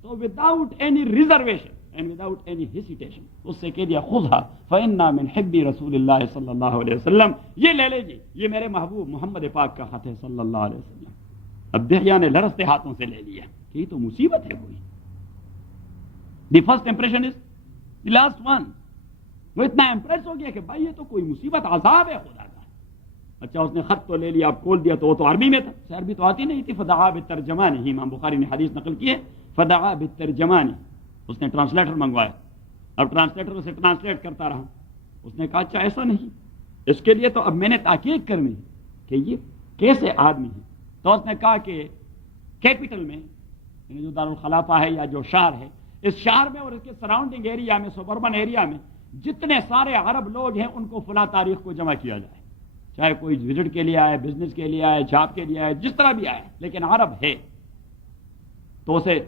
تو without any reservation and without any hesitation اس سے کہہ دیا خذھا فإنا من حب رسول اللہ صلی اللہ علیہ وسلم، یہ لے لیجیے، یہ میرے محبوب محمد پاک کا خط ہے صلی اللہ علیہ وسلم۔ اب دہیا نے لرزتے ہاتھوں سے لے لیا کہ یہ تو مصیبت ہے کوئی۔ The first impression is the last one. وہ اتنا امپریس ہو گیا کہ بھائی یہ تو کوئی مصیبت، عذاب ہے خدا کا۔ اچھا اس نے خط تو لے لیا، اب کھول دیا تو وہ تو عربی میں تھا، عربی تو آتی نہیں تھی۔ فدعا بالترجمان، ہی امام بخاری نے حدیث نقل کی ہے، فدعا بالترجمان، اس نے ٹرانسلیٹر منگوایا۔ اب ٹرانسلیٹر اسے ٹرانسلیٹ کرتا رہا، اس نے کہا اچھا ایسا نہیں، اس کے لیے تو اب میں نے تحقیق کرنی کہ یہ کیسے آدمی ہے۔ تو اس نے کہا کہ کیپٹل میں، یعنی جو دارالخلافہ ہے یا جو شہر ہے، اس شہر میں اور اس کے سراؤنڈنگ ایریا میں، سبربن ایریا میں جتنے سارے عرب لوگ ہیں ان کو فلاں تاریخ کو جمع کیا جائے، چاہے کوئی وزٹ کے لیے آئے، بزنس کے لیے آئے، جاب کے لیے آئے، جس طرح بھی آئے، لیکن عرب ہے تو اسے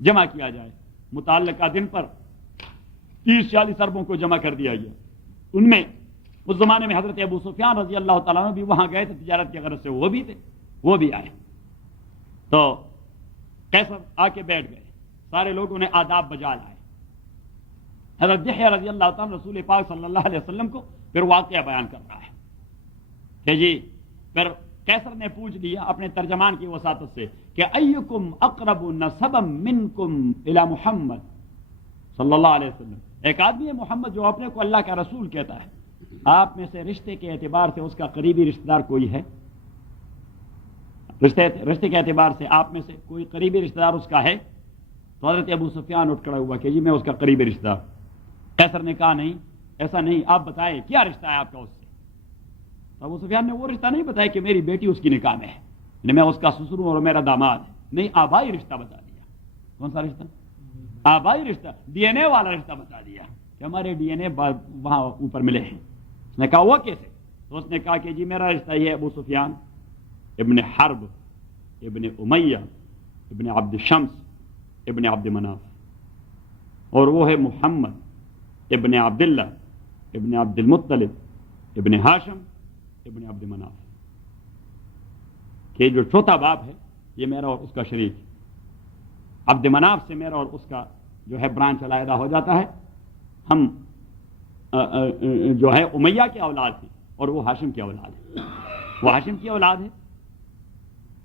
جمع کیا جائے۔ متعلقہ دن پر 30-40 عربوں کو جمع کر دیا گیا۔ ان میں اس زمانے میں حضرت ابو سفیان رضی اللہ تعالیٰ عنہ بھی وہاں گئے تھے تجارت کی غرض سے، وہ بھی تھے، وہ بھی آئے۔ تو قیصر آ کے بیٹھ گئے، سارے لوگوں نے آداب بجا لائے۔ حضرت یحییٰ رضی اللہ تعالیٰ رسول پاک صلی اللہ علیہ وسلم کو پھر واقعہ بیان کر رہا ہے کہ جی پھر قیصر نے پوچھ لیا اپنے ترجمان کی وساطت سے کہ ایکم اقرب نسبا منکم الی محمد صلی اللہ علیہ وسلم، ایک آدمی ہے محمد جو اپنے کو اللہ کا رسول کہتا ہے، آپ میں سے رشتے کے اعتبار سے اس کا قریبی رشتہ دار کوئی ہے؟ رشتے کے اعتبار سے آپ میں سے کوئی قریبی رشتہ دار اس کا ہے؟ تو حضرت ابو سفیان اٹھ کھڑا ہوا کہ جی میں اس کا قریبی رشتہ دار۔ قیصر نے کہا نہیں ایسا نہیں، آپ بتائیں کیا رشتہ ہے آپ کا اس سے؟ تو ابو سفیان نے وہ رشتہ نہیں بتایا کہ میری بیٹی اس کی نکاح میں ہے، یعنی میں اس کا سسر ہوں اور میرا داماد ہے، نہیں، آبائی رشتہ بتا دیا۔ کون سا رشتہ؟ آبائی رشتہ، ڈی این اے والا رشتہ بتا دیا کہ ہمارے ڈی این اے وہاں اوپر ملے ہیں۔ اس نے کہا وہ کیسے؟ تو اس نے کہا کہ جی میرا رشتہ یہ ابو سفیان ابن حرب ابن امیہ ابن عبد شمس ابن عبد مناف، اور وہ ہے محمد ابن عبداللہ ابن عبد المطلب ابن ہاشم ابن عبد مناف، کہ جو چوتھا باپ ہے یہ میرا اور اس کا شریک ہے۔ عبد مناف سے میرا اور اس کا جو ہے برانچ علیحدہ ہو جاتا ہے، ہم جو ہے امیہ کی اولاد ہیں اور وہ ہاشم کی اولاد ہے، وہ ہاشم کی اولاد ہے،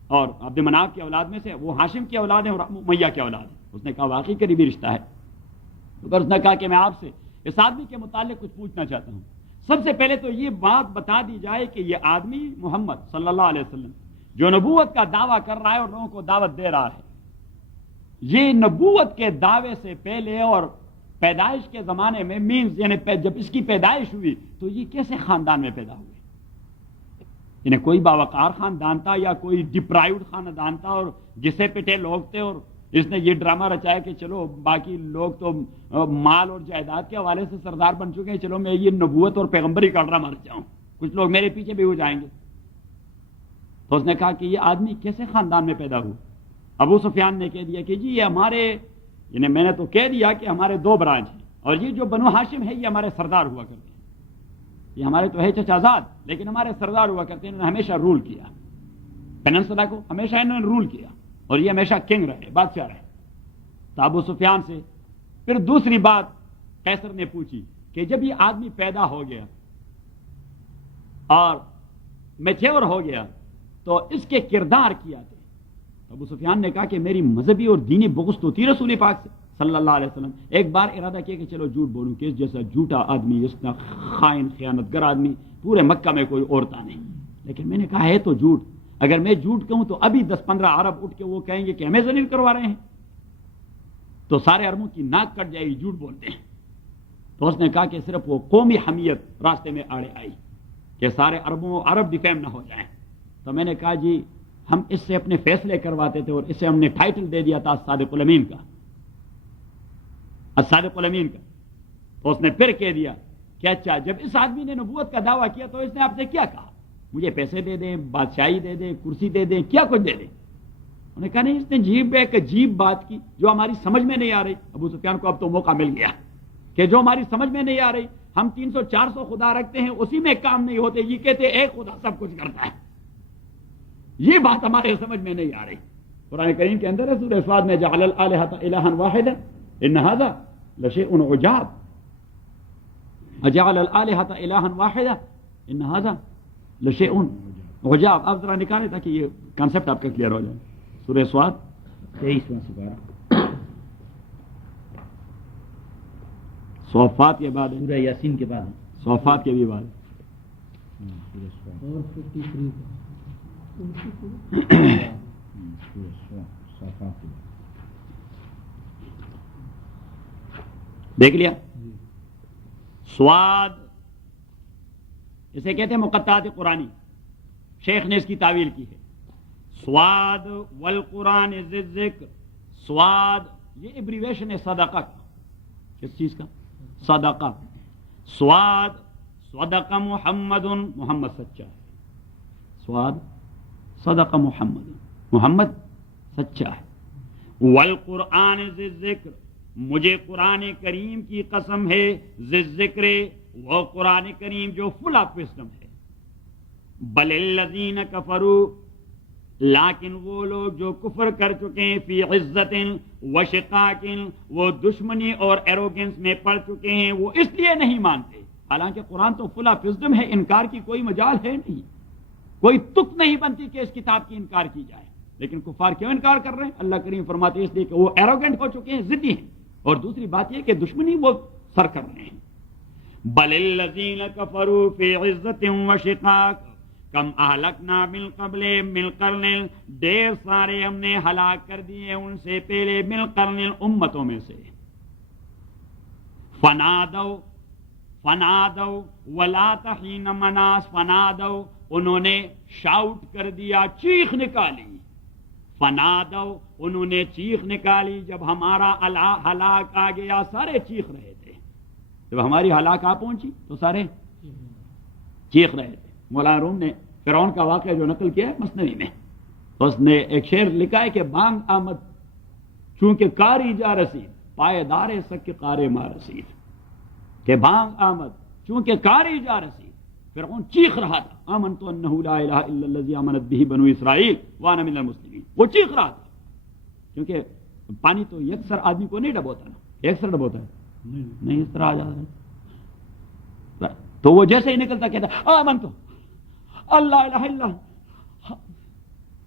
اور عبد مناف کی اولاد میں سے وہ ہاشم کی اولاد ہے اور امیہ کی اولاد ہے۔ اس نے کہا واقعی قریبی رشتہ ہے۔ تو پھر اس نے کہا کہ میں آپ سے اس آدمی کے متعلق کچھ پوچھنا چاہتا ہوں۔ سب سے پہلے تو یہ بات بتا دی جائے کہ یہ آدمی محمد صلی اللہ علیہ وسلم جو نبوت کا دعویٰ کر رہا ہے اور لوگوں کو دعوت دے رہا ہے، یہ نبوت کے دعوے سے پہلے اور پیدائش کے زمانے میں مینز یعنی جب اس کی پیدائش ہوئی تو یہ کیسے خاندان میں پیدا ہوئے؟ انہیں کوئی باوقار خاندان تھا یا کوئی ڈپرائیوڈ خاندان تھا اور گھسے پٹے لوگ تھے، اور اس نے یہ ڈرامہ رچایا کہ چلو باقی لوگ تو مال اور جائیداد کے حوالے سے سردار بن چکے ہیں، چلو میں یہ نبوت اور پیغمبری کا ڈرامہ رچاؤں، کچھ لوگ میرے پیچھے بھی ہو جائیں گے۔ تو اس نے کہا کہ یہ آدمی کیسے خاندان میں پیدا ہوا؟ ابو سفیان نے کہہ دیا کہ جی یہ ہمارے، یعنی میں نے تو کہہ دیا کہ ہمارے 2 برانچ ہیں، اور یہ جو بنو ہاشم ہے یہ ہمارے سردار ہوا کرتے ہیں، یہ ہمارے تو ہے چچازاد لیکن ہمارے سردار ہوا کرتے ہیں، انہوں نے ہمیشہ رول کیا پیننسولا کو، ہمیشہ انہوں نے رول کیا، اور یہ ہمیشہ کنگ رہے، بادشاہ رہے۔ تو ابو سفیان سے پھر دوسری بات قیصر نے پوچھی کہ جب یہ آدمی پیدا ہو گیا اور میچور ہو گیا تو اس کے کردار کیا تھے؟ ابو سفیان نے کہا کہ میری مذہبی اور دینی بغض تو تھی رسول پاک سے صلی اللہ علیہ وسلم۔ ایک بار ارادہ کیا کہ چلو جھوٹ بولوں، کہ اس جیسا جھوٹا آدمی، اس طرح خائن خیانت گر آدمی پورے مکہ میں کوئی اور تھا نہیں، لیکن میں نے کہا ہے تو جھوٹ، اگر میں جھوٹ کہوں تو ابھی 10-15 عرب اٹھ کے وہ کہیں گے کہ ہمیں ذلیل کروا رہے ہیں، تو سارے عربوں کی ناک کٹ جائے گی، جھوٹ بولتے ہیں۔ تو اس نے کہا کہ صرف وہ قومی حمیت راستے میں آڑے آئی کہ سارے عرب ڈیفیم نہ ہو جائیں۔ تو میں نے کہا جی ہم اس سے اپنے فیصلے کرواتے تھے، اور اسے ہم نے ٹائٹل دے دیا تھا الصادق الامین کا، الصادق الامین کا۔ تو اس نے پھر کہہ دیا کہ اچھا جب اس آدمی نے نبوت کا دعویٰ کیا تو اس نے آپ سے کیا کہا؟ مجھے پیسے دے دیں، بادشاہی دے دیں، کرسی دے دیں، کیا کچھ دے دیں؟ انہوں نے کہا نہیں، اس نے ایک عجیب بات کی جو ہماری سمجھ میں نہیں آ رہی۔ ابو سفیان کو اب تو موقع مل گیا کہ جو ہماری سمجھ میں نہیں آ رہی، ہم 300-400 خدا رکھتے ہیں، اسی میں کام نہیں ہوتے، یہ کہتے ایک خدا سب کچھ کرتا ہے، یہ بات ہمارے سمجھ میں نہیں آ رہی۔ قرآن کریم کے اندر ہے سورہ صاد میں جعل الآلہۃ الہا واحدا ان ھذا لشیء عجاب، اجعل الآلہۃ الہا واحدا ان ھذا لشیء عجاب۔ آپ ذرا نکالیں تاکہ یہ کانسیپٹ آپ کا کلیئر ہو جائے۔ سورہ صاد 23واں سپارہ، صفات کے بعد سورہ یاسین کے بعد، صفات کے بھی بعد اور 53 دیکھ لیا۔ سواد اسے کہتے ہیں مقطعات قرآنی، شیخ نے اس کی تعویل کی ہے۔ سواد والقرآن ذی الذکر، سواد یہ ایبریویشن ہے صدقہ کا، کس چیز کا؟ صدقہ۔ سواد صدق محمد، محمد سچا ہے، سواد صدق محمد، محمد سچا ہے۔ والقرآن ذی الذکر، مجھے قرآن کریم کی قسم ہے، ذی الذکر وہ قرآن کریم جو فل آف وزڈم ہے۔ بل الذین کفروا، لیکن وہ لوگ جو کفر کر چکے ہیں، فی عزت و شقاق، وہ دشمنی اور ایروگنس میں پڑ چکے ہیں، وہ اس لیے نہیں مانتے، حالانکہ قرآن تو فل آف وزڈم ہے، انکار کی کوئی مجال ہے نہیں، کوئی تک نہیں بنتی کہ اس کتاب کی انکار کی جائے، لیکن کفار کیوں انکار کر رہے ہیں؟ اللہ کریم فرماتے ہیں اس لیے کہ وہ ایروگنٹ ہو چکے ہیں، ضدی ہیں، اور دوسری بات یہ کہ دشمنی وہ سر کر رہے ہیں۔ بل الذین کفروا فی عزت و شقاق، کم اہلکنا من قبل من قرن، ڈیر سارے ہم نے ہلاک کر دیے ان سے پہلے، من قرن امتوں میں سے۔ فنادو ولا تحین مناس، فنادو انہوں نے شاؤٹ کر دیا، چیخ نکالی، فنادو انہوں نے چیخ نکالی، جب ہمارا ہلاک آ گیا سارے چیخ رہے تھے، جب ہماری ہلاک آ پہنچی تو سارے چیخ رہے تھے۔ مولانا روم نے فرعون کا واقعہ جو نقل کیا ہے مثنوی میں، اس نے ایک شعر لکھا ہے کہ بانگ آمد چونکہ کاری جا رسید، پائے دار سک قارے ما رسید، کہ بانگ آمد چونکہ کاری جا رسید، فرعون چیخ رہا تھا، آمنت انہ لا الہ الا الذی آمنت بہ بنو اسرائیل وانا من المسلمین، وہ چیخ رہا تھا، کیونکہ پانی تو یکسر آدمی کو نہیں ڈبوتا نا، یکسر ڈبوتا ہے نہیں، اس طرح آ جاتا، تو وہ جیسے ہی نکلتا کہتا آمنت اللہ الہ الا اللہ،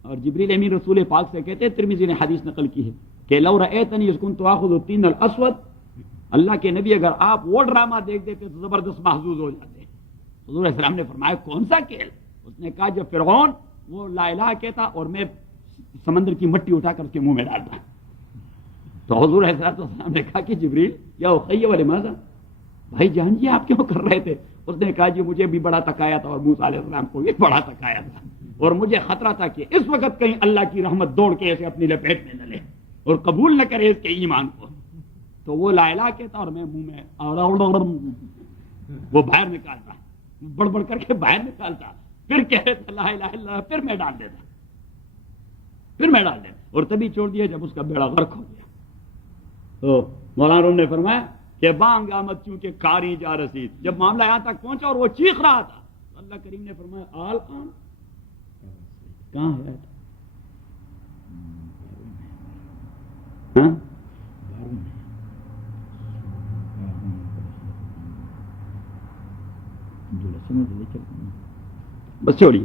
اور جبریل امین رسول پاک سے کہتے ہیں، ترمذی نے حدیث نقل کی ہے کہ لو رأیتنی اذ کنت آخذ الطین الاسود، اللہ کے نبی اگر آپ وہ ڈرامہ دیکھ دیتے تو زبردست محظوظ ہو جاتے۔ حضور علیہ السلام نے فرمایا کون سا کھیل؟ اس نے کہا جب فرعون وہ لا الہ کہتا اور میں سمندر کی مٹی اٹھا کر اس کے منہ میں ڈالتا، تو حضور علیہ السلام نے کہا کہ جبریل یا اخی ولماذا، بھائی جان جی آپ کیوں کر رہے تھے؟ اس نے کہا جی مجھے بھی بڑا تکایا تھا اور موسیٰ علیہ السلام کو بھی بڑا تکایا تھا، اور مجھے خطرہ تھا کہ اس وقت کہیں اللہ کی رحمت دوڑ کے اسے اپنی لپیٹ میں نہ لے اور قبول نہ کرے اس کے ایمان کو. تو وہ لا الہ کہتا اور میں منہ میں وہ باہر نکالتا، بڑبڑ کر کے باہر نکالتا، پھر کہتا لا الہ الا اللہ، پھر میں ڈال دیتا، اور تبھی چھوڑ دیا جب اس کا بیڑا غرق ہو گیا. تو مولانا روم نے فرمایا کہ بانگ آمد چونکہ کاری جا رسید، جب معاملہ یہاں تک پہنچا اور وہ چیخ رہا تھا، اللہ کریم نے فرمایا آل آن کہاں ہے؟ بس چھوڑیے.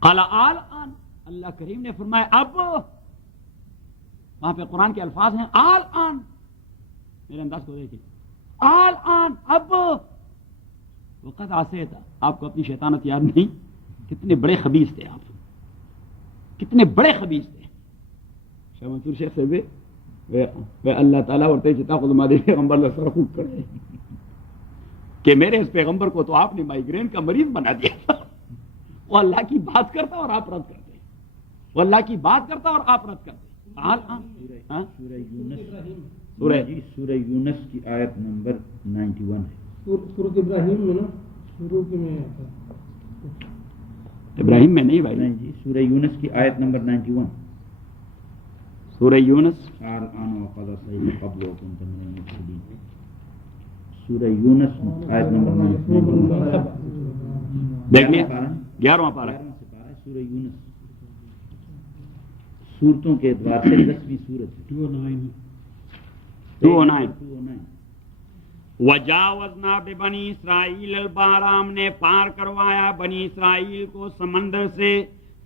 قال آل آن، اللہ کریم نے فرمایا اب. وہاں پہ قرآن کے الفاظ ہیں آل آن، میرے انداز کو دیکھیں، آل آن اب. وقت آسے تھا، آپ کو اپنی شیطانت یاد نہیں؟ کتنے بڑے خبیث تھے آپ، کتنے بڑے خبیث تھے. شاہ منصور شیخ سے وہ اللہ تعالیٰ اور چتا خود مادی پیغمبر اللہ سرخوک کرے کہ میرے اس پیغمبر کو تو آپ نے مائیگرین کا مریض بنا دیا تھا. وہ اللہ کی بات کرتا اور آپ رد کرتے، وہ اللہ کی بات کرتا اور آپ رد کرتے. سورہ یونس کی آیت نمبر 91 ہے. سورۃ ابراہیم میں نا شروع میں آتا ابراہیم میں نہیں بھائی، نہیں جی، سورہ یونس کی آیت نمبر 91. سورہ یونس سورہ یونس آیت نمبر 91 دیکھ لیا، 11واں پارہ. سورہ یونس سورتوں کے اعتبار سے 10ویں سورت 209. وجاوزنا ببنی اسرائیل البحر، ہم نے پار کروایا بنی اسرائیل کو سمندر سے.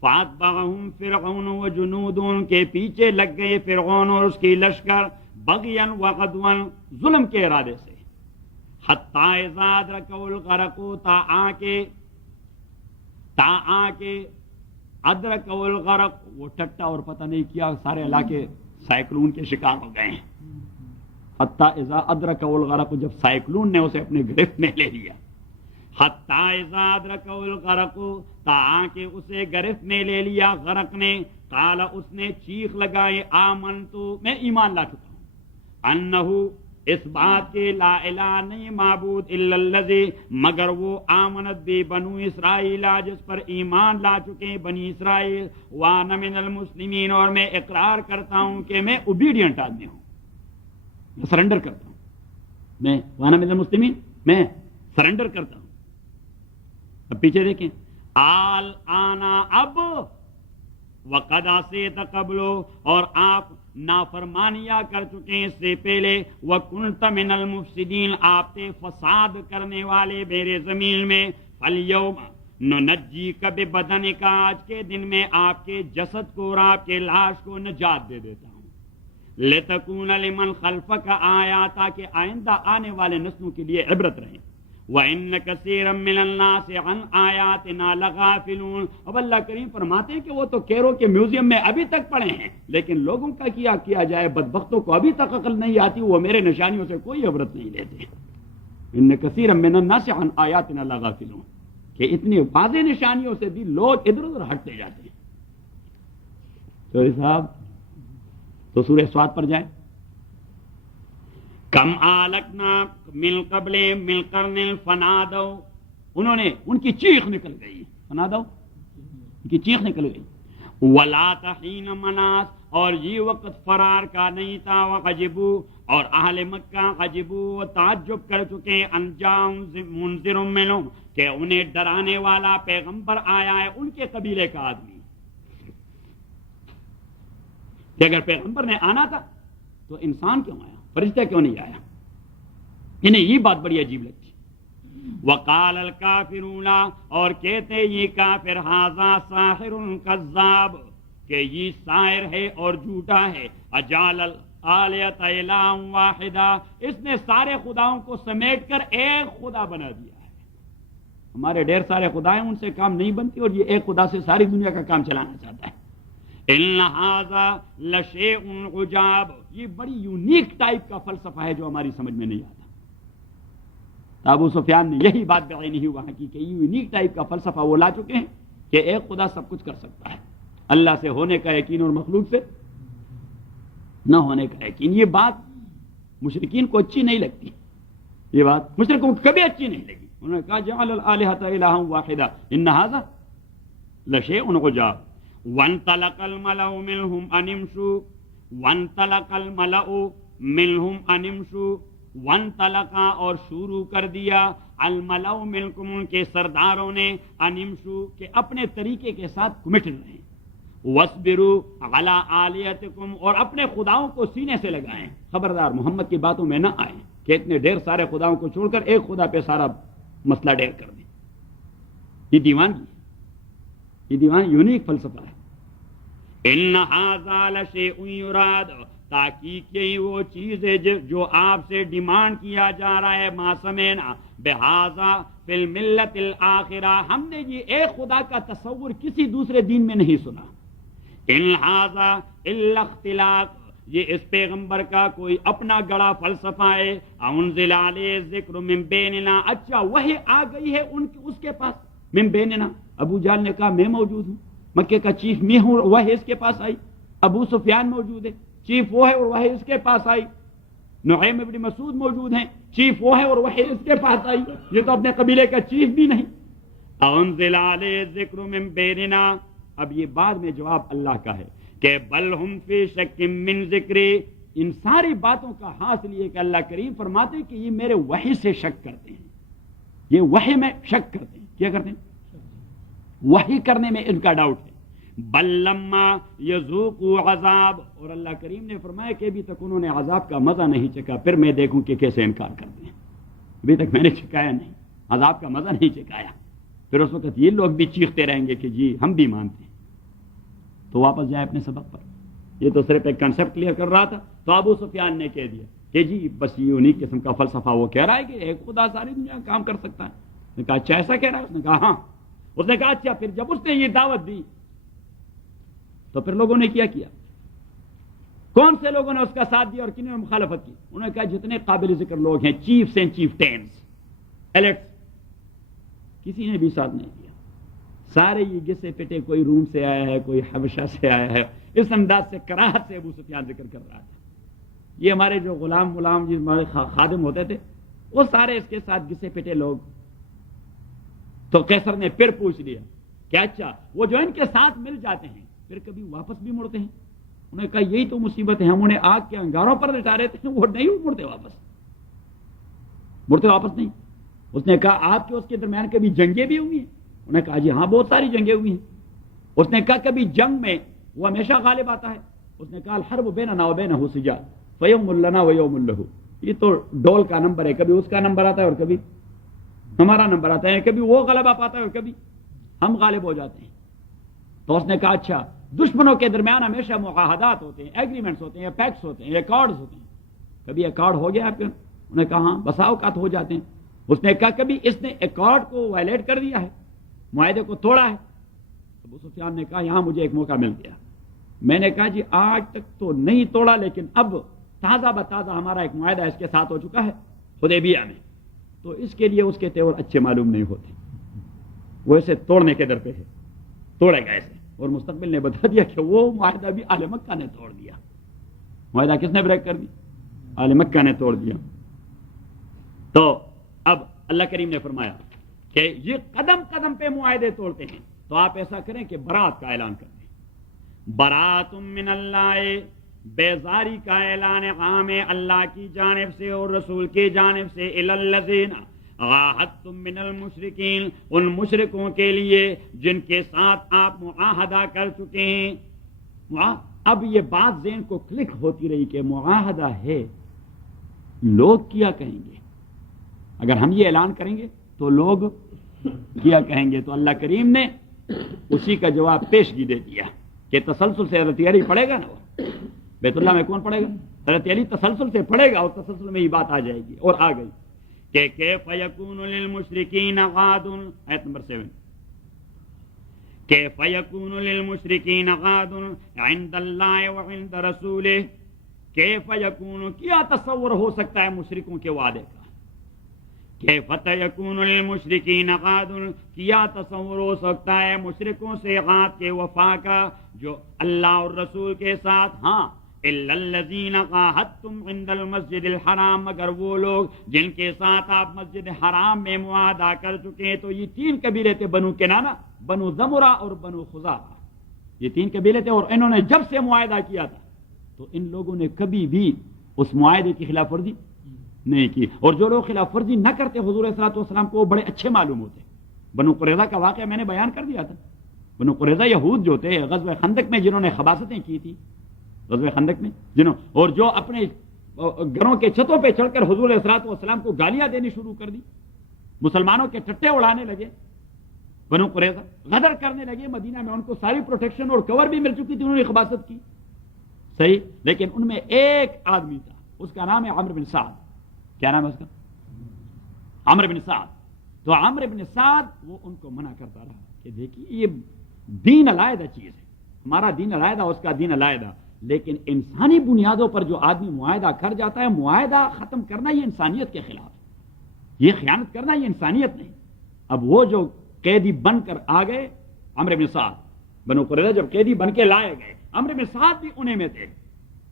فاتبعہم فرعون وجنود، ان کے پیچھے لگ گئے فرعون اور اس کی لشکر، بغیاً وعدواً، ظلم کے ارادے سے. حتی اذا ادرکوا الغرق، تا آ کے ادرکوا الغرق، وہ ٹٹا اور پتہ نہیں کیا، سارے علاقے سائیکلون کے شکار ہو گئے ہیں. حتی اذا ادرکوا الغرق، جب سائیکلون نے اسے اپنے گرفت میں لے لیا. حتی اذا ادرکوا الغرق، تا کہ اسے گرفت میں لے لیا غرق نے. قال، اس نے چیخ لگائے، آمنتو، میں ایمان لا چکا ہوں، انہو، اس بات کے، لا الہ، نہیں معبود، الا الذی، مگر وہ، آمنت بھی بنو اسرائیل، جس پر ایمان لا چکے بنی اسرائیل. وانا من المسلمین، اور میں اقرار کرتا ہوں کہ میں اوبیڈینٹ آدمی ہوں، میں سرنڈر کرتا ہوں. میں وانا من المسلمین، میں سرنڈر کرتا ہوں. اب پیچھے دیکھیں، آل آنا، اب، وقد عصیت قبل، اور آپ نافرمانیاں کر چکے ہیں اس سے پہلے. وکنت من المفسدین، آپ تھے فساد کرنے والے میرے زمین میں. فالیوم ننجیک ببدنک، آج کے دن میں آپ کے جسد کو اور آپ کے لاش کو نجات دے دیتا ہوں. لتکون لمن خلفک آیا، تاکہ آئندہ آنے والے نسلوں کے لیے عبرت رہے. وَإِنَّ كَثِيرًا مِّنَ النَّاسِ عَنْ آيَاتِنَا لَغَافِلُونَ. اب اللہ کریم فرماتے ہیں کہ وہ تو کیرو کے میوزیم میں ابھی تک پڑے ہیں، لیکن لوگوں کا کیا جائے، بدبختوں کو ابھی تک عقل نہیں آتی، وہ میرے نشانیوں سے کوئی عبرت نہیں لیتے. إِنَّ كَثِيرًا مِّنَ النَّاسِ عَنْ آيَاتِنَا لَغَافِلُونَ، کہ اتنی واضح نشانیوں سے بھی لوگ ادھر ادھر ہٹتے جاتے ہیں. چوری صاحب، تو سورہ سواد پر جائیں. کم آلکنا من قبل من قرن فنادو، انہوں نے، ان کی چیخ نکل گئی، فنادو، ان کی چیخ نکل گئی. ولا تحین مناس، اور یہ وقت فرار کا نہیں تھا. وعجبو، اور اہل مکہ عجبو، تعجب کر چکے، انجام منذر منہم، کہ انہیں ڈرانے والا پیغمبر آیا ہے ان کے قبیلے کا آدمی. کہ اگر پیغمبر نے آنا تھا تو انسان کیوں آیا، فرشتہ کیوں نہیں آیا؟ انہیں یہ بات بڑی عجیب لگتی. وقال الکافرون، اور کہتے یہ کافر، ھذا ساحر کذاب، کہ یہ ساحر ہے اور جھوٹا ہے. اجعل الآلہۃ الہا واحدا، اس نے سارے خداؤں کو سمیٹ کر ایک خدا بنا دیا ہے. ہمارے ڈھیر سارے خدا ہیں، ان سے کام نہیں بنتی، اور یہ ایک خدا سے ساری دنیا کا کام چلانا چاہتا ہے. ان ھذا لشیء عجاب، یہ بڑی یونیک ٹائپ کا فلسفہ ہے جو ہماری سمجھ میں نہیں آتا. تو ابو سفیان نے یہی بات بیان نہیں ہوا کہ یونیک ٹائپ کا فلسفہ وہ لا چکے ہیں کہ ایک خدا سب کچھ کر سکتا ہے، اللہ سے ہونے کا یقین اور مخلوق سے نہ ہونے کا یقین۔ یہ بات مشرکین کو اچھی نہیں لگتی، یہ بات مشرکوں کو کبھی اچھی نہیں لگی۔ انہوں نے کہا جعل الآلہۃ الہا واحدا ان ھذا لشیء عجاب وانطلق الملأ منهم ان امشوا وانطلق الملأ منهم ان امشوا وانطلقا اور شروع کر دیا الملأ منکم ان کے سرداروں نے ان امشوا کہ اپنے طریقے کے ساتھ کمٹڈ رہیں، وَاصْبِرُوا عَلَىٰ آلِهَتِكُمْ اور اپنے خداؤں کو سینے سے لگائیں، خبردار محمد کی باتوں میں نہ آئیں کہ اتنے ڈھیر سارے خداؤں کو چھوڑ کر ایک خدا پہ سارا مسئلہ ڈھیر کر دیں۔ یہ دیوانگی، یہ دیوان یونیک فلسفہ ہے۔ إِنَّ هَٰذَا لَشَيْءٌ يُرَادُ تحقیق یہی وہ چیز ہے جو آپ سے ڈیمانڈ کیا جا رہا ہے، ما سمعنا بہذا فی الملت الآخرہ، ہم نے یہ ایک خدا کا تصور کسی دوسرے دین میں نہیں سنا۔ ان ھذا الا اختلاق، یہ اس پیغمبر کا کوئی اپنا گڑا فلسفہ ہے۔ انزل علیہ ذکر من بیننا، اچھا وحی آ گئی ہے اس کے پاس، من بیننا۔ ابو جہل نے کہا میں موجود ہوں، مکے کا چیف میں ہوں، وحی اس کے پاس آئی۔ ابو سفیان موجود ہے، چیف وہ ہے اور وحی اس کے پاس آئی۔ نعیم ابن مسعود موجود ہیں، چیف وہ ہے اور وحی اس کے پاس آئی، یہ تو اپنے قبیلے کا چیف بھی نہیں۔ انزل علیہ ذکر من بیننا، اب یہ بعد میں جواب اللہ کا ہے کہ بل ہم فی شک من ذکری، ان ساری باتوں کا حاصل یہ کہ اللہ کریم فرماتے کہ یہ میرے وحی سے شک کرتے ہیں، یہ وحی میں شک کرتے ہیں۔ کیا کرتے ہیں؟ وحی کرنے میں ان کا ڈاؤٹ ہے۔ بل لما یذوقوا عذاب، اور اللہ کریم نے فرمایا کہ ابھی تک انہوں نے عذاب کا مزہ نہیں چکھا، پھر میں دیکھوں کہ کیسے انکار کرتے ہیں۔ ابھی تک میں نے چکھایا نہیں، عذاب کا مزہ نہیں چکھایا، پھر اس وقت یہ لوگ بھی چیختے رہیں گے کہ جی ہم بھی مانتے ہیں۔ تو واپس جائیں اپنے سبق پر، یہ تو صرف ایک کنسپٹ کلیئر کر رہا تھا۔ تو ابو سفیان نے کہہ دیا کہ جی بس یہ انہی قسم کا فلسفہ وہ کہہ رہا ہے کہ ایک خدا ساری دنیا کام کر سکتا ہے۔ نے کہا اچھا ایسا کہہ رہا ہے؟ اس نے کہا ہاں۔ اس نے کہا اچھا پھر جب اس نے یہ دعوت دی تو پھر لوگوں نے کیا کیا؟ کون سے لوگوں نے اس کا ساتھ دیا اور کنہوں نے مخالفت کی؟ انہوں نے کہا جتنے قابل ذکر لوگ ہیں، chiefs and chieftains, elites, کسی نے بھی ساتھ نہیں دیا۔ سارے یہ گسے پٹے، کوئی روم سے آیا ہے، کوئی حبشہ سے آیا ہے، اس انداز سے کراہت سے ابو سفیان ذکر کر رہا تھا۔ یہ ہمارے جو غلام جو ہمارے خادم ہوتے تھے وہ سارے اس کے ساتھ گسے پٹے لوگ۔ تو قیصر نے پھر پوچھ لیا کہ اچھا وہ جو ان کے ساتھ مل جاتے ہیں پھر کبھی واپس بھی مڑتے ہیں؟ انہوں نے کہا یہی تو مصیبت ہے، ہم انہیں آگ کے انگاروں پر لٹا رہے تھے، وہ نہیں مڑتے واپس نہیں۔ اس نے کہا آپ کے اس کے درمیان کبھی جنگیں بھی ہوئی ہیں؟ انہوں نے کہا جی ہاں بہت ساری جنگیں ہوئی ہیں۔ اس نے کہا کبھی جنگ میں وہ ہمیشہ غالب آتا ہے؟ اس نے کہا الحرب بیننا وبینہ سجال فیوم لنا ویوم لہ، یہ تو ڈول کا نمبر ہے، کبھی اس کا نمبر آتا ہے اور کبھی ہمارا نمبر آتا ہے، کبھی وہ غلبہ پاتا ہے اور کبھی ہم غالب ہو جاتے ہیں۔ تو اس نے کہا اچھا دشمنوں کے درمیان ہمیشہ معاہدات ہوتے ہیں، ایگریمنٹس ہوتے ہیں، پیکٹس ہوتے ہیں، ریکارڈز ہوتے ہیں، کبھی ایکارڈ ہو گیا آپ کے؟ انہوں نے کہا ہاں بسا اوقات ہو جاتے ہیں۔ اس نے کہا کبھی اس نے ایکارڈ کو وائلیٹ کر دیا ہے، معاہدے کو توڑا ہے؟ ابو سفیان نے کہا یہاں مجھے ایک موقع مل گیا۔ میں نے کہا جی آج تک تو نہیں توڑا، لیکن اب تازہ بتازہ ہمارا ایک معاہدہ اس کے ساتھ ہو چکا ہے حدیبیہ میں، تو اس کے لیے اس کے تیور اچھے معلوم نہیں ہوتے، وہ اسے توڑنے کے در پہ ہے، توڑے گا اسے۔ اور مستقبل نے بتا دیا کہ وہ معاہدہ بھی اہل مکہ نے توڑ دیا۔ معاہدہ کس نے بریک کر دی؟ اہل مکہ نے توڑ دیا۔ تو اب اللہ کریم نے فرمایا کہ یہ قدم قدم پہ معاہدے توڑتے ہیں، تو آپ ایسا کریں کہ برات کا اعلان کر دیں۔ برات من اللہ، بیزاری کا اعلان عام ہے اللہ کی جانب سے اور رسول کی جانب سے، الی الذین عاہدتم من المشرکین، ان مشرکوں کے لیے جن کے ساتھ آپ معاہدہ کر چکے ہیں۔ اب یہ بات ذہن کو کلک ہوتی رہی کہ معاہدہ ہے، لوگ کیا کہیں گے؟ اگر ہم یہ اعلان کریں گے تو لوگ کیا کہیں گے؟ تو اللہ کریم نے اسی کا جواب پیشگی دے دیا کہ تسلسل سے حضرت علی پڑھے گا نا، وہ بیت اللہ میں کون پڑھے گا؟ حضرت علی تسلسل سے پڑھے گا اور تسلسل میں یہ بات آ جائے گی، اور آ گئی کہ کیف یکون للمشرکین غاد، آیت نمبر 7، کیف یکون للمشرکین غاد عند اللہ وعند رسولہ، کیف یکون، کیا تصور ہو سکتا ہے مشرکوں کے وعدے کا کہ فتح یکون المشرکین عقد، کیا تصور ہو سکتا ہے مشرکوں سے عقد کے وفا کا جو اللہ اور رسول کے ساتھ، ہاں الا الذین عاہدتم عند المسجد الحرام، مگر وہ لوگ جن کے ساتھ آپ مسجد حرام میں معاہدہ کر چکے ہیں۔ تو یہ تین قبیلے تھے، بنو کنانہ، بنو زمرہ اور بنو خزاعہ، یہ تین قبیلے تھے، اور انہوں نے جب سے معاہدہ کیا تھا تو ان لوگوں نے کبھی بھی اس معاہدے کی خلاف ورزی نہیں کی، اور جو لوگ خلاف ورزی نہ کرتے حضور صلی اللہ علیہ وسلم کو وہ بڑے اچھے معلوم ہوتے۔ بنو قریظہ کا واقعہ میں نے بیان کر دیا تھا، بنو قریظہ یہود جو تھے غزوہ خندق میں جنہوں نے خباثتیں کی تھی، غزوہ خندق میں اور جو اپنے گھروں کے چھتوں پہ چڑھ کر حضور صلی اللہ علیہ وسلم کو گالیاں دینی شروع کر دی، مسلمانوں کے ٹٹے اڑانے لگے، بنو قریظہ غدر کرنے لگے، مدینہ میں ان کو ساری پروٹیکشن اور کور بھی مل چکی تھی، انہوں نے خباثت کی، صحیح، لیکن ان میں ایک آدمی تھا، اس کا نام ہے عمرو بن سعد۔ کیا نام ہے اس کا؟ عمرو بن سعد۔ تو عمرو بن سعد وہ ان کو منع کرتا رہا کہ دیکھیے یہ دین علیحدہ چیز ہے، ہمارا دین علیحدہ، اس کا دین علیحدہ، لیکن انسانی بنیادوں پر جو آدمی معاہدہ کر جاتا ہے، معاہدہ ختم کرنا یہ انسانیت کے خلاف ہے، یہ خیانت کرنا یہ انسانیت نہیں۔ اب وہ جو قیدی بن کر آ گئے، عمرو بن سعد، بنو قریظہ جب قیدی بن کے لائے گئے، عمرو بن سعد بھی انہیں میں تھے،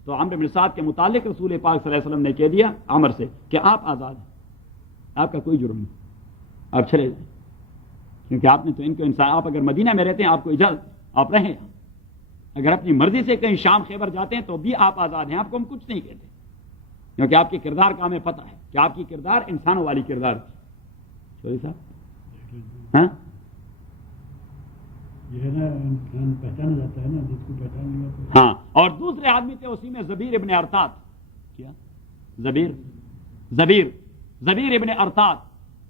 تو عمرو بن سعد کے متعلق رسول پاک صلی اللہ علیہ وسلم نے کہہ دیا عمر سے کہ آپ آزاد ہیں، آپ کا کوئی جرم نہیں، آپ چلے جائیں، کیونکہ آپ نے تو ان کو انسان، آپ اگر مدینہ میں رہتے ہیں آپ کو اجازت، آپ رہیں، اگر اپنی مرضی سے کہیں شام خیبر جاتے ہیں تو بھی آپ آزاد ہیں، آپ کو ہم کچھ نہیں کہتے، کیونکہ آپ کے کردار کا ہمیں پتہ ہے کہ آپ کی کردار انسانوں والی کردار تھی۔ چوری صاحب، ہاں یہ ہے نا انسان پہچانا جاتا ہے نا، جس کو پہچان لیا تو۔ ہاں، اور دوسرے آدمی تھے اسی میں زبیر ابن ارطاد، کیا زبیر ابن ارطاد،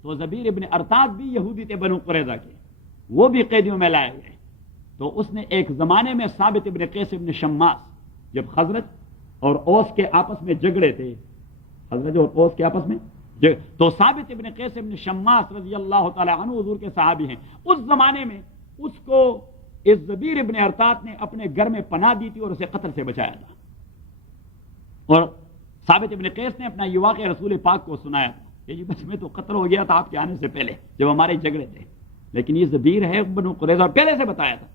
تو زبیر ابن ارطاد بھی یہودی تھے بنو قریظہ کے، وہ بھی قیدیوں میں لائے گئے۔ تو اس نے ایک زمانے میں ثابت ابن قیس ابن شماس، جب خزرج اور اوس کے آپس میں جھگڑے تھے، خزرج اور اوس کے آپس میں تو ثابت ابن قیس ابن شماس رضی اللہ تعالی عنہ حضور کے صحابی ہیں، اس زمانے میں اس کو اس زبیر ابن ارطاد نے اپنے گھر میں پناہ دی تھی اور اسے قتل سے بچایا تھا، اور ثابت ابن قیس نے اپنا یہ واقعہ رسول پاک کو سنایا تھا کہ جی بس میں تو قتل ہو گیا تھا آپ کے آنے سے پہلے جب ہمارے جھگڑے تھے، لیکن یہ زبیر ہے بنو قریظہ، پہلے سے بتایا تھا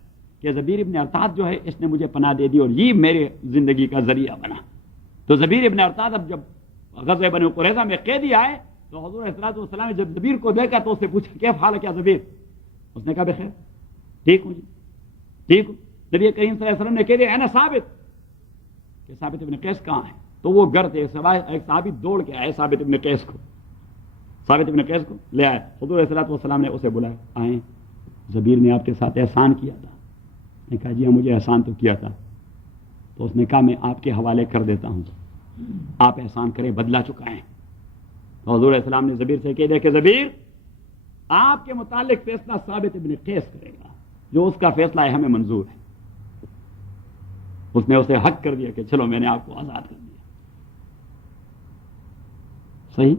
کہ زبیر ابن ارطاد جو ہے اس نے مجھے پناہ دے دی اور یہ میرے زندگی کا ذریعہ بنا۔ تو زبیر ابن ارطاد اب جب غزوہ بنو قریظہ میں قیدی آئے تو حضور صلی اللہ علیہ وسلم نے جب زبیر کو دیکھا تو اس سے پوچھا کیا حال ہے کیا زبیر؟ اس نے کہا بخیر، ٹھیک ہوں جی، ٹھیک ہوں۔ نبی کریم صلی اللہ علیہ وسلم نے کہہ دیا انا ثابت، کہ ثابت ابن قیس کہاں ہے؟ تو وہ گھر تھے، ایک صحابی دوڑ کے آئے ثابت ابن قیس کو لے آئے، حضور صلی اللہ علیہ وسلم نے اسے بلایا، آئیں زبیر نے آپ کے ساتھ احسان کیا تھا؟ نے کہا جی ہاں مجھے احسان تو کیا تھا۔ تو اس نے کہا میں آپ کے حوالے کر دیتا ہوں، آپ احسان کریں، بدلہ چکائیں۔ تو حضور علیہ السلام نے زبیر سے کہہ دیا کہ زبیر آپ کے متعلق فیصلہ ثابت ابن قیس کرے گا، جو اس کا فیصلہ ہے ہمیں منظور ہے۔ اس نے اسے حق کر دیا کہ چلو میں نے آپ کو آزاد کر دیا، صحیح۔